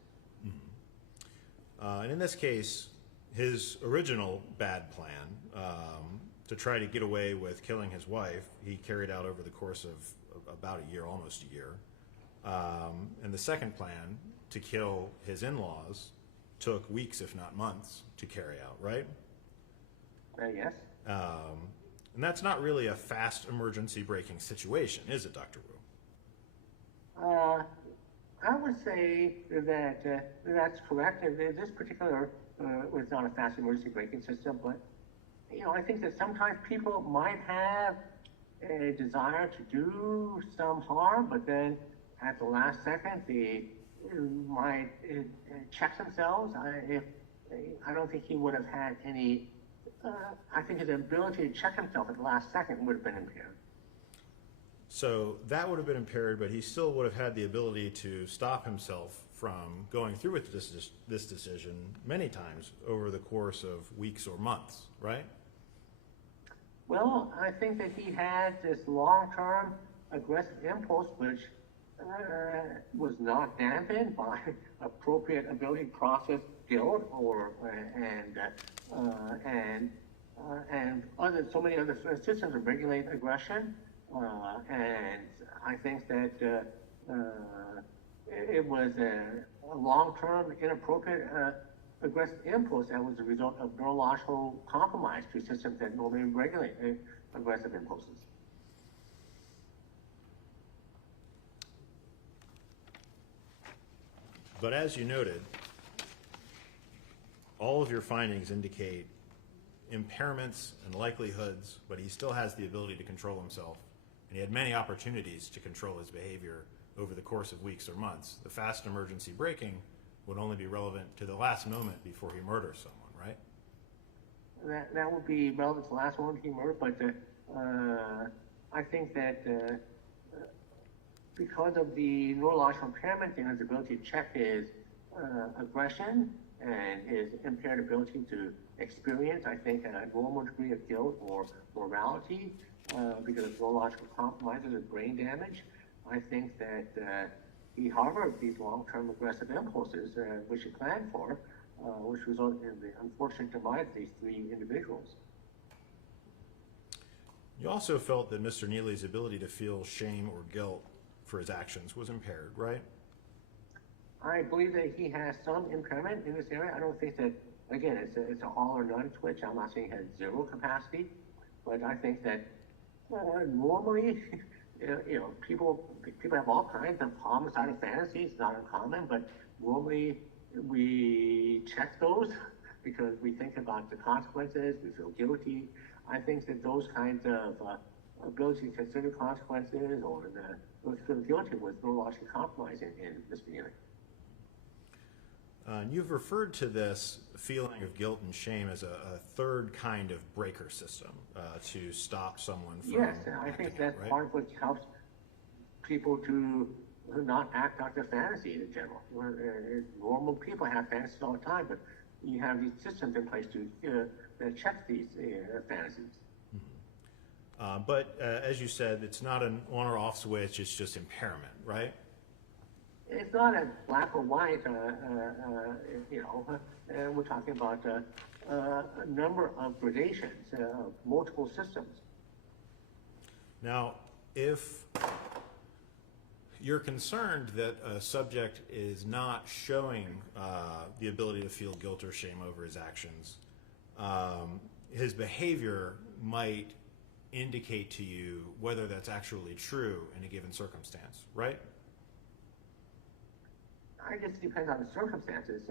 Mm-hmm. And in this case, his original bad plan to try to get away with killing his wife, he carried out over the course of about a year, almost a year. And the second plan, to kill his in-laws, took weeks, if not months, to carry out, right? Yes. And that's not really a fast emergency braking situation, is it, Dr. Wu? I would say that that's correct. This particular was not a fast emergency braking system, but I think that sometimes people might have a desire to do some harm, but then at the last second they might check themselves. I don't think he would have had any. I think his ability to check himself at the last second would have been impaired. So that would have been impaired, but he still would have had the ability to stop himself from going through with this decision many times over the course of weeks or months, right? Well, I think that he had this long-term aggressive impulse, which was not dampened by appropriate ability to process guilt and so many other systems of regulate aggression. And I think that it was a long-term inappropriate aggressive impulse that was the result of neurological compromise to systems that normally regulate aggressive impulses. But as you noted, all of your findings indicate impairments and likelihoods, but he still has the ability to control himself. And he had many opportunities to control his behavior over the course of weeks or months. The fast emergency braking would only be relevant to the last moment before he murders someone, right? That would be relevant to the last moment he murdered, but I think that because of the neurological impairment and his ability to check his aggression and his impaired ability to experience, I think, a normal degree of guilt or morality because of neurological compromises or brain damage, I think that he harbored these long-term aggressive impulses, which he planned for, which resulted in the unfortunate demise of these 3 individuals. You also felt that Mr. Nealy's ability to feel shame or guilt for his actions was impaired, right? I believe that he has some impairment in this area. I don't think that again, it's an all or none switch. I'm not saying he has zero capacity, but I think that normally, people have all kinds of homicidal fantasies, not uncommon, but normally we check those because we think about the consequences, we feel guilty. I think that those kinds of ability to consider consequences or those feel guilty was neurologically compromised in Mr. Nealy. You've referred to this feeling of guilt and shame as a third kind of breaker system to stop someone from Yes, I think that's right? part of what helps people to not act out their fantasies in general. Normal people have fantasies all the time, but you have these systems in place to check these fantasies. Mm-hmm. But as you said, it's not an on or off switch, it's just impairment, right? It's not a black or white, we're talking about a number of gradations, multiple systems. Now, if you're concerned that a subject is not showing the ability to feel guilt or shame over his actions, his behavior might indicate to you whether that's actually true in a given circumstance, right? I guess it depends on the circumstances.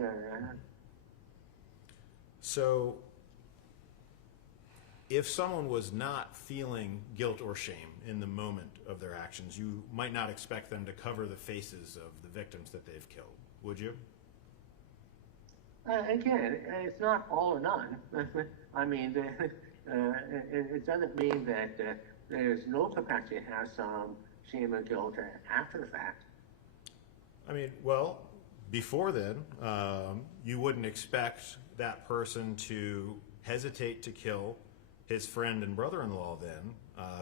So, if someone was not feeling guilt or shame in the moment of their actions, you might not expect them to cover the faces of the victims that they've killed, would you? Again, it's not all or none. I mean, it doesn't mean that there's no capacity to have some shame and guilt after the fact. I mean, well, before then, you wouldn't expect that person to hesitate to kill his friend and brother-in-law then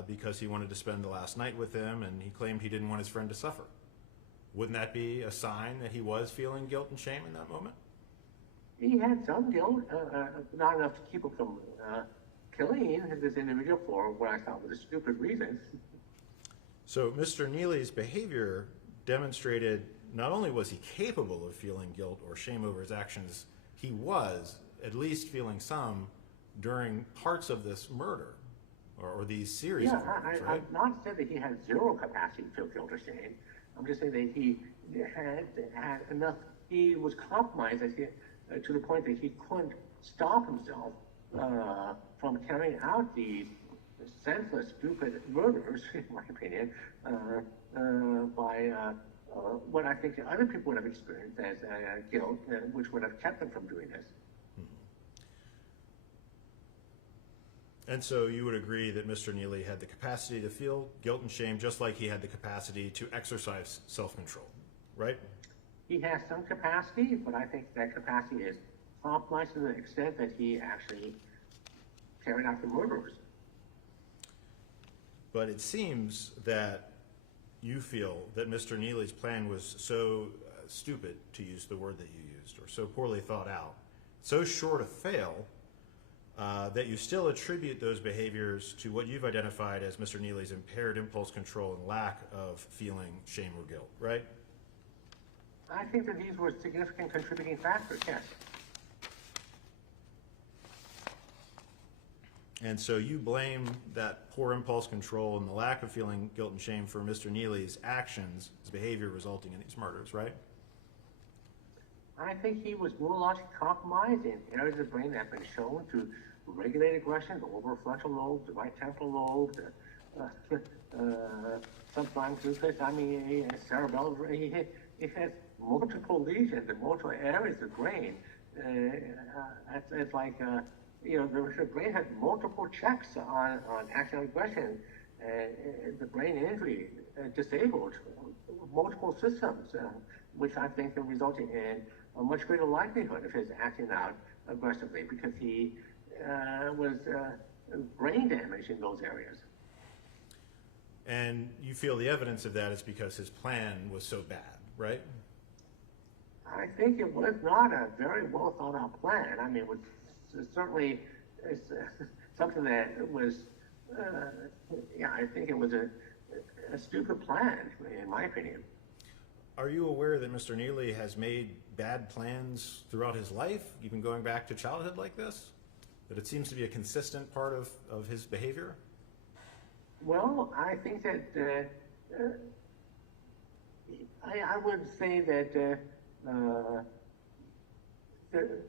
because he wanted to spend the last night with him and he claimed he didn't want his friend to suffer. Wouldn't that be a sign that he was feeling guilt and shame in that moment? He had some guilt, not enough to keep him from killing this individual for what I thought was a stupid reason. So Mr. Nealy's behavior demonstrated not only was he capable of feeling guilt or shame over his actions, he was at least feeling some during parts of this murder or these series of murders, right? I've not said that he had zero capacity to feel guilt or shame. I'm just saying that he had enough, he was compromised to the point that he couldn't stop himself from carrying out these senseless, stupid murders, in my opinion, by what I think other people would have experienced as guilt, which would have kept them from doing this. And so you would agree that Mr. Nealy had the capacity to feel guilt and shame just like he had the capacity to exercise self-control, right? He has some capacity, but I think that capacity is compromised to the extent that he actually carried out the murders. But it seems that you feel that Mr. Nealy's plan was so stupid, to use the word that you used, or so poorly thought out, so sure to fail, that you still attribute those behaviors to what you've identified as Mr. Nealy's impaired impulse control and lack of feeling shame or guilt, right? I think that these were significant contributing factors, yes. And so you blame that poor impulse control and the lack of feeling guilt and shame for Mr. Nealy's actions, his behavior resulting in these murders, right? I think he was neurologically compromised in areas of the brain that have been shown to regulate aggression, the overfrontal lobe, the right temporal lobe, the subprime glucose, cerebellum. He has multiple lesions in multiple areas of the brain. It's like, the brain has multiple checks on action aggression. The brain injury disabled multiple systems, which I think are resulting in a much greater likelihood of his acting out aggressively because he was brain damaged in those areas. And you feel the evidence of that is because his plan was so bad, right? I think it was not a very well thought out plan. I mean, it was certainly something that was, I think it was a stupid plan, in my opinion. Are you aware that Mr. Nealy has made bad plans throughout his life, even going back to childhood like this? That it seems to be a consistent part of his behavior? Well, I think that I would say that the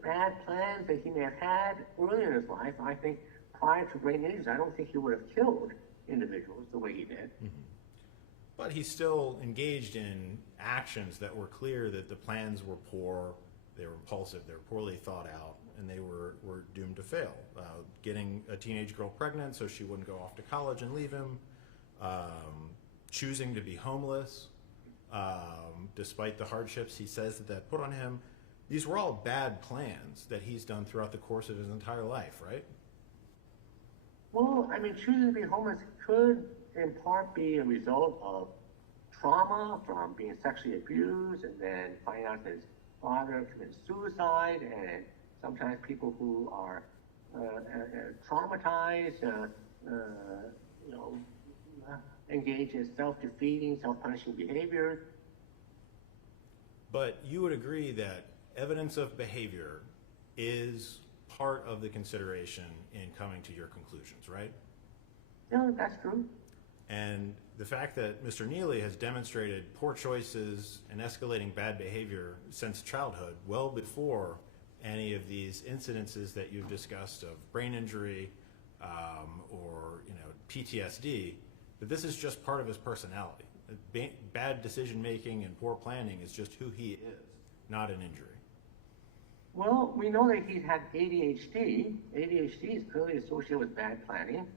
bad plans that he may have had earlier in his life, I think prior to brain injuries, I don't think he would have killed individuals the way he did. Mm-hmm. But he still engaged in actions that were clear that the plans were poor, they were impulsive, they were poorly thought out, and they were doomed to fail. Getting a teenage girl pregnant so she wouldn't go off to college and leave him, choosing to be homeless, despite the hardships he says that put on him. These were all bad plans that he's done throughout the course of his entire life, right? Well, I mean, choosing to be homeless could in part be a result of trauma from being sexually abused and then finding out that his father committed suicide, and sometimes people who are traumatized, engage in self-defeating, self-punishing behaviors. But you would agree that evidence of behavior is part of the consideration in coming to your conclusions, right? No, that's true. And the fact that Mr. Nealy has demonstrated poor choices and escalating bad behavior since childhood, well before any of these incidences that you've discussed of brain injury or PTSD, that this is just part of his personality. Bad decision making and poor planning is just who he is, not an injury. Well, we know that he had ADHD. ADHD is clearly associated with bad planning.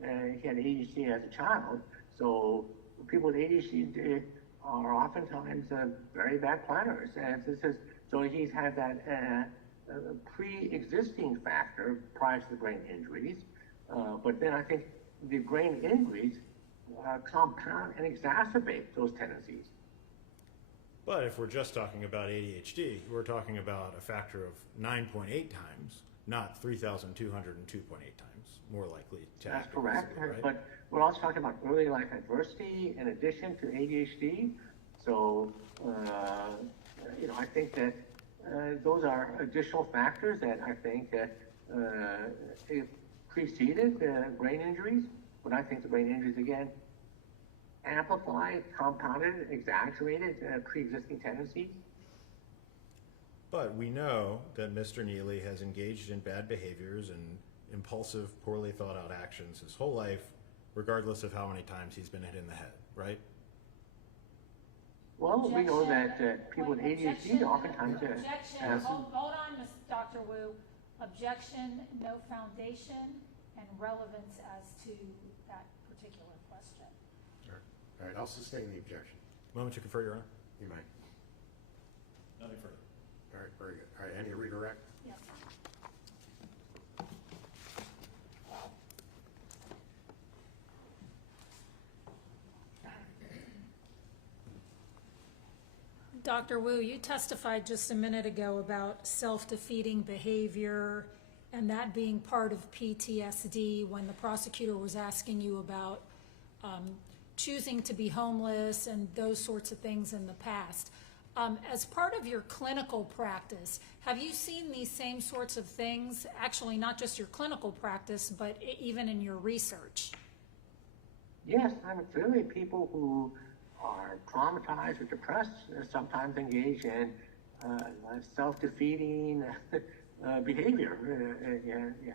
He had ADHD as a child, so people with ADHD are oftentimes very bad planners. And so he's had that pre-existing factor prior to the brain injuries. But then I think the brain injuries compound and exacerbate those tendencies. But if we're just talking about ADHD, we're talking about a factor of 9.8 times, not 3,202.8 times, more likely to That's happen. correct, Right? but we're also talking about early life adversity in addition to ADHD. So, I think that those are additional factors that I think that preceded brain injuries. But I think the brain injuries, again, amplified, compounded, exaggerated pre-existing tendencies. But we know that Mr. Nealy has engaged in bad behaviors and impulsive, poorly thought out actions his whole life, regardless of how many times he's been hit in the head, right? Well, we know that people with ADHD oftentimes Objection, hold on, Dr. Wu. Objection, no foundation, and relevance as to that particular question. All right, I'll sustain the objection. Moment to confer, Your Honor. You might. Nothing further. All right, very good. All right, any redirect? Yes. Dr. Wu, you testified just a minute ago about self-defeating behavior and that being part of PTSD when the prosecutor was asking you about choosing to be homeless and those sorts of things in the past. As part of your clinical practice, have you seen these same sorts of things, actually not just your clinical practice, but even in your research? Yes, I mean, clearly people who are traumatized or depressed sometimes engage in self-defeating behavior. Yeah.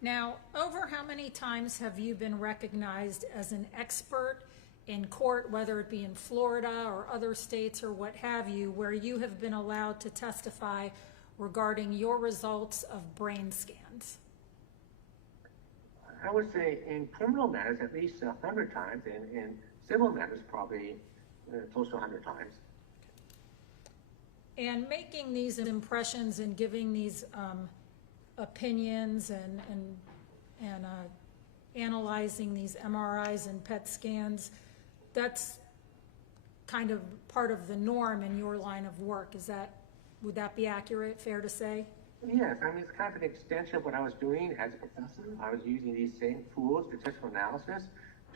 Now, over how many times have you been recognized as an expert in court, whether it be in Florida or other states or what have you, where you have been allowed to testify regarding your results of brain scans? I would say in criminal matters at least 100 times, and in civil matters probably close to 100 times. And making these impressions and giving these opinions and analyzing these MRIs and PET scans, that's kind of part of the norm in your line of work. Would that be accurate, fair to say? Yes, I mean, it's kind of an extension of what I was doing as a professor. I was using these same tools, statistical analysis,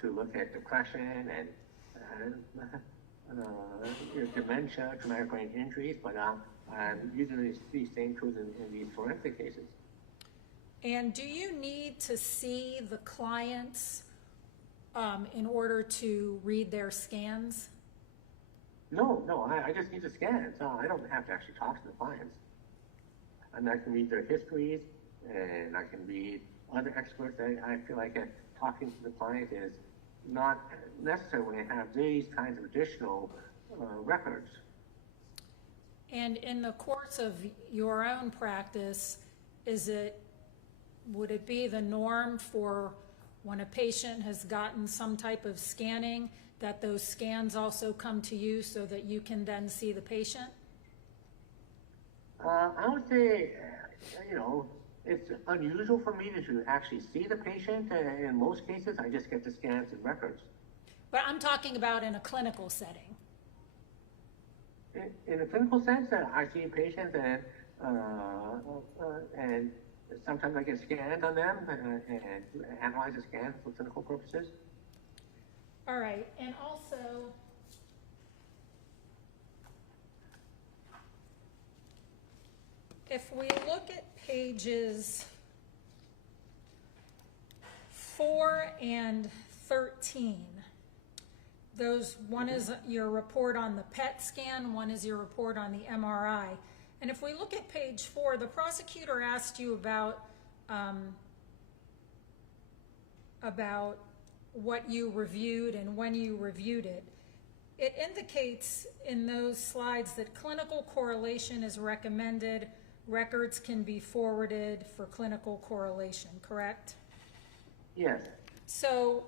to look at depression and dementia, traumatic brain injuries, but usually these same tools in these forensic cases. And do you need to see the clients in order to read their scans? No, I just need to scan it, so I don't have to actually talk to the clients. And I can read their histories, and I can read other experts. I feel like talking to the client is not necessary when they have these kinds of additional records. And in the course of your own practice, would it be the norm for when a patient has gotten some type of scanning that those scans also come to you so that you can then see the patient? I would say, it's unusual for me to actually see the patient. In most cases, I just get the scans and records. But I'm talking about in a clinical setting. In a clinical sense, I see patients and sometimes I get scanned on them and analyze the scan for clinical purposes. All right, and also, if we look at pages 4 and 13, one is your report on the PET scan, one is your report on the MRI. And if we look at page 4, the prosecutor asked you about what you reviewed and when you reviewed it. It indicates in those slides that clinical correlation is recommended. Records can be forwarded for clinical correlation, correct? Yes. So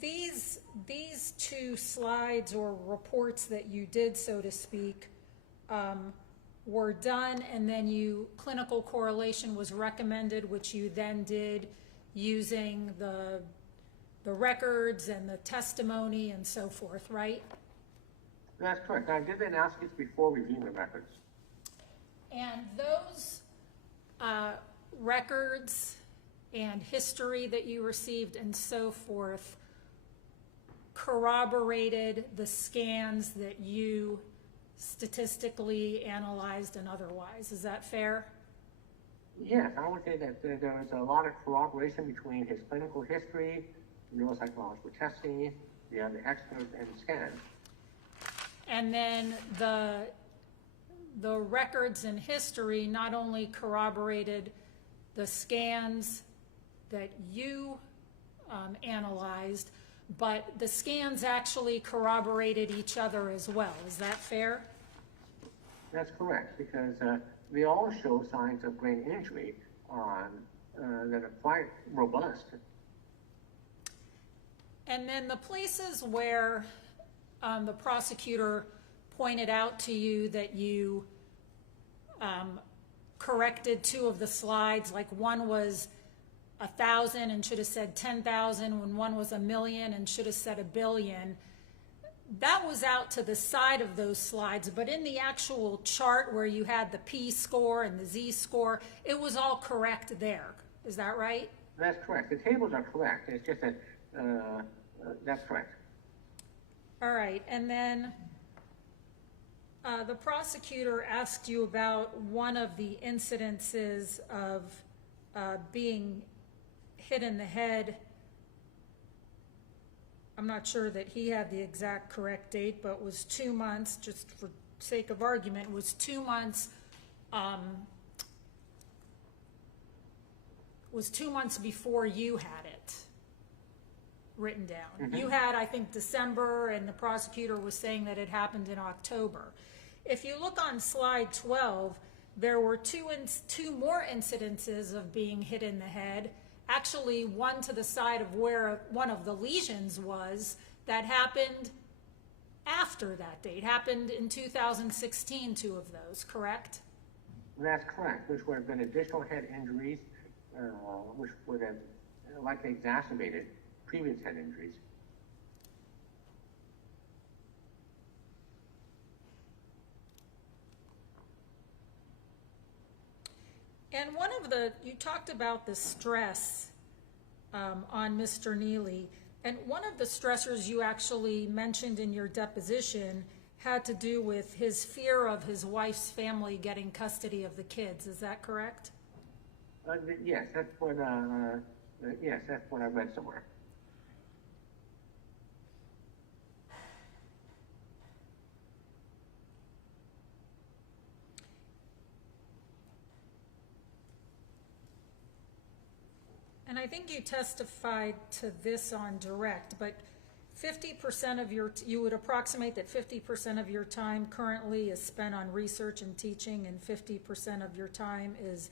these two slides or reports that you did, so to speak, were done, and then clinical correlation was recommended, which you then did using the records and the testimony and so forth, right? That's correct. I did the analysis before reviewing the records. And those records and history that you received and so forth corroborated the scans that you statistically analyzed and otherwise. Is that fair? Yes, I would say that there was a lot of corroboration between his clinical history, neuropsychological testing, the other experts, and scans. And then the records and history not only corroborated the scans that you analyzed, but the scans actually corroborated each other as well. Is that fair? That's correct, because they all show signs of brain injury that are quite robust. And then the places where the prosecutor pointed out to you that you corrected two of the slides, like one was 1,000 and should have said 10,000, when one was 1,000,000 and should have said 1,000,000,000. That was out to the side of those slides, but in the actual chart where you had the P score and the Z score, it was all correct there. Is that right? That's correct. The tables are correct. It's just that that's correct. All right, and then the prosecutor asked you about one of the incidences of being hit in the head. I'm not sure that he had the exact correct date, but it was 2 months, just for sake of argument, was 2 months, before you had it written down. Mm-hmm. You had, I think, December, and the prosecutor was saying that it happened in October. If you look on slide 12, there were two more incidences of being hit in the head. Actually, one to the side of where one of the lesions was, that happened after that date. Happened in 2016, two of those, correct? That's correct, which would have been additional head injuries, which would have likely exacerbated previous head injuries. And you talked about the stress on Mr. Nealy, And one of the stressors you actually mentioned in your deposition had to do with his fear of his wife's family getting custody of the kids. Is that correct? Yes, that's what I read somewhere. And I think you testified to this on direct, but 50% of you would approximate that 50% of your time currently is spent on research and teaching, and 50% of your time is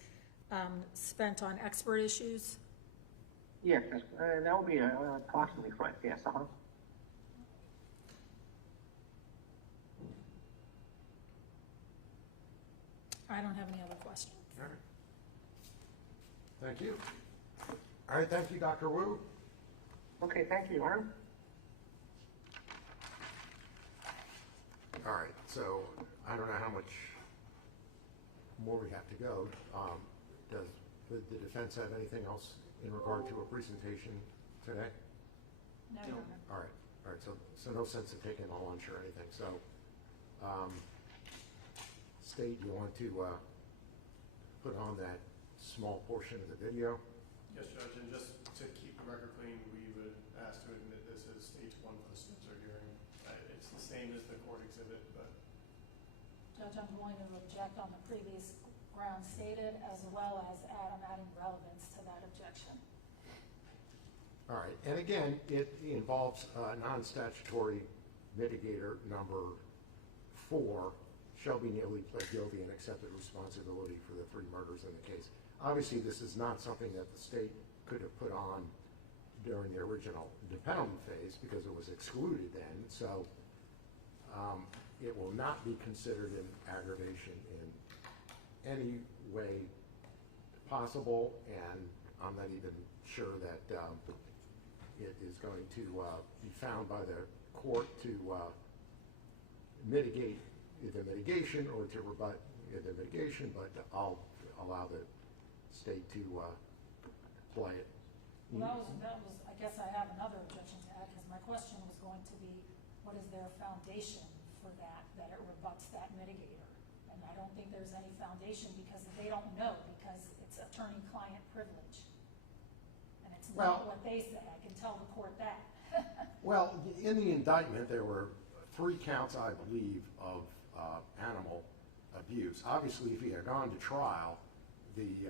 spent on expert issues? Yes, that would be approximately correct, yes, I don't have any other questions. All right. Thank you. All right, thank you, Dr. Wu. Okay, thank you, Arm. All right, so I don't know how much more we have to go. Does the defense have anything else in regard to a presentation today? No. All right, so no sense of taking a lunch or anything. So, State, you want to put on that small portion of the video? Yes, Judge, and just to keep the record clean, we would ask to admit this as stage 1 for the Spencer hearing. It's the same as the court exhibit, but... Judge, I'm going to object on the previous ground stated, as well as adding relevance to that objection. All right, and again, it involves non-statutory mitigator number 4. Shelby Nealy pled guilty and accepted responsibility for the 3 murders in the case. Obviously, this is not something that the state could have put on during the original penalty phase because it was excluded then. So it will not be considered an aggravation in any way possible, and I'm not even sure that it is going to be found by the court to mitigate the mitigation or to rebut the mitigation, but I'll allow the state to play it. Well, that was, I guess I have another objection to add, because my question was going to be, what is their foundation for that it rebuts that mitigator? And I don't think there's any foundation because they don't know, because it's attorney-client privilege. And it's not what they say. I can tell the court that. Well, in the indictment, there were 3 counts, I believe, of animal abuse. Obviously, if he had gone to trial, the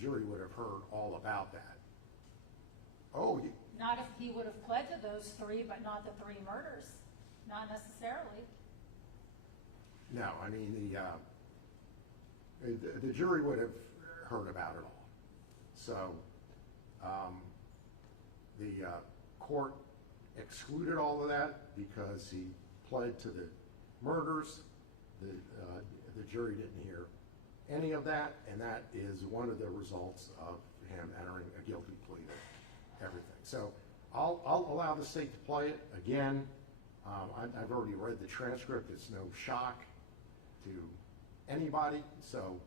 jury would have heard all about that. Not if he would have pled to those 3, but not the 3 murders. Not necessarily. No, I mean, the jury would have heard about it all. So the court excluded all of that because he pled to the murders. The jury didn't hear any of that, and that is one of the results of him entering a guilty plea to everything. So I'll allow the state to play it again. I've already read the transcript. It's no shock to anybody. So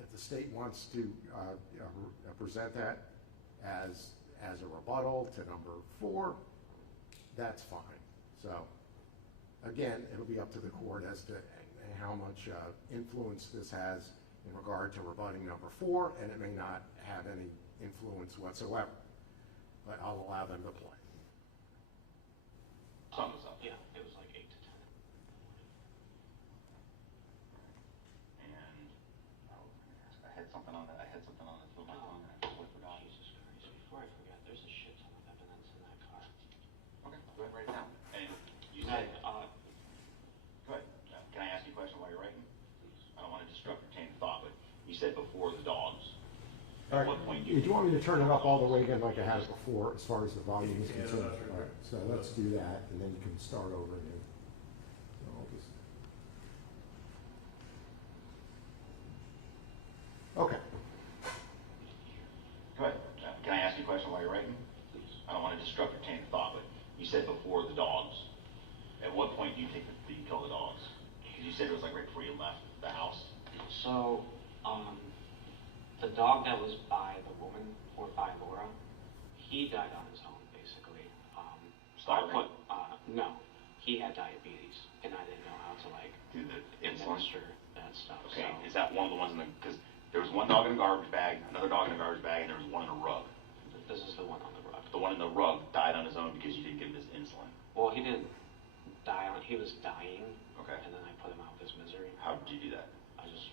if the state wants to present that as a rebuttal to number 4, that's fine. So again, it'll be up to the court as to how much influence this has in regard to rebutting number 4, and it may not have any influence whatsoever. But I'll allow them to play. Sun was up. Yeah, it was like 8 to 10. And I had something on that. I had something on the phone. I totally forgot. Jesus Christ! Before I forget, there's a shit ton of evidence in that car. Okay, go ahead, write it down. And you said, go ahead. Can I ask you a question while you're writing? I don't want to disrupt your chain of thought, but you said before the dogs. All right. Do you want me to turn it up all the way again like I had it before as far as the volume is concerned? All right, so let's do that, and then you can start over again. So I'll just... Okay. Go ahead. Can I ask you a question while you're writing? I don't want to disrupt your chain of thought, but you said before the dogs. At what point do you think that you killed the dogs? Because you said it was like right before you left the house. So, the dog that was by the woman, 4'5" Laura, he died on his No, he had diabetes, and I didn't know how to like Do the insulin? administer that stuff. Okay, So is that one of the ones in the, because there was one dog in a garbage bag, another dog in a garbage bag, and there was one in a rug. this is the one on the rug. The one in the rug died on his own because you didn't give him his insulin. Well, he didn't die on. He was dying. Okay. And then I put him out of his misery. How did you do that? I just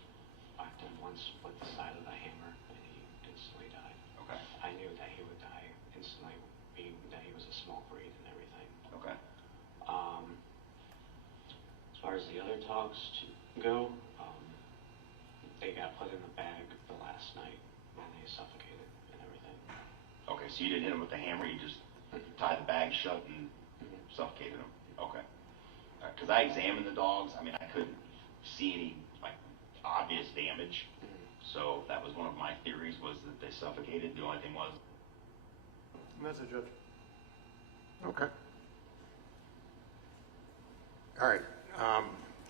whacked him once with the side of the hammer, and he instantly died. Okay. I knew that he would die instantly, being that he was a small breed and everything. Okay. As far as the other dogs go, they got put in the bag the last night, and they suffocated and everything. Okay, so you didn't hit him with the hammer, you just tied the bag shut and suffocated him. Okay. Because I examined the dogs, I mean, I couldn't see any like obvious damage. So that was one of my theories, was that they suffocated. The only thing was. That's it, Judge. Okay. All right.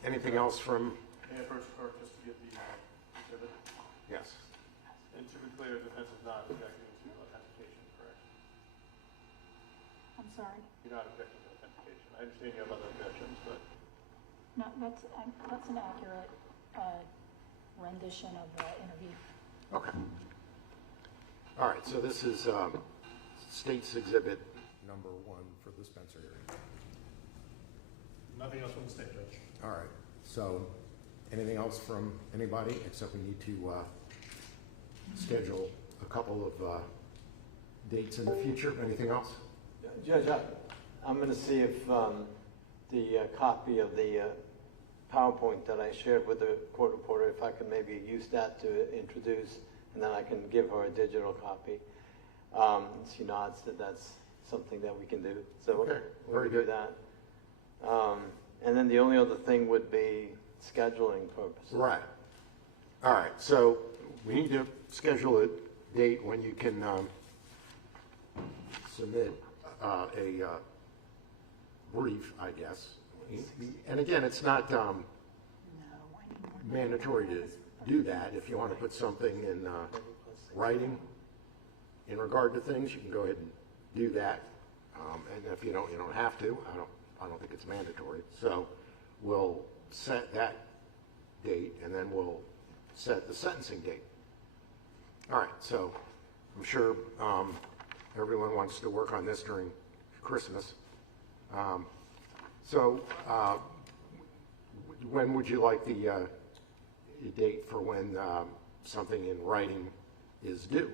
Anything else from? May I approach the court just to get the exhibit? Yes. And to be clear, defense is not objecting to authentication, correct? I'm sorry. You're not objecting to authentication. I understand you have other objections, but No, that's an accurate rendition of the interview. Okay. All right, so this is State's Exhibit number 1 for the Spencer hearing. nothing else from the state, Judge. All right, so anything else from anybody, except we need to schedule a couple of dates in the future. Anything else? Judge, I'm going to see if the copy of the PowerPoint that I shared with the court reporter, if I can maybe use that to introduce, and then I can give her a digital copy. She nods that that's something that we can do. So Okay, we'll very do good. that. And then the only other thing would be scheduling purposes. Right. All right, so we need to schedule a date when you can submit a brief, I guess. And again, it's not mandatory to do that. If you want to put something in writing in regard to things, you can go ahead and do that. And if you don't have to. I don't think it's mandatory. So we'll set that date, and then we'll set the sentencing date. All right, so I'm sure everyone wants to work on this during Christmas. So when would you like the date for when something in writing is due?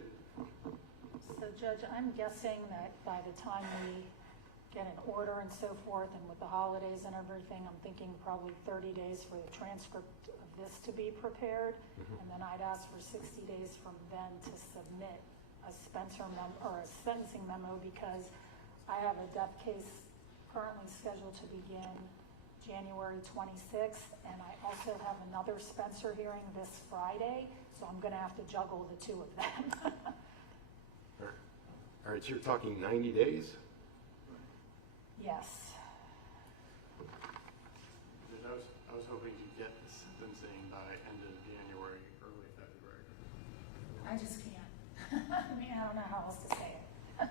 So Judge, I'm guessing that by the time we get an order and so forth, and with the holidays and everything, I'm thinking probably 30 days for the transcript of this to be prepared. And then I'd ask for 60 days from then to submit a Spencer memo or a sentencing memo, because I have a death case currently scheduled to begin January 26th, and I also have another Spencer hearing this Friday, so I'm going to have to juggle the two of them. All right, so you're talking 90 days? Yes. I was hoping to get the sentencing by end of January, early February. I just can't. I mean, I don't know how else to say it.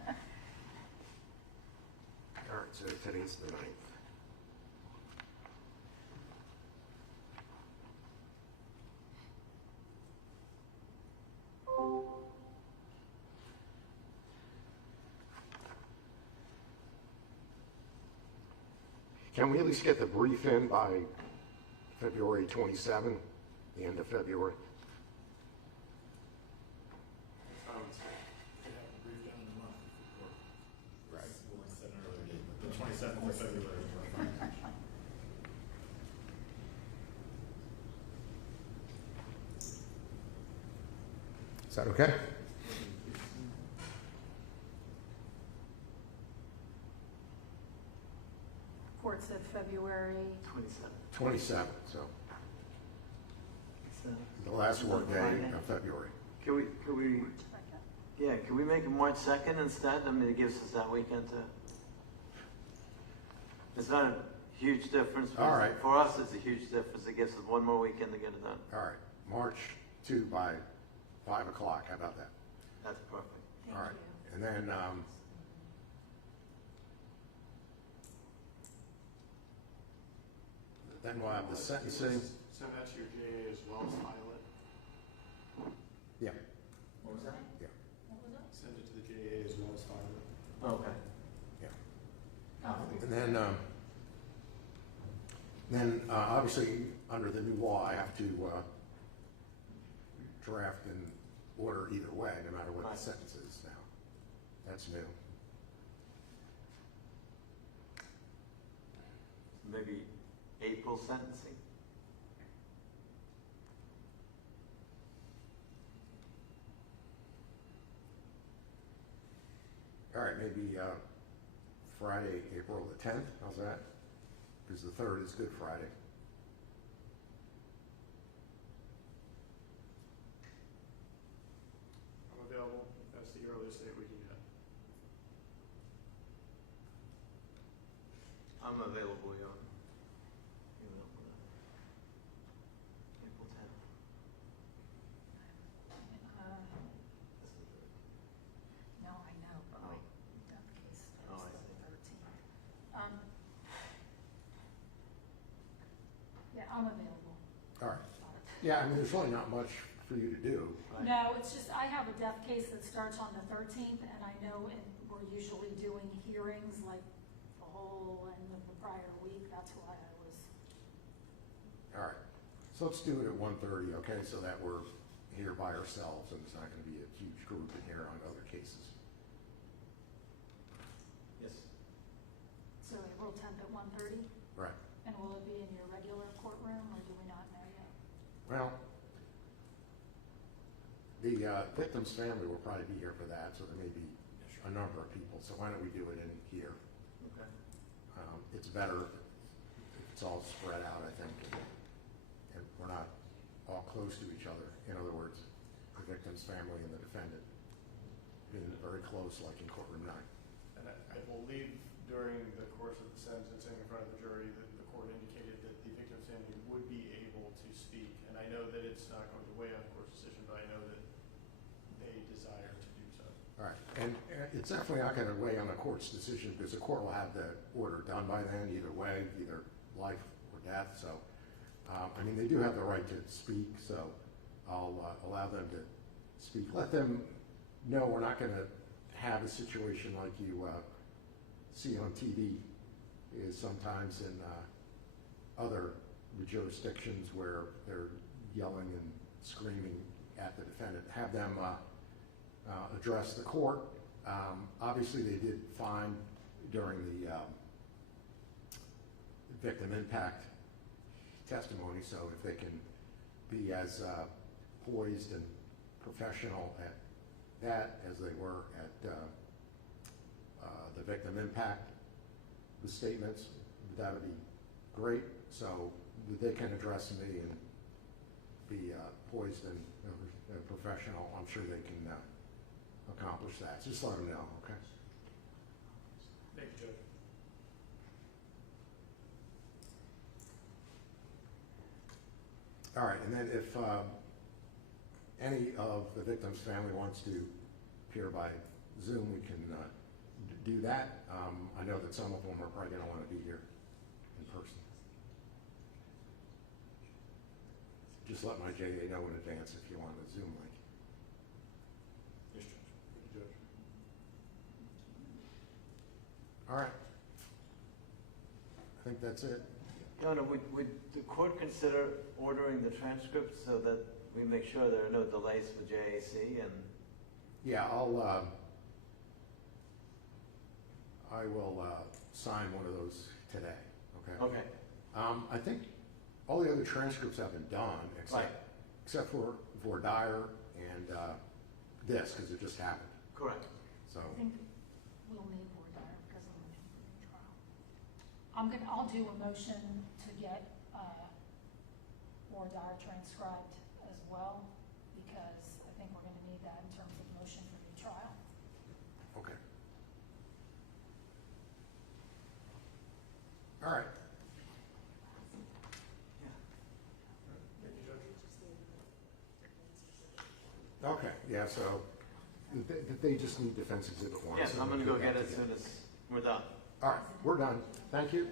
All right, so today's the 9th. Can we at least get the brief in by February 27, the end of February? Right. The 27th of February. Is that okay? Court said February. 27, so the last work day of February. Can we, yeah, can we make it March 2nd instead? I mean, it gives us that weekend to, it's not a huge difference. But All right. For us, it's a huge difference. It gives us one more weekend to get it done. All right, March 2 by 5 o'clock, how about that? That's perfect. Thank All right, you. and then then we'll have the sentencing. Send that to your JA as well, file it. Yeah, What was that? yeah, Send it to the JA as well as file it. Okay. yeah. And then obviously, under the new law, I have to draft an order either way, no matter what the sentence is now. That's new. Maybe April sentencing? All right, maybe Friday, April the 10th, how's that? Because the 3rd is Good Friday. I'm available. That's the earliest date we can get. I'm available, Your Honor. April 10th. No, I know, but my death case is Oh, I the see. 13th. Yeah, I'm available. All right. Yeah, I mean, there's really not much for you to do. No, it's just, I have a death case that starts on the 13th, and I know we're usually doing hearings like the whole end of the prior week. That's why I was. All right. So let's do it at 1:30, okay, so that we're here by ourselves and it's not going to be a huge group in here on other cases. Yes. So April 10th at 1:30? Right. And will it be in your regular courtroom, or do we not know yet? Well, the victim's family will probably be here for that, so there may be a number of people. So why don't we do it in here? Okay. It's better if it's all spread out, I think, and we're not all close to each other. In other words, the victim's family and the defendant being very close, like in courtroom 9. And I believe during the course of the sentencing in front of the jury that the court indicated that the victim's family would be able to speak. And I know that it's not going to weigh on the court's decision, but I know that they desire to do so. All right, and it's definitely not going to weigh on the court's decision because the court will have the order done by then, either way, either life or death. So, I mean, they do have the right to speak, so I'll allow them to speak. Let them know we're not going to have a situation like you see on TV is sometimes in other jurisdictions where they're yelling and screaming at the defendant. Have them address the court. Obviously, they did fine during the victim impact testimony, so if they can be as poised and professional at that as they were at the victim impact, the statements, that would be great. So they can address me and be poised and professional. I'm sure they can accomplish that. Just let them know, okay? Thank you, Judge. All right, and then if any of the victim's family wants to appear by Zoom, we can do that. I know that some of them are probably going to want to be here in person. Just let my JA know in advance if you want a Zoom link. Yes, Judge. Thank you, Judge. All right. I think that's it. Donna, would the court consider ordering the transcripts so that we make sure there are no delays for JAC? And Yeah, I will sign one of those today, okay? okay, I think all the other transcripts have been done, except for Dyer and this, because it just happened. correct. So, I think we'll need more data because of the trial. I'll do a motion to get more data transcribed as well, because I think we're going to need that in terms of motion for the trial. okay. All right. Thank you, Judge. Okay, yeah, so they just need defense exhibit 1. Yes, so I'm we'll going to go that get it as together. soon as we're done. All right, we're done. Thank you.